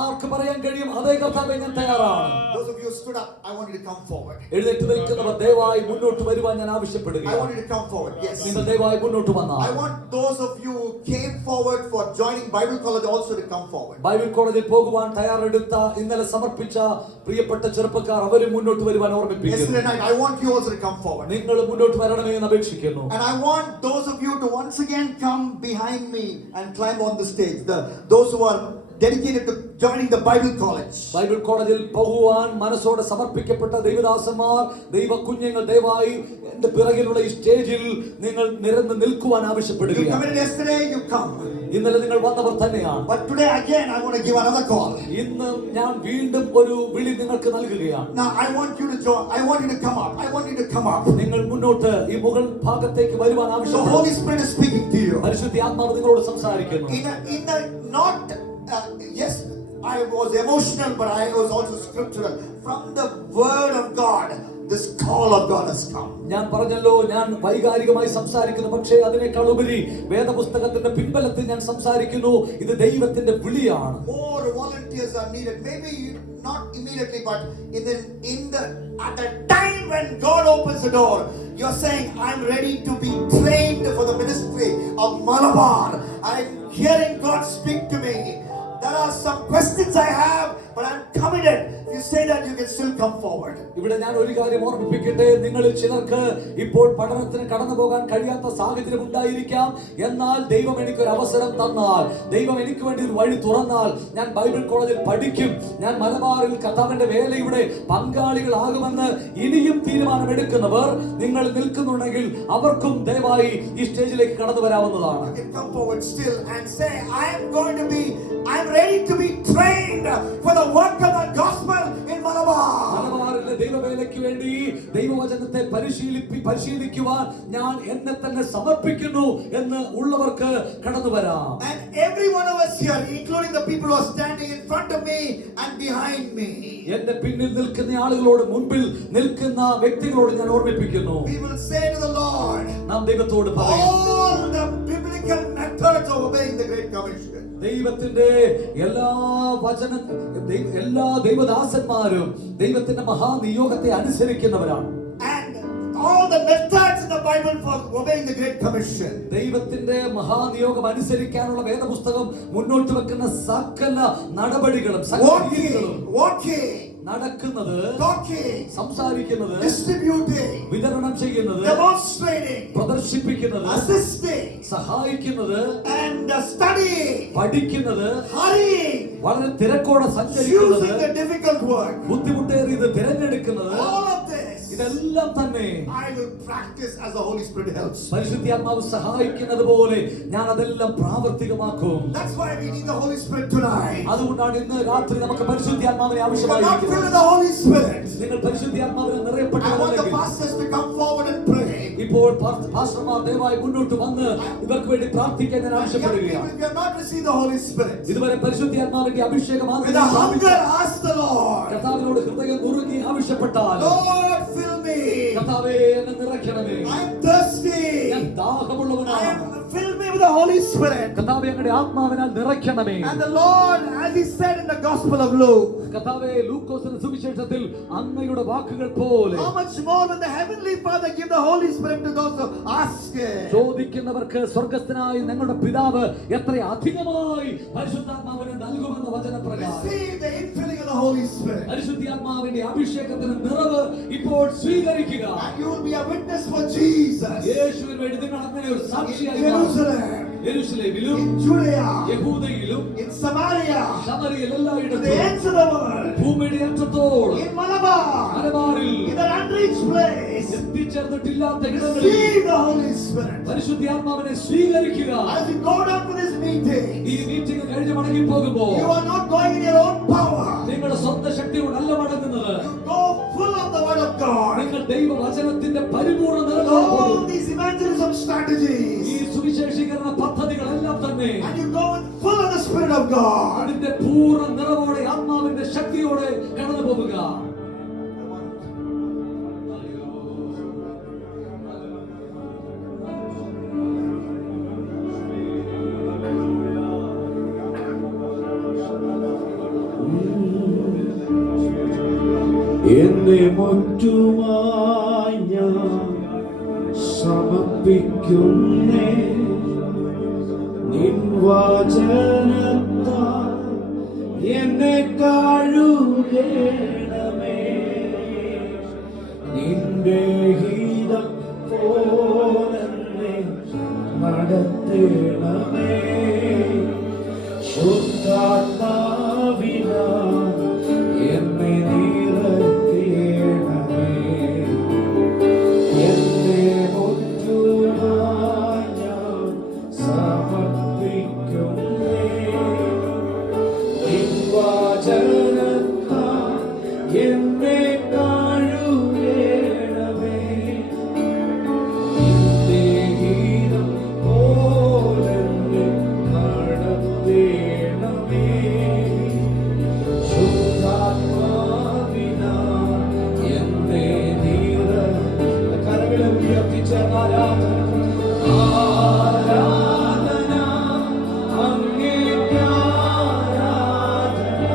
ആർക്ക് പറയാൻ കഴിയും അതേ കർത്താവേ ഞാൻ തയ്യാറാണ്. Those of you who stood up, I want you to come forward. എഴുന്നേറ്റ് നിൽക്കുന്നവർ ദയവായി മുന്നോട്ട് വരുവാൻ ഞാൻ I ആവശ്യപ്പെടുകയാണ്. want you to come forward. Yes. നിങ്ങൾ ദയവായി മുന്നോട്ട് വന്നാൽ. I want those of you who came forward for joining Bible college also to come forward. Bible കോളേജിൽ പോകുവാൻ തയ്യാറെടുത്ത ഇന്നലെ സമർപ്പിച്ച പ്രിയപ്പെട്ട ചെറുപ്പക്കാർ അവരും മുന്നോട്ട് വരുവാൻ ഓർമ്മിപ്പിക്കുന്നു. Yesterday night, I want you also to come forward. നിങ്ങൾ മുന്നോട്ട് വരണമേ എന്ന് അപേക്ഷിക്കുന്നു. And I want those of you to once again come behind me and climb on the stage. Those who are dedicated to joining the Bible college. Bible കോളേജിൽ പോകുവാൻ മനസ്സോടെ സമർപ്പിക്കപ്പെട്ട ദൈവദാസന്മാർ ദൈവ കുഞ്ഞുങ്ങൾ ദയവായി എന്റെ പിറകിലുള്ള ഈ സ്റ്റേജിൽ നിങ്ങൾ നിരന്ന് നിൽക്കുവാൻ You ആവശ്യപ്പെടുകയാണ്. committed yesterday, you come. ഇന്നലെ നിങ്ങൾ വന്നവർ തന്നെയാണ്. But today again, I want to give another call. ഇന്ന് ഞാൻ വീണ്ടും ഒരു വിളി നിങ്ങൾക്ക് നൽകുകയാണ്. Now I want you to join. I want you to come up. I want you to come up. നിങ്ങൾ മുന്നോട്ട് ഈ മുകൾ ഭാഗത്തേക്ക് വരുവാൻ The ആവശ്യപ്പെടുന്നു. Holy Spirit is speaking to you. പരിശുദ്ധാത്മാവ് നിങ്ങളോട് സംസാരിക്കുന്നു. In the not yes, I was emotional, but I was also scriptural. From the Word of God, this call of God has come. ഞാൻ പറഞ്ഞല്ലോ ഞാൻ വൈകാരികമായി സംസാരിക്കുന്നു, പക്ഷേ അതിനേക്കാൾ ഉപരി വേദപുസ്തകത്തിന്റെ പിൻബലത്തിൽ ഞാൻ സംസാരിക്കുന്നു. ഇത് ദൈവത്തിന്റെ വിളിയാണ്. More volunteers are needed. Maybe not immediately, but at the time when God opens the door, you're saying, I'm ready to be trained for the ministry of Malabar. I'm hearing God speak to me. There are some questions I have, but I'm committed. If you say that, you can still come forward. ഇവിടെ ഞാൻ ഒരു കാര്യം ഓർമ്മിപ്പിക്കട്ടെ. നിങ്ങളിൽ ചിലർക്ക് ഇപ്പോൾ പഠനത്തിന് കടന്നു പോകാൻ കഴിയാത്ത സാഹചര്യം ഉണ്ടായിരിക്കാം. എന്നാൽ ദൈവം എനിക്കൊരു അവസരം തന്നാൽ, ദൈവം എനിക്ക് വേണ്ടി ഒരു വഴി തുറന്നാൽ ഞാൻ ബൈബിൾ കോളേജിൽ പഠിക്കും, ഞാൻ മലബാറിൽ കർത്താവിന്റെ വേലയുടെ പങ്കാളികളാകുമെന്ന് ഇനിയും തീരുമാനമെടുക്കുന്നവർ നിങ്ങൾ നിൽക്കുന്നുണ്ടെങ്കിൽ അവർക്കും ദയവായി ഈ സ്റ്റേജിലേക്ക് കടന്നു വരാവുന്നതാണ്. You can come forward still and say, I'm ready to be trained for the work of the gospel in Malabar. മലബാറിലെ ദൈവവേലയ്ക്ക് വേണ്ടി ദൈവവചനത്തെ പരിശീലിക്കുവാൻ ഞാൻ എന്നെ തന്നെ സമർപ്പിക്കുന്നു എന്ന് ഉള്ളവർക്ക് കടന്നു വരാം. And every one of us here, including the people who are standing in front of me and behind me, എന്റെ പിന്നിൽ നിൽക്കുന്ന ആളുകളോട് മുൻപിൽ നിൽക്കുന്ന വ്യക്തികളോട് ഞാൻ ഓർമ്മിപ്പിക്കുന്നു. we will say to the Lord, നാം ദൈവത്തോട് പറയും, all the biblical methods of obeying the Great Commission. ദൈവത്തിന്റെ എല്ലാ ദൈവദാസന്മാരും ദൈവത്തിന്റെ മഹാനിയോഗത്തെ അനുസരിക്കുന്നവരാണ്. And all the methods in the Bible for obeying the Great Commission. ദൈവത്തിന്റെ മഹാനിയോഗം അനുസരിക്കാനുള്ള വേദപുസ്തകം മുന്നോട്ട് വെക്കുന്ന സകല നടപടികളും Walking, നടക്കുന്നത്, talking, സംസാരിക്കുന്നത്, distributing, വിതരണം ചെയ്യുന്നത്, demonstrating, പ്രദർശിപ്പിക്കുന്നത്, assisting, സഹായിക്കുന്നത്, and studying, പഠിക്കുന്നത്, hurrying, വളരെ തിരക്കോടെ choosing സഞ്ചരിക്കുന്നത്, the difficult work. ബുദ്ധിമുട്ടേറിയത് തിരഞ്ഞെടുക്കുന്നത്, All of this ഇതെല്ലാം തന്നെ I will practice as the Holy Spirit helps. പരിശുദ്ധാത്മാവ് സഹായിക്കുന്നത് പോലെ ഞാൻ അതെല്ലാം പ്രാവർത്തികമാക്കും. That's why we need the Holy Spirit tonight. അതുകൊണ്ടാണ് ഇന്ന് രാത്രി നമുക്ക് പരിശുദ്ധാത്മാവിനെ If you are not ആവശ്യമായിരിക്കുന്നത്. filled with the Holy Spirit, നിങ്ങൾ പരിശുദ്ധാത്മാവിനെ I want the നിറയപ്പെട്ടവരാണെങ്കിൽ pastors to come forward and pray. ഇപ്പോൾ പാസ്റ്റർമാർ ദയവായി മുന്നോട്ട് വന്ന് ഇവർക്ക് വേണ്ടി പ്രാർത്ഥിക്കാൻ ഞാൻ And young people, ആവശ്യപ്പെടുകയാണ്. if you have not received the Holy Spirit, ഇതുവരെ പരിശുദ്ധാത്മാവിന്റെ അഭിഷേകം with a hunger, ask the Lord, കർത്താവിനോട് ഹൃദയം നുറുങ്ങി ആവശ്യപ്പെട്ടാൽ, Lord, fill me. കർത്താവേ എന്നെ നിറയ്ക്കണമേ, I am thirsty. ഞാൻ ദാഹമുള്ളവനാണ്, Fill me with the Holy Spirit. കർത്താവേ അങ്ങയുടെ ആത്മാവിനാൽ നിറയ്ക്കണമേ. And the Lord, as He said in the Gospel of Luke, കർത്താവേ ലൂക്കോസിന്റെ സുവിശേഷത്തിൽ അങ്ങയുടെ വാക്കുകൾ പോലെ how much more will the Heavenly Father give the Holy Spirit to those who ask Him? ചോദിക്കുന്നവർക്ക് സ്വർഗസ്ഥനായ ഞങ്ങളുടെ പിതാവ് എത്ര അധികമായി പരിശുദ്ധാത്മാവിനെ നൽകുമെന്ന വചനപ്രകാരം Receive the infilling of the Holy Spirit. പരിശുദ്ധാത്മാവിന്റെ അഭിഷേകത്തിന് നിറവ് ഇപ്പോൾ സ്വീകരിക്കുക. And you will be a witness for Jesus. യേശുവിന് വേണ്ടി നിങ്ങൾ അങ്ങനെ ഒരു In സാക്ഷിയായി മാറും. Jerusalem, യെരൂശലേമിലും in Judea, യഹൂദയിലും in Samaria, ശമരിയിൽ to the എല്ലായിടത്തും ends of the world, ഭൂമിയുടെ അറ്റത്തോളം in Malabar, മലബാറിൽ in that unreached place, എത്തിച്ചേർന്നിട്ടില്ലാത്ത ഇടങ്ങളിൽ receive the Holy Spirit. പരിശുദ്ധാത്മാവിനെ സ്വീകരിക്കുക. As you go down to this meeting, ഈ മീറ്റിംഗ് കഴിഞ്ഞ് മടങ്ങി പോകുമ്പോൾ you are not going in your own power. നിങ്ങളുടെ സ്വന്തം ശക്തി കൊണ്ടല്ല മടങ്ങുന്നത്. You go full of God. നിങ്ങൾ ദൈവവചനത്തിന്റെ പരിപൂർണ്ണ നിറവേറാൻ All പോകുന്നു. these evangelism strategies. ഈ സുവിശേഷീകരണ പദ്ധതികളെല്ലാം തന്നെ And you go in full of the Spirit of God. അതിന്റെ പൂർണ്ണ നിറവോടെ ആത്മാവിന്റെ ശക്തിയോടെ കടന്നു പോവുക. എന്നെ മുറ്റുമായി ഞാൻ സമർപ്പിക്കുന്നേ നിൻ വചനത്താൽ എന്നെ കഴുകണമേ നിന്റെ ഹിതം പോലെന്നെ നടത്തണമേ ശുദ്ധാത്മാവിനാൽ എന്നെ നിറയ്ക്കണമേ എന്നെ മുറ്റുമായി ഞാൻ സമർപ്പിക്കുന്നേ നിൻ വചനത്താൽ എന്നെ കഴുകണമേ നിന്റെ ഹിതം പോലെന്നെ നടത്തണമേ ശുദ്ധാത്മാവിനാൽ എന്നെ കരങ്ങളെ ഉയർത്തിച്ച ആരാധന അങ്ങേക്ക് ആരാധന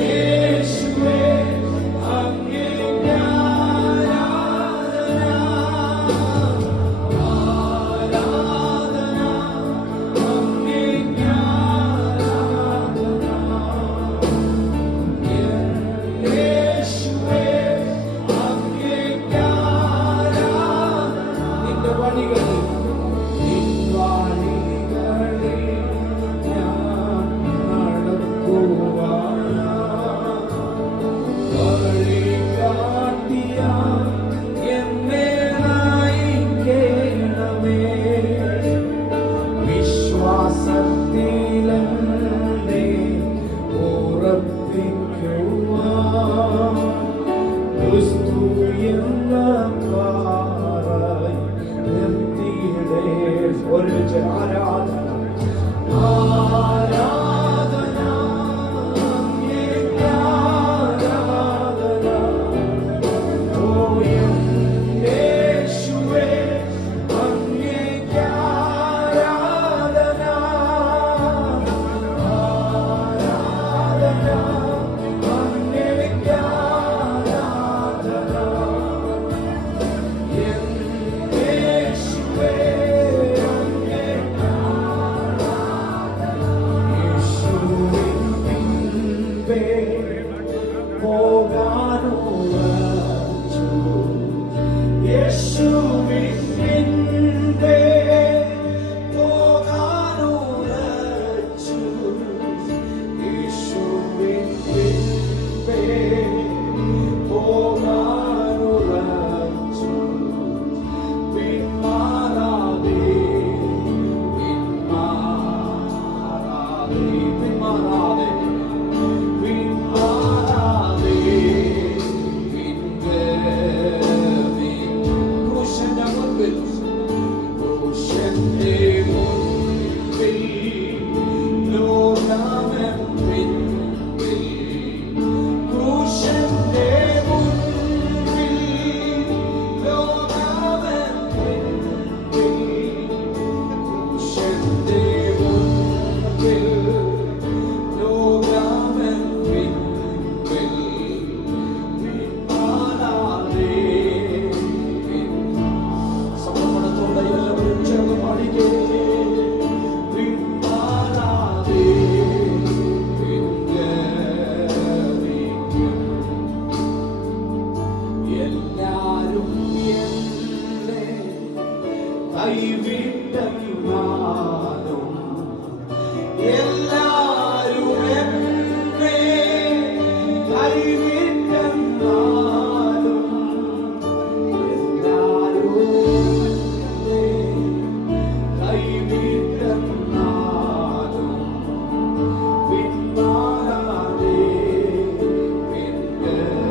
യേശുവേ അങ്ങേക്ക് ആരാധന ആരാധന അങ്ങേക്ക് ആരാധന യേശുവേ അങ്ങേക്ക് ആരാധന നിന്റെ വഴികളിൽ ഞാൻ നടക്കുവാനാ വഴി കാട്ടിയ എന്നെ നയിക്കണമേ വിശ്വാസത്തിലെന്നെ ഉറപ്പിക്കുവാൻ ക്രിസ്തു എന്ന പാറയിൽ നിർത്തിയിടേ. ഒരുമിച്ച് ആരാധന ആരാധന അങ്ങേക്ക് ആരാധന ഓ യേശുവേ അങ്ങേക്ക് ആരാധന ആരാധന അങ്ങേക്ക് ആരാധന യേശുവേ അങ്ങേക്ക് യേശുവിൻ പിൻപേ പോകാനുറച്ചു യേശുവിൻ പിൻപേ പോകാനുറച്ചു യേശുവിൻ പിൻപേ പോകാനുറച്ചു പിന്മാറാതെ പിന്മാറാതെ പിന്മാറാതെ പിന്മാറാതെ പിൻവലിക്കും ക്രൂശന്റെ മുൻപിൽ ക്രൂശന്റെ മുൻപിൽ ലോകമെൻ പിൻപിൽ ക്രൂശന്റെ മുൻപിൽ ലോകമെൻ പിൻപിൽ ക്രൂശന്റെ മുൻപിൽ ലോകമെൻ പിൻപിൽ പിന്മാറാതെ സമർപ്പണത്തോടെ എല്ലാവരും ചേർന്ന് പാടിക്കേ പിന്മാറാതെ പിൻവലിക്കും എല്ലാരും എന്നെ കൈവിട്ടെന്നാലും എല്ലാരും എന്നെ കൈവിട്ടെന്നാലും എല്ലാരും എന്നെ കൈവിട്ടെന്നാലും പിന്മാറാതെ പിൻവലിക്കും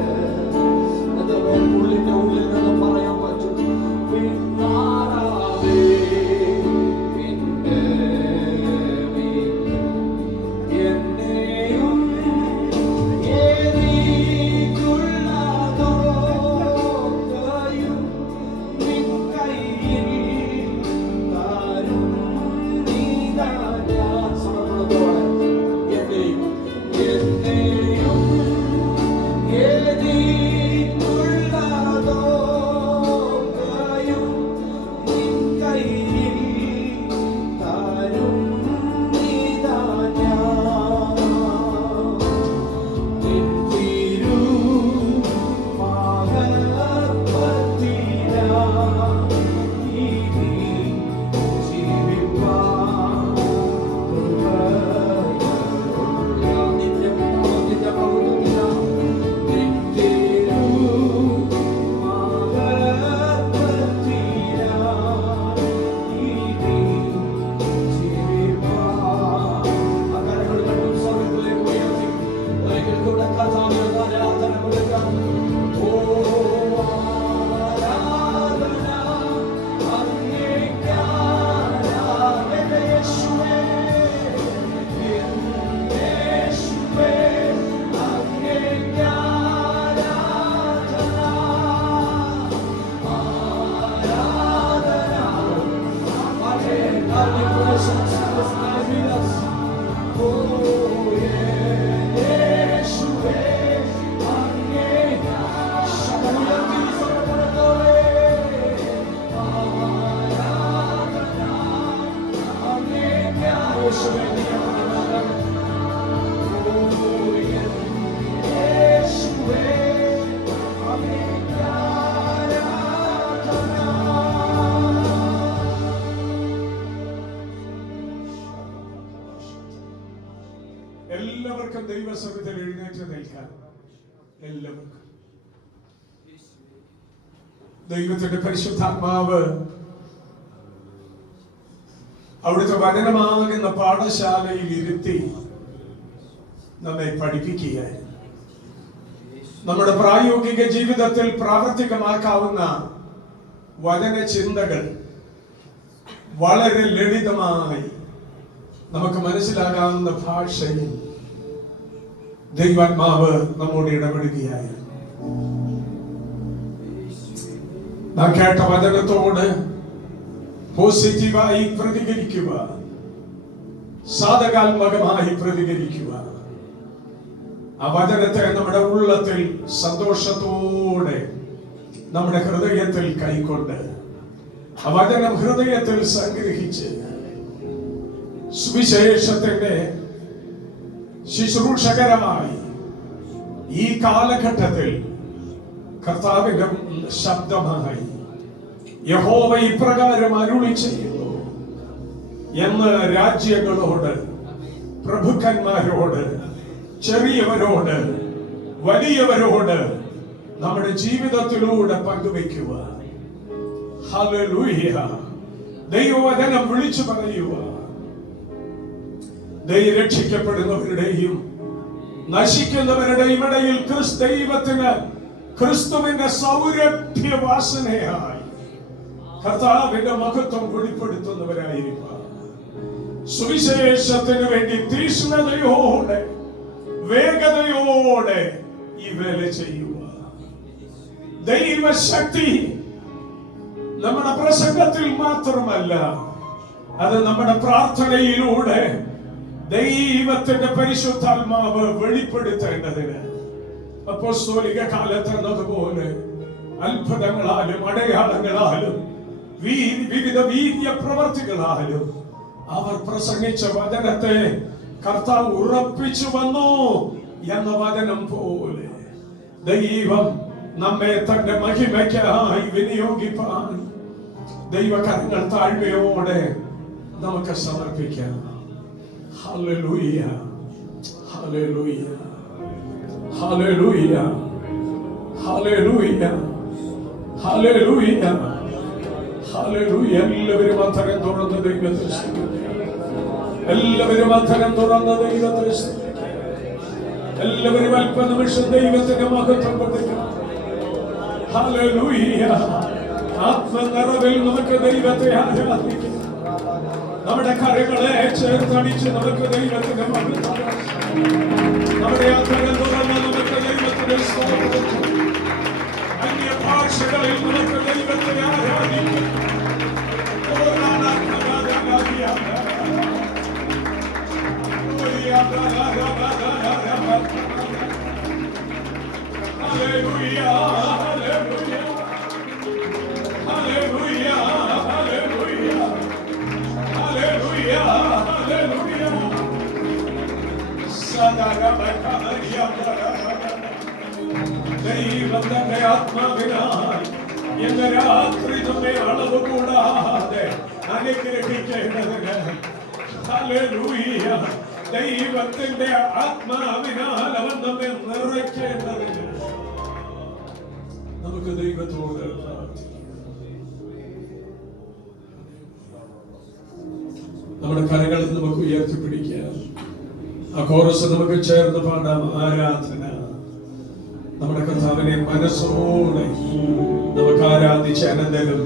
presence is with us. Oh, യേശുവേ, അങ്ങേ ശരണത്തിൽ സമർപ്പണത്തോടെ ആരാധന അങ്ങേക്ക്. യേശുവേ, നീ ആരാധന. Oh, യേശുവേ, അങ്ങേക്ക് ആരാധന. എല്ലാവർക്കും ദൈവസഭത്തിൽ എഴുന്നേറ്റ് നിൽക്കാൻ. എല്ലാവർക്കും ദൈവത്തിന്റെ പരിശുദ്ധാത്മാവ് അവിടുത്തെ വചനമാകുന്ന പാഠശാലയിൽ ഇരുത്തി നമ്മെ പഠിപ്പിക്കുകയായിരുന്നു. നമ്മുടെ പ്രായോഗിക ജീവിതത്തിൽ പ്രാവർത്തികമാക്കാവുന്ന വചന ചിന്തകൾ വളരെ ലളിതമായി നമുക്ക് മനസ്സിലാകാവുന്ന ഭാഷയിൽ ദൈവാത്മാവ് നമ്മോട് ഇടപെടുകയായിരുന്നു. നാം കേട്ട വചനത്തോട് പോസിറ്റീവായി പ്രതികരിക്കുക, സാധകാത്മകമായി പ്രതികരിക്കുക. ആ വചനത്തെ നമ്മുടെ ഉള്ളത്തിൽ സന്തോഷത്തോടെ നമ്മുടെ ഹൃദയത്തിൽ കൈക്കൊണ്ട് ആ വചനം ഹൃദയത്തിൽ സംഗ്രഹിച്ച് സുവിശേഷത്തിന്റെ ശുശ്രൂഷകരമായി ഈ കാലഘട്ടത്തിൽ കർത്താവിന്റെ ശബ്ദമായി യഹോവ ഇപ്രകാരം അരുളി ചെയ്യുന്നു എന്ന് രാജ്യങ്ങളോട്, പ്രഭുക്കന്മാരോട്, ചെറിയവരോട്, വലിയവരോട് നമ്മുടെ ജീവിതത്തിലൂടെ പങ്കുവെക്കുക. ഹല്ലേലൂയ. ദൈവവചനം വിളിച്ചു പറയുക. രക്ഷിക്കപ്പെടുന്നവരുടെയും നശിക്കുന്നവരുടെയും ഇടയിൽ ക്രിസ്തുവിന്റെ സൗരഭ്യവാസനയായി കർത്താവിന്റെ മഹത്വം വെളിപ്പെടുത്തുന്നവരായിരിക്കുക. സുവിശേഷത്തിന് വേണ്ടി തീക്ഷ്ണതയോടെ, വേഗതയോടെ ഈ വേല ചെയ്യുക. ദൈവശക്തി നമ്മുടെ പ്രസംഗത്തിൽ മാത്രമല്ല, അത് നമ്മുടെ പ്രാർത്ഥനയിലൂടെ ദൈവത്തിന്റെ പരിശുദ്ധാത്മാവ് വെളിപ്പെടുത്തേണ്ടതിന് അപ്പോസ്തലിക കാലത്ത് എന്നതുപോലെ അത്ഭുതങ്ങളാലും അടയാളങ്ങളാലും വിവിധ വീര്യ പ്രവർത്തികളാലും അവർ പ്രസംഗിച്ച വചനത്തെ കർത്താവ് ഉറപ്പിച്ചു വന്നു എന്ന വചനം പോലെ ദൈവം നമ്മെ തന്റെ മഹിമയ്ക്കായി വിനിയോഗിപ്പാൻ ദൈവകരങ്ങൾ താഴ്മയോടെ നമുക്ക് സമർപ്പിക്കാം. Hallelujah, hallelujah, hallelujah, hallelujah, hallelujah, hallelujah. എല്ലാവരും അധരം തുറന്ന് ദൈവത്തെ സ്തുതിക്കുക. എല്ലാവരും അധരം തുറന്ന് ദൈവത്തെ സ്തുതിക്കുക. എല്ലാവരും അല്പനിമിഷം ദൈവത്തിന്റെ മഹത്വം കൊടുക്കുക. ഹല്ലേലൂയ. ആത്മനിറവിൽ നമുക്ക് ദൈവത്തെ ആരാധിക്കാം. നമ്മുടെ കരങ്ങളെ ചേർത്തടിച്ച് നമുക്ക് ദൈവത്തിന്റെ മഹത്വം, നമ്മുടെ അധരം തുറന്ന് നമുക്ക് ദൈവത്തിന്റെ സ്തോത്രം, അന്യഭാഷകളിൽ നമുക്ക് ദൈവത്തെ ആരാധിക്കാം. Hallelujah, hallelujah, hallelujah, hallelujah, hallelujah, hallelujah. ദൈവത്തിന്റെ ആത്മാവിനാൽ എന്ന രാത്രി നമ്മെ അളവ് കൂടാതെ അനുഗ്രഹിക്കേണ്ടതിന് ഹല്ലേലൂയ. ദൈവത്തിന്റെ ആത്മാവിനാൽ അവൻ നമ്മെ നിറയ്ക്കേണ്ടതിന് നമുക്ക് ദൈവത്തോട് നമ്മുടെ കരകളിൽ നമുക്ക് ഉയർത്തിപ്പിടിക്കാം. ആ കോറസ് നമുക്ക് ചേർന്ന് പാടാം. ആരാധന നമ്മുടെ കർത്താവിനെ മനസ്സോടെ നമുക്ക് ആരാധിച്ച് അനന്തരം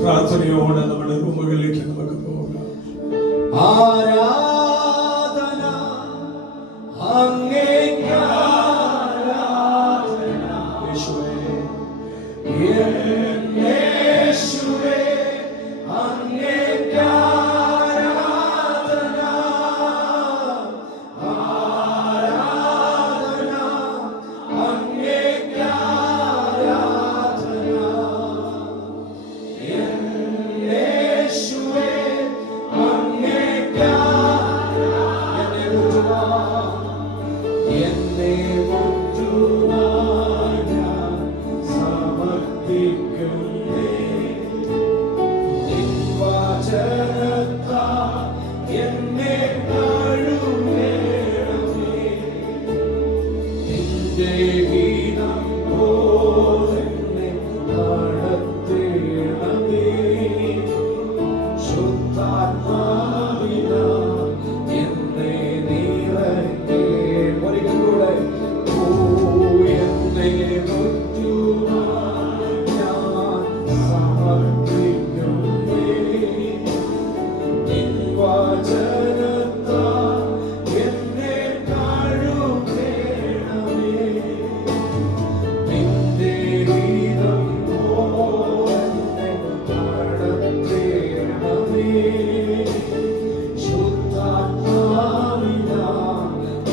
പ്രാർത്ഥനയോടെ നമ്മുടെ റൂമുകളിലേക്ക് നമുക്ക് പോകാം. ആരാധന അങ്ങേക്ക് ആരാധന. യേശുവേ, യേശുവേ അങ്ങേക്ക് ആരാധന. എന്നെ കഴുകണമേ. നിന്റെ ഗീതം പോലെ എന്നെ നടത്തണമേ. ശുദ്ധാത്മാവിനാൽ എന്നെ നിറയ്ക്കണമേ. ഒരിക്കൽ കൂടെ എന്നെ മുറ്റുവാൻ ഞാൻ സമർപ്പിക്കുന്നേ. നിൻ വചനത്താൽ എന്നെ കഴുകണമേ. നിന്റെ ഗീതം പോലെ എന്നെ നടത്തണമേ. ശുദ്ധാത്മാവിനാൽ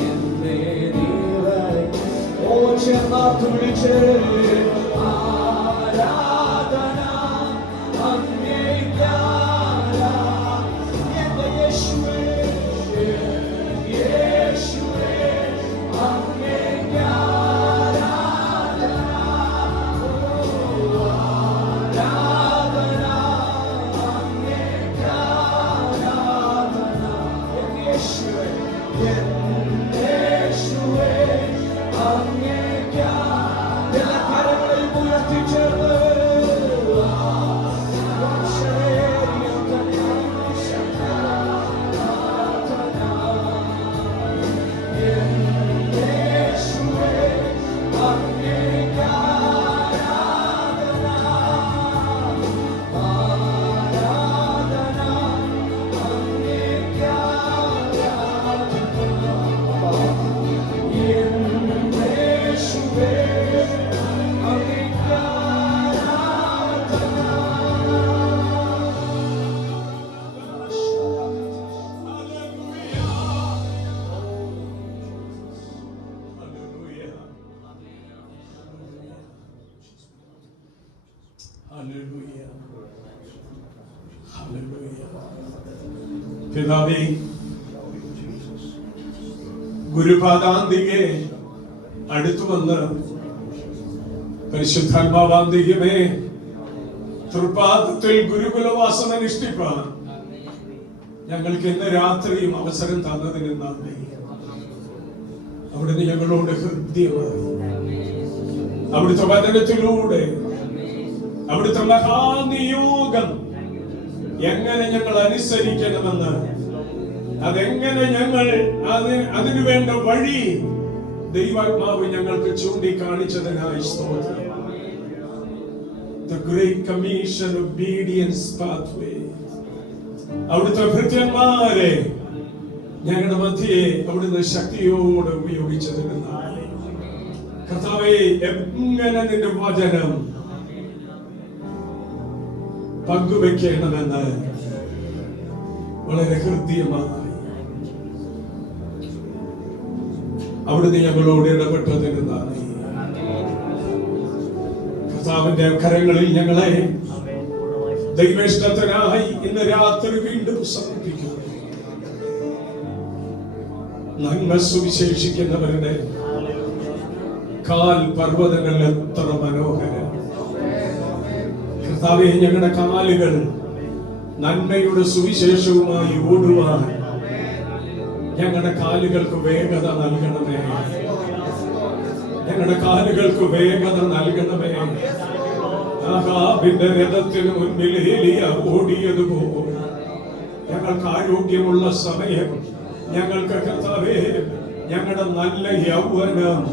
എന്നെ നിറയ്ക്കണമേ. ഓ ചേർന്നാർത്ത് വിളിച്ചേ. ആരാധന അങ്ങേയ്ക്കാരാധന. എന്റെ യേശുവേ, യേശുവേ, അങ്ങേയ്ക്കാരാധന. ആരാധന അങ്ങേയ്ക്കാരാധന. എന്റെ യേശുവേ, എന്റെ യേശുവേ, അങ്ങേയ്ക്കാരാധന. എല്ലാ കരങ്ങളെയും ഉയർത്തിച്ചേർന്ന് പിതാവേ, ഗുരുപാദാന്തികെ അടുത്തു വന്ന് പരിശുദ്ധാത്മാവാന്തികമേ തൃപ്പാദത്തിൽ ഗുരുകുലവാസം അനുഷ്ഠിപ്പാൻ ഞങ്ങൾക്ക് ഇന്ന് രാത്രിയും അവസരം തന്നതിന് നന്ദി. അവിടുന്ന് ഞങ്ങളോട് ഹൃദ്യമായി അവിടുത്തെ വചനത്തിലൂടെ അവിടുത്തെ മഹാനിയോഗം എങ്ങനെ ഞങ്ങൾ അനുസരിക്കണമെന്ന്, അതെങ്ങനെ ഞങ്ങൾ അതിനു വേണ്ട വഴി ദൈവാത്മാവ് ഞങ്ങൾക്ക് ചൂണ്ടിക്കാണിച്ചതിനായി സ്തോത്രം. The Great Commission Obedience Pathway. അവിടുത്തെ ഭൃത്യന്മാരെ ഞങ്ങളുടെ മധ്യയെ അവിടുന്ന് ശക്തിയോടെ ഉപയോഗിച്ചതിന് നന്ദി. കർത്താവേ, എങ്ങനെ നിന്റെ വചനം പങ്കുവെക്കണമെന്ന് വളരെ ഹൃദ്യമായി അവിടുന്ന് ഞങ്ങളോട് ഇടപെട്ടതിന് നന്ദി. കർത്താവിന്റെ കരങ്ങളിൽ ഞങ്ങളെ ദൈവേഷ്ടത്തിനായി ഇന്ന് രാത്രി വീണ്ടും സമർപ്പിക്കുന്നു. നന്മ സുവിശേഷിക്കുന്നവരുടെ കാൽ പർവ്വതങ്ങൾ എത്ര മനോഹരം. കർത്താവേ, ഞങ്ങളുടെ കാലുകൾ നന്മയുടെ സുവിശേഷവുമായി ഓടുവാൻ ഞങ്ങളുടെ കാലുകൾക്ക് വേഗത നൽകണമേ. ഞങ്ങളുടെ കാലുകൾക്ക് വേഗത നൽകണമേ. ആഹാബിന്റെ രഥത്തിന് മുൻപിൽ ഏലിയ ഓടിയതുപോലെ ഞങ്ങൾക്ക് ആരോഗ്യമുള്ള സമയം, ഞങ്ങൾക്ക് കർത്താവേ ഞങ്ങളുടെ നല്ല യൗവനം,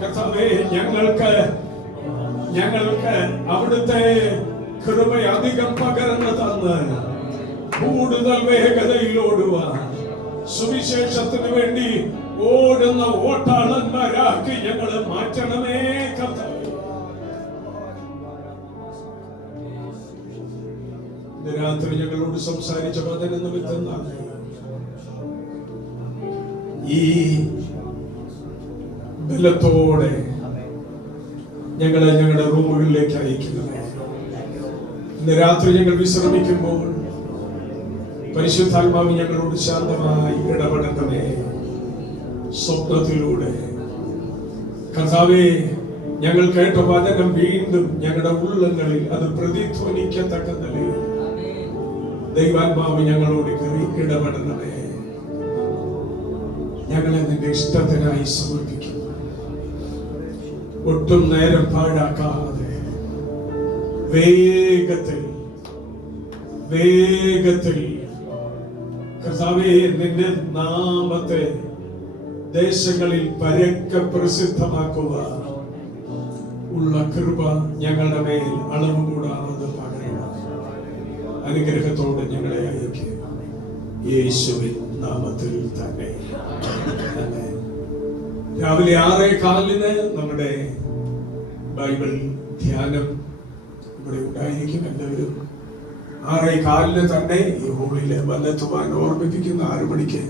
കർത്താവേ ഞങ്ങൾക്ക് അവിടുത്തെ കൃപ അധികം പകർന്നു തന്ന് കൂടുതൽ വേഗതയിൽ ഓടുവാൻ, സുവിശേഷത്തിന് വേണ്ടി ഓടുന്ന ഓട്ടാളന്മാരാക്കി ഞങ്ങളെ മാറ്റണമേ കർത്താവേ. ഇന്ന് രാത്രി ഞങ്ങളോട് സംസാരിച്ച വചന നിമിത്തം ഈ ബലത്തോടെ ഞങ്ങളെ ഞങ്ങളുടെ റൂമുകളിലേക്ക് അയക്കുന്നത്. ഇന്ന് രാത്രി ഞങ്ങൾ വിശ്രമിക്കുമ്പോൾ പരിശുദ്ധാത്മാവ് ഞങ്ങളോട് ശാന്തമായി ഇടപെടണമേ. സ്വപ്നത്തിലൂടെ കർത്താവേ, ഞങ്ങൾ കേട്ട വചനം വീണ്ടും ഞങ്ങളുടെ ഉള്ളങ്ങളിൽ അത് പ്രതിധ്വനിക്കത്തക്ക നിലയിൽ ദൈവാത്മാവ് ഞങ്ങളോട് ഇടപെടണമേ. ഞങ്ങളെ നിന്റെ ഇഷ്ടത്തിനായി സമർപ്പിക്കുന്നു. ഒട്ടും നേരം പാഴാക്കാതെ വേഗത്തിൽ കർത്താവേ, നിന്റെ നാമത്തെ ദേശങ്ങളിൽ പരക്കെ പ്രസിദ്ധമാക്കുവാൻ ഉള്ള കൃപ ഞങ്ങളുടെ മേൽ അളവ് കൂടാതെ പകരണം. അനുഗ്രഹത്തോടെ ഞങ്ങളെ അയക്കുക, യേശുവിൻ നാമത്തിൽ തന്നെ. രാവിലെ 6:15 നമ്മുടെ ബൈബിൾ ധ്യാനം ഇവിടെ ഉണ്ടായിരിക്കും. എല്ലാവരും 6:15 തന്നെ ഈ ഹോളിൽ വന്നെത്തുവാൻ ഓർമ്മിപ്പിക്കുന്ന 6 മണിക്ക്